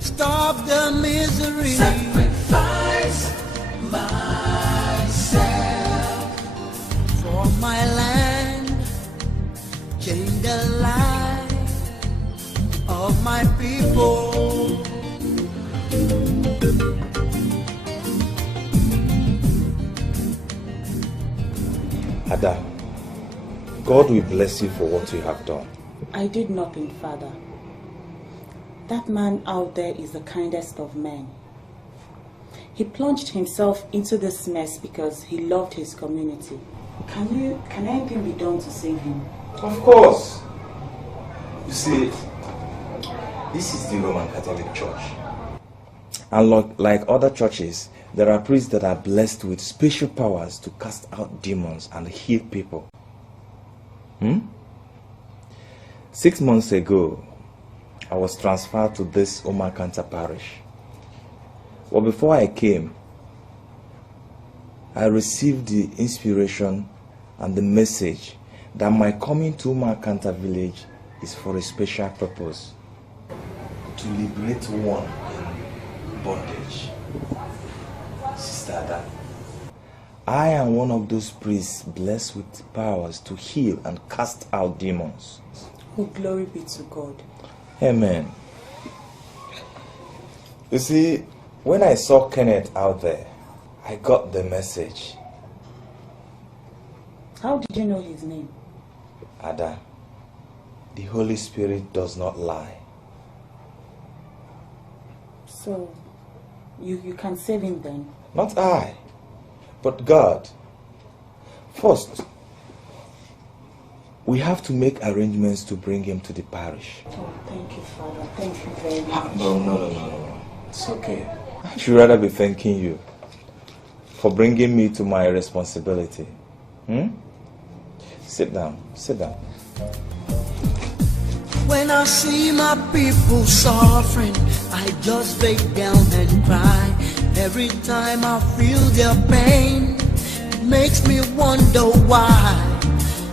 stop the misery, sacrifice myself for my land, change the life of my people. Ada, God will bless you for what you have done. I did nothing, Father. That man out there is the kindest of men. He plunged himself into this mess because he loved his community. Can anything be done to save him? Of course. You see, this is the Roman Catholic Church. And like other churches, there are priests that are blessed with special powers to cast out demons and heal people. 6 months ago, I was transferred to this Okonkwo parish. But before I came, I received the inspiration and the message that my coming to Okonkwo village is for a special purpose. To liberate one in bondage. Sister Ada, I am one of those priests blessed with powers to heal and cast out demons. Oh, glory be to God. Amen. You see, when I saw Kenneth out there, I got the message. How did you know his name? Ada, the Holy Spirit does not lie. So, you can save him then? Not I, but God. First, We have to make arrangements to bring him to the parish. Oh, thank you, Father. Thank you very much. No. It's okay. I should rather be thanking you for bringing me to my responsibility. Sit down. When I see my people suffering, I just break down and cry. Every time I feel their pain, it makes me wonder why.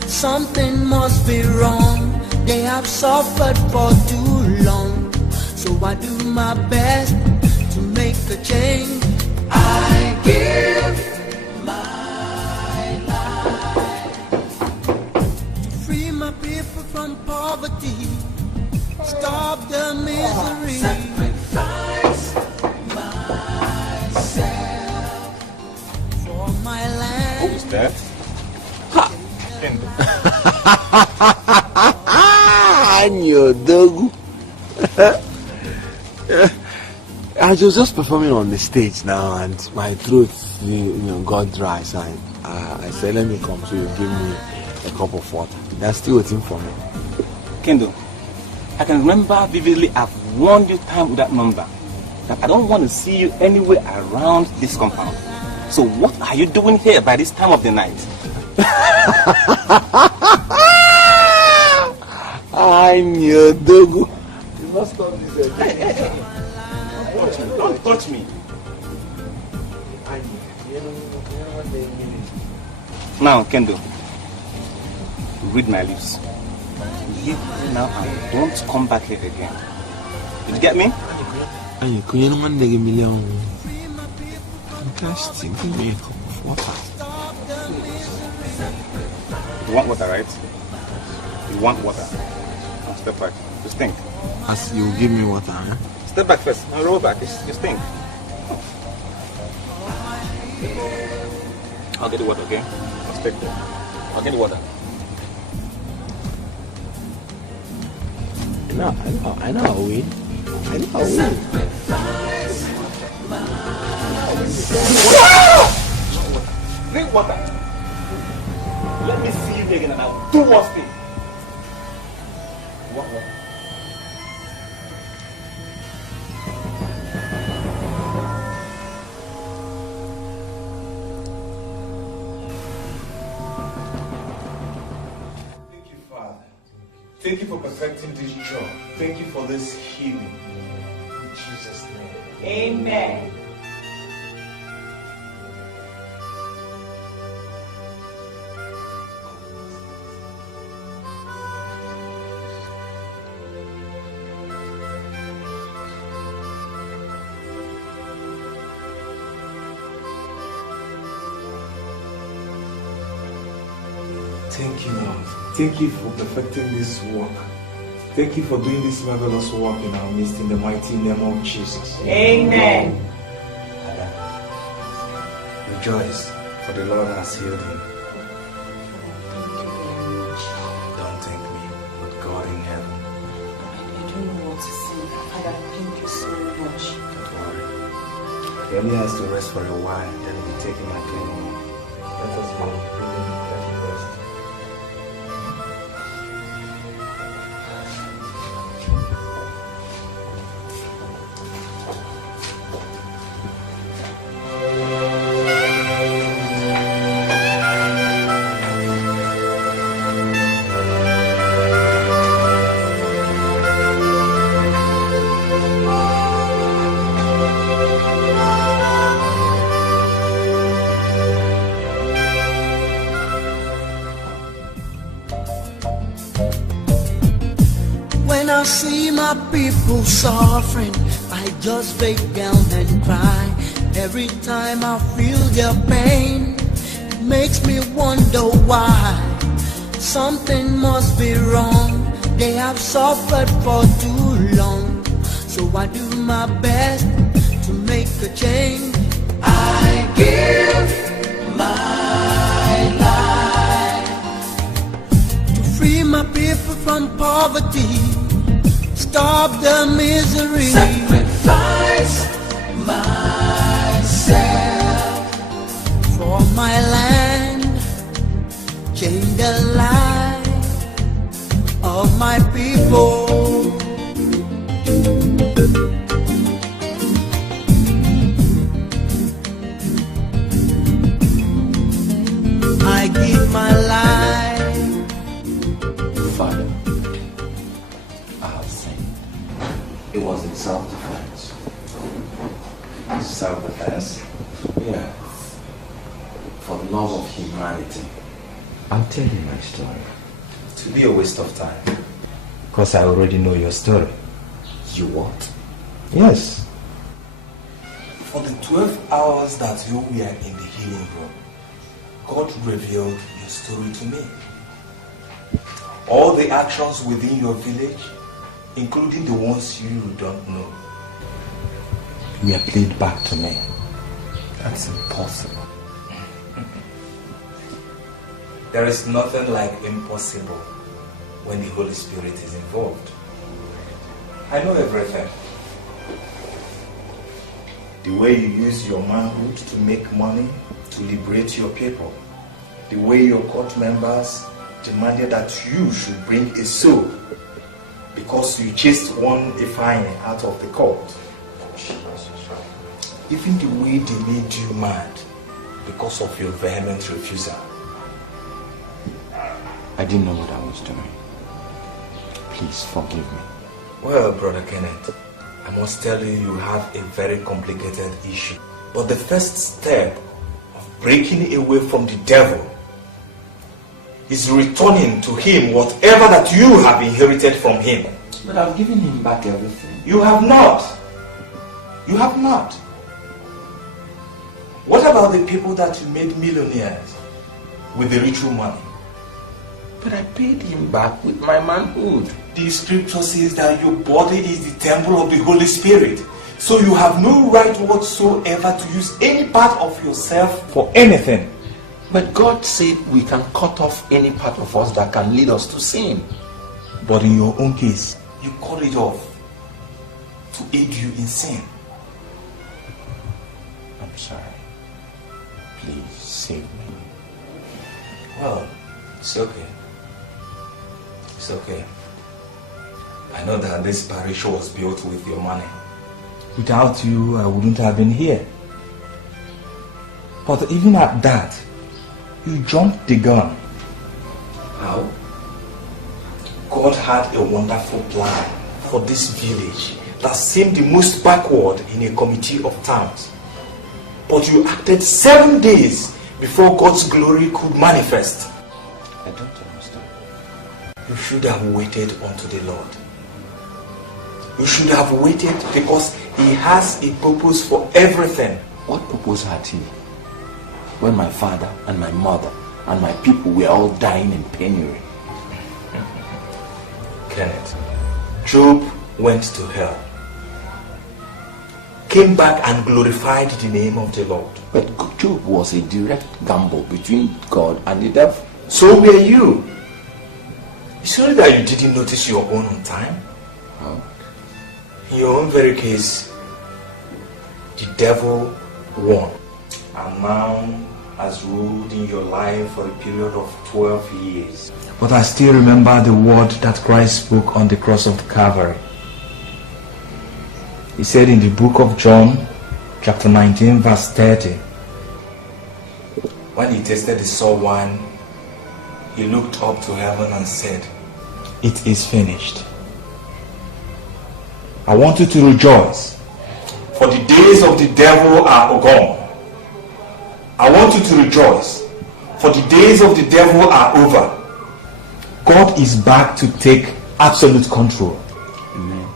Something must be wrong. They have suffered for too long. So I do my best to make a change. I give my life to free my people from poverty, stop the misery. Sacrifice myself for my land. Who's that? Dogu. I was just performing on the stage now, and my throat, got dry. So I said, let me come. So you give me a cup of water. They're still waiting for me. Kendo, I can remember vividly. I've warned you time with that number that I don't want to see you anywhere around this compound. So what are you doing here by this time of the night? I knew, Dogu. You must stop this. Hey. Don't touch me. Now, Kendo, read my lips. Leave me now and don't come back here again. Did you get me? You can't give me a cup of water. You want water, right? You want water. Now step back. You stink. As you give me water, eh? Step back first. Now roll back. You stink. I'll get the water, okay? Let's take that. I'll get the water. I know I'll win. Drink water. Let me see you again and I'll do more thing. What water? Thank you, Father. Thank you for perfecting this job. Thank you for this healing. In Jesus' name. Amen. Thank you, Lord. Thank you for perfecting this work. Thank you for doing this marvelous work in our midst in the mighty name of Jesus. Amen. Rejoice, for the Lord has healed him. Don't thank me, but God in heaven. I don't know what to say. Father, thank you so much. Don't worry. He only has to rest for a while, then he'll be taking my cleaning. Let us go. I see my people suffering, I just break down and cry. Every time I feel their pain, it makes me wonder why. Something must be wrong, they have suffered for too long. So I do my best to make a change. I give my life to free my people from poverty, stop the misery, sacrifice myself for my land, change the life of my people. I give my life. Father, I have sinned. It was in self-defense. Self-defense? Yeah. For the love of humanity. I'll tell you my story. To be a waste of time. Because I already know your story. You what? Yes. For the 12 hours that you were in the healing room, God revealed your story to me. All the actions within your village, including the ones you don't know, were played back to me. That's impossible. There is nothing like impossible when the Holy Spirit is involved. I know everything. The way you use your manhood to make money to liberate your people. The way your court members demanded that you should bring a soul because you chased one Ifeanyi out of the court. Even the way they made you mad because of your vehement refusal. I didn't know what I was doing. Please forgive me. Well, Brother Kenneth, I must tell you, you have a very complicated issue. But the first step of breaking away from the devil is returning to him whatever that you have inherited from him. But I've given him back everything. You have not. You have not. What about the people that you made millionaires with the ritual money? But I paid him back with my manhood. The scripture says that your body is the temple of the Holy Spirit. So you have no right whatsoever to use any part of yourself for anything. But God said we can cut off any part of us that can lead us to sin. But in your own case, you cut it off to aid you in sin. I'm sorry. Please save me. Well, it's okay. It's okay. I know that this parish was built with your money. Without you, I wouldn't have been here. But even at that, you jumped the gun. How? God had a wonderful plan for this village that seemed the most backward in a committee of towns. But you acted 7 days before God's glory could manifest. I don't understand. You should have waited unto the Lord. You should have waited because He has a purpose for everything. What purpose had He? When my father and my mother and my people were all dying in penury. Kenneth, Job went to hell, came back and glorified the name of the Lord. But Job was a direct gamble between God and the devil. So were you. It's only that you didn't notice your own on time. How? In your own very case, the devil won. And now has ruled in your life for a period of 12 years. But I still remember the word that Christ spoke on the cross of Calvary. He said in the book of John, chapter 19, verse 30, when he tasted the sour wine, he looked up to heaven and said, "It is finished." I want you to rejoice, for the days of the devil are gone. I want you to rejoice, for the days of the devil are over. God is back to take absolute control. Amen.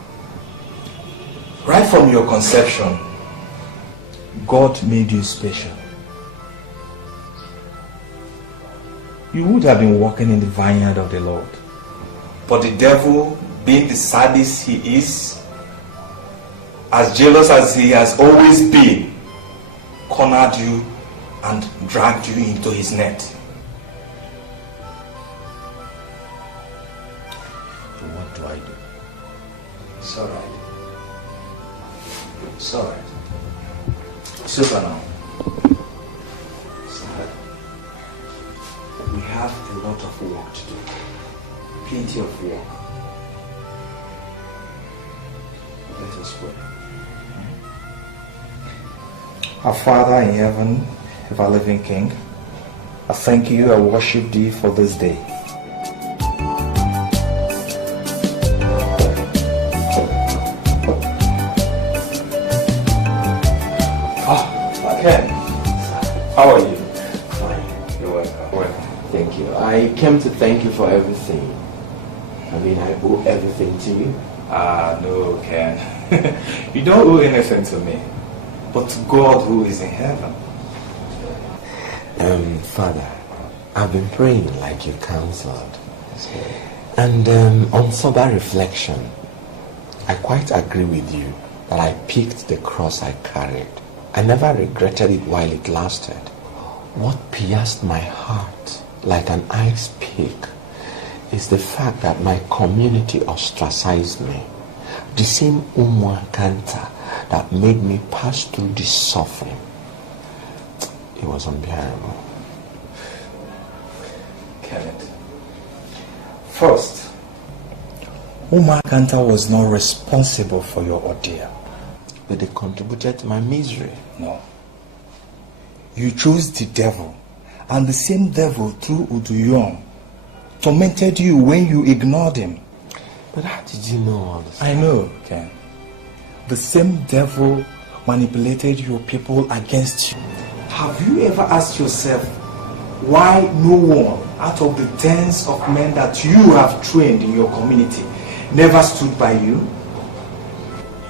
Right from your conception, God made you special. You would have been walking in the vineyard of the Lord. But the devil, being the sadist he is, as jealous as he has always been, cornered you and dragged you into his net. So what do I do? It's alright. It's alright. It's over now. It's alright. We have a lot of work to do. plenty of fear. Let us pray. Our Father in heaven, ever living King, I thank you, I worship thee for this day. Ken, how are you? Fine. You're welcome. Thank you. I came to thank you for everything. I mean, I owe everything to you. No, Ken. You don't owe anything to me, but to God who is in heaven. Father, I've been praying like you counseled. And on sober reflection, I quite agree with you that I picked the cross I carried. I never regretted it while it lasted. What pierced my heart like an ice pick is the fact that my community ostracized me. The same Umwakanta that made me pass through this suffering. It was unbearable. Kenneth, first, Umwakanta was not responsible for your ordeal. But they contributed to my misery. No. You chose the devil, and the same devil through Uduyom tormented you when you ignored him. But how did you know all this? I know, Ken. The same devil manipulated your people against you. Have you ever asked yourself why no one out of the tens of men that you have trained in your community never stood by you?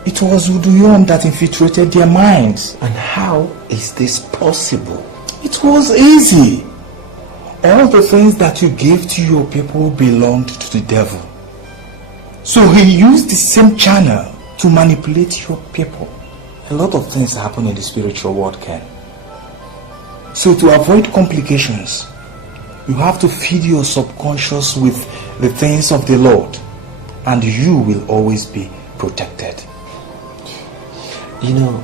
It was Uduyom that infiltrated their minds. And how is this possible? It was easy. All the things that you gave to your people belonged to the devil. So he used the same channel to manipulate your people. A lot of things happen in the spiritual world, Ken. So to avoid complications, you have to feed your subconscious with the things of the Lord, and you will always be protected. You know,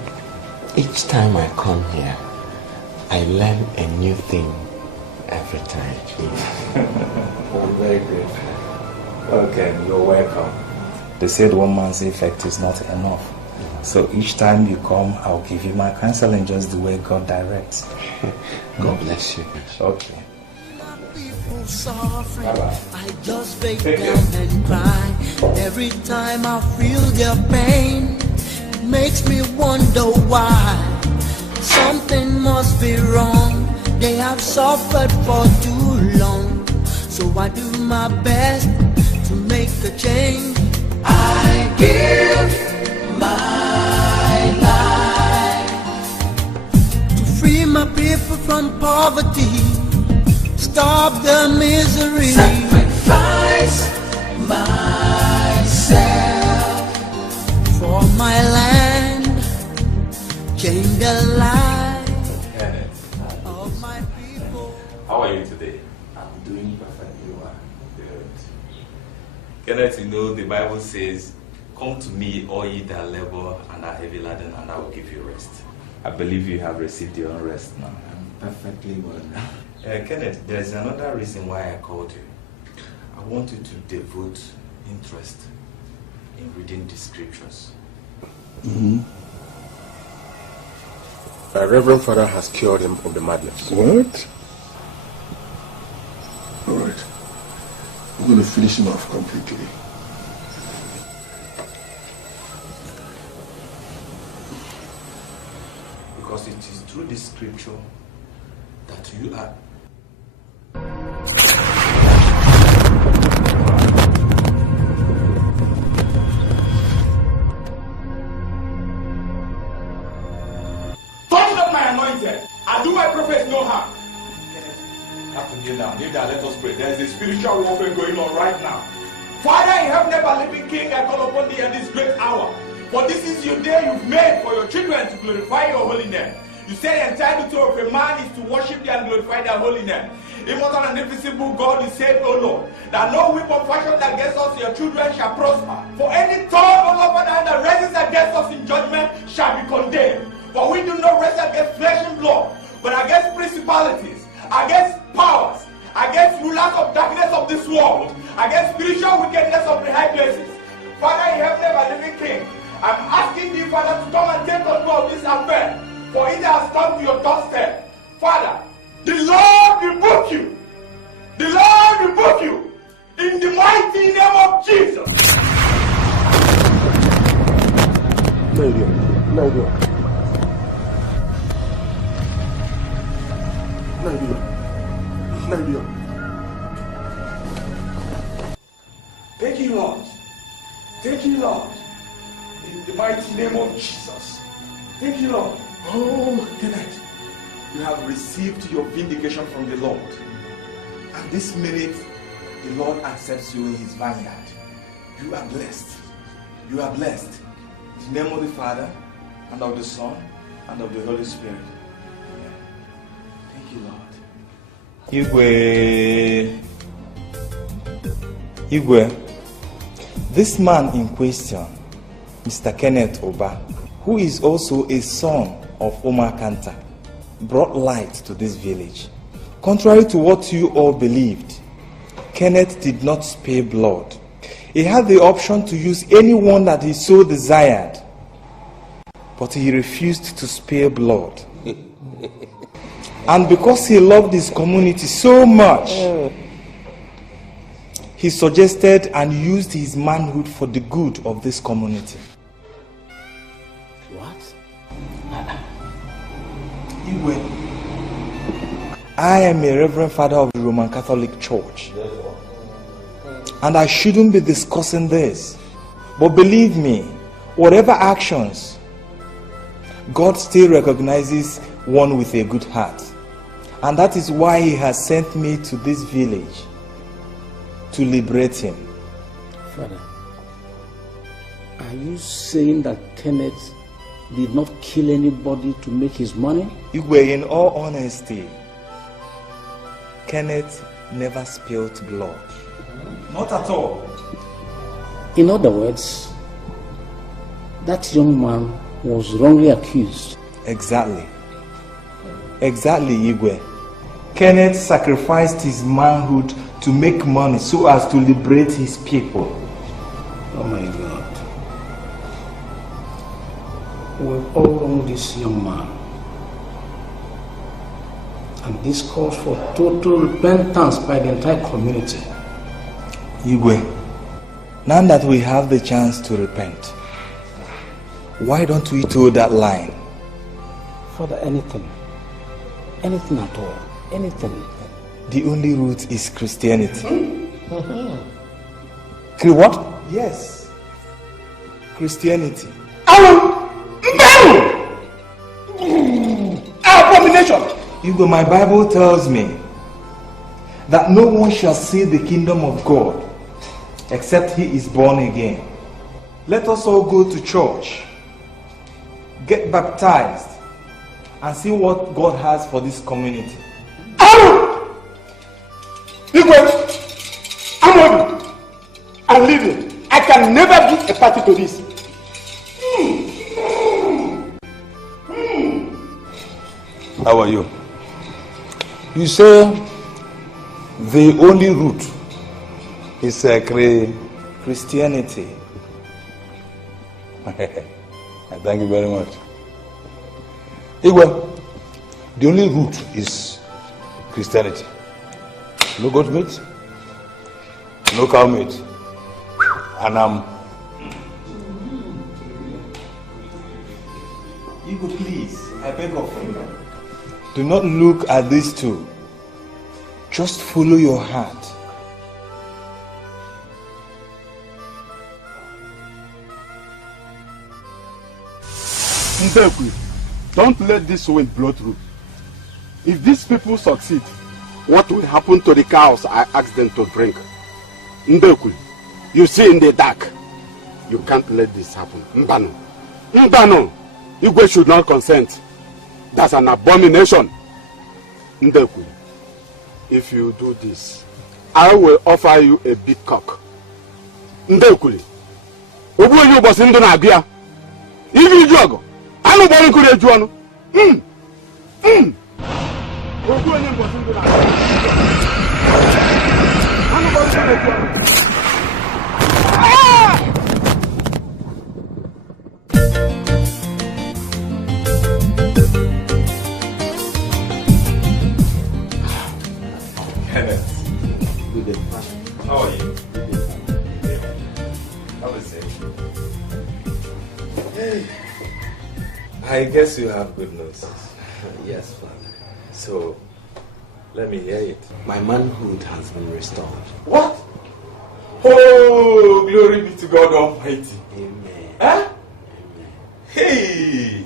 each time I come here, I learn a new thing every time. I'm very grateful. Okay, you're welcome. They said one man's effect is not enough. So each time you come, I'll give you my counseling just the way God directs. God bless you. Okay. Bye-bye. I just break down and cry every time I feel their pain. It makes me wonder why. Something must be wrong. They have suffered for too long. So I do my best to make a change. I give my life to free my people from poverty, stop the misery, sacrifice myself for my land, change the life of my people. How are you today? I'm doing perfectly well. Good. Kenneth, you know the Bible says, "Come to me, all ye that labor and are heavy laden, and I will give you rest." I believe you have received your own rest now. I'm perfectly well now. Kenneth, there's another reason why I called you. I want you to devote interest in reading the scriptures. My Reverend Father has cured him of the madness. What? Alright. I'm going to finish him off completely. Because it is through this scripture that you are. Touch not my anointed. I do my prophets no harm. Have to kneel down. Kneel down. Let us pray. There is a spiritual warfare going on right now. Father in heaven, ever living King, I call upon thee at this great hour. For this is your day you've made for your children to glorify your holy name. You say the entitled of a man is to worship thee and glorify thy holy name. Immortal and invisible God, you said, O Lord, that no weapon fashioned against us, your children, shall prosper. For any tongue, O Lord, that rises against us in judgment shall be condemned. For we do not wrestle against flesh and blood, but against principalities, against powers, against rulers of darkness of this world, against spiritual king, I'm asking the Father to come and take control of this affair, for it has come to your doorstep. Father, the Lord rebuke you. The Lord rebuke you in the mighty name of Jesus. Thank you, Lord. Thank you, Lord. In the mighty name of Jesus. Thank you, Lord. Oh, Kenneth, you have received your vindication from the Lord. And this minute, the Lord accepts you in his vineyard. You are blessed. You are blessed. In the name of the Father, and of the Son, and of the Holy Spirit. Amen. Thank you, Lord. Igwe, this man in question, Mr. Kenneth Oba, who is also a son of Omakanta, brought light to this village. Contrary to what you all believed, Kenneth did not spare blood. He had the option to use anyone that he so desired, but he refused to spare blood. And because he loved his community so much, he suggested and used his manhood for the good of this community. What? I am a Reverend Father of the Roman Catholic Church, and I shouldn't be discussing this. But believe me, whatever actions, God still recognizes one with a good heart. And that is why he has sent me to this village to liberate him. Father, are you saying that Kenneth did not kill anybody to make his money? Igwe, in all honesty, Kenneth never spilled blood. Not at all. In other words, that young man was wrongly accused. Exactly. Exactly, Igwe. Kenneth sacrificed his manhood to make money so as to liberate his people. Oh my God. We've all wronged this young man. And this calls for total repentance by the entire community. Igwe, now that we have the chance to repent, why don't we toe that line? Father, anything at all, anything. The only route is Christianity. What? Yes. Christianity. Abomination! Igwe, my Bible tells me that no one shall see the kingdom of God except he is born again. Let us all go to church, get baptized, and see what God has for this community. Igwe, I'm leaving. I can never be a party to this. How are you? You say the only route is Christianity. Thank you very much. Igwe, the only route is Christianity. No goat meat, no cow meat, and Igwe, please, I beg of you. Do not look at these two. Just follow your heart. Ndekwe, don't let this wind blow through. If these people succeed, what will happen to the cows I asked them to drink? Ndekwe, you see in the dark. You can't let this happen. Mbano. Igwe should not consent. That's an abomination. Ndekwe, if you do this, I will offer you a big cock. Ndekwe, obu you boss ndo na abia. Even jogo. I'm not going to let you on. Hey, I guess you have good news. Yes, Father. So, let me hear it. My manhood has been restored. What? Oh, glory be to God Almighty. Amen. Huh? Hey!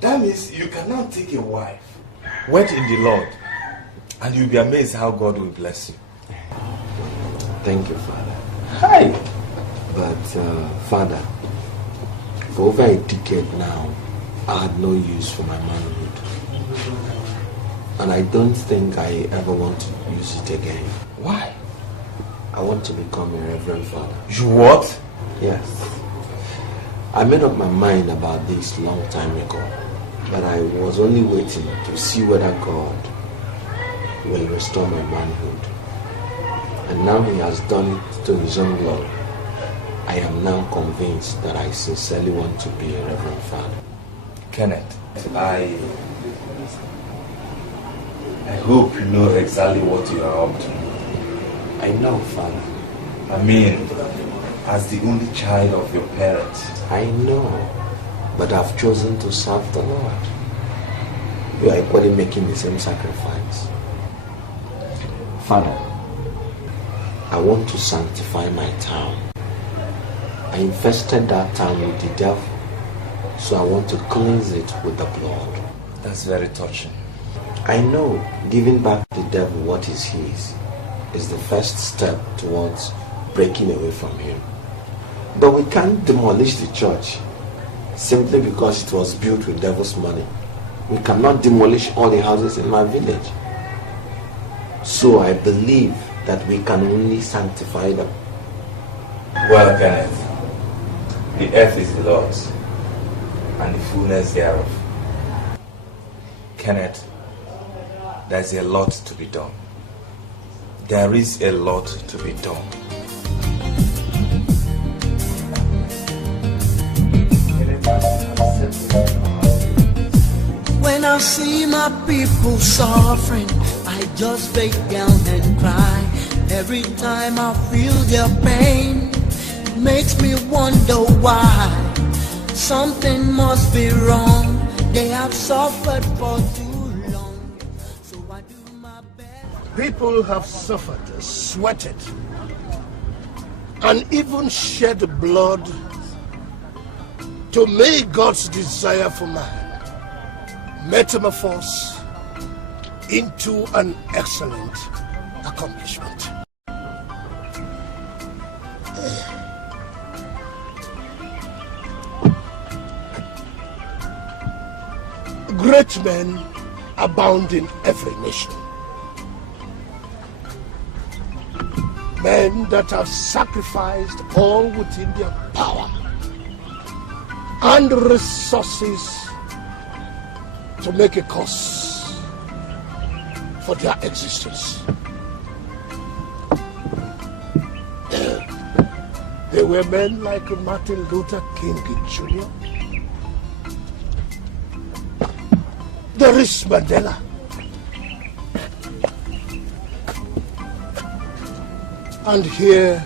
That means you can now take a wife, wed in the Lord, and you'll be amazed how God will bless you. Thank you, Father. Hi! But, Father, for over a decade now, I had no use for my manhood. And I don't think I ever want to use it again. Why? I want to become a Reverend Father. You what? Yes. I made up my mind about this long time ago, but I was only waiting to see whether God will restore my manhood. And now He has done it to His own glory. I am now convinced that I sincerely want to be a Reverend Father. Kenneth, I hope you know exactly what you are up to. I know, Father. I mean, as the only child of your parents. I know, but I've chosen to serve the Lord. We are equally making the same sacrifice. Father, I want to sanctify my town. I infested that town with the devil, so I want to cleanse it with the blood. That's very touching. I know giving back the devil what is his is the first step towards breaking away from him. But we can't demolish the church simply because it was built with devil's money. We cannot demolish all the houses in my village. So I believe that we can only sanctify them. Well, Kenneth, the earth is the Lord's, and the fullness thereof. Kenneth, there's a lot to be done. There is a lot to be done. When I see my people suffering, I just break down and cry. Every time I feel their pain, it makes me wonder why. Something must be wrong. They have suffered for too long. So I do my best. People have suffered, sweated, and even shed blood to make God's desire for man metamorphose into an excellent accomplishment. Great men abound in every nation. Men that have sacrificed all within their power and resources to make a cause for their existence. There were men like Martin Luther King Jr. There is Mandela. And here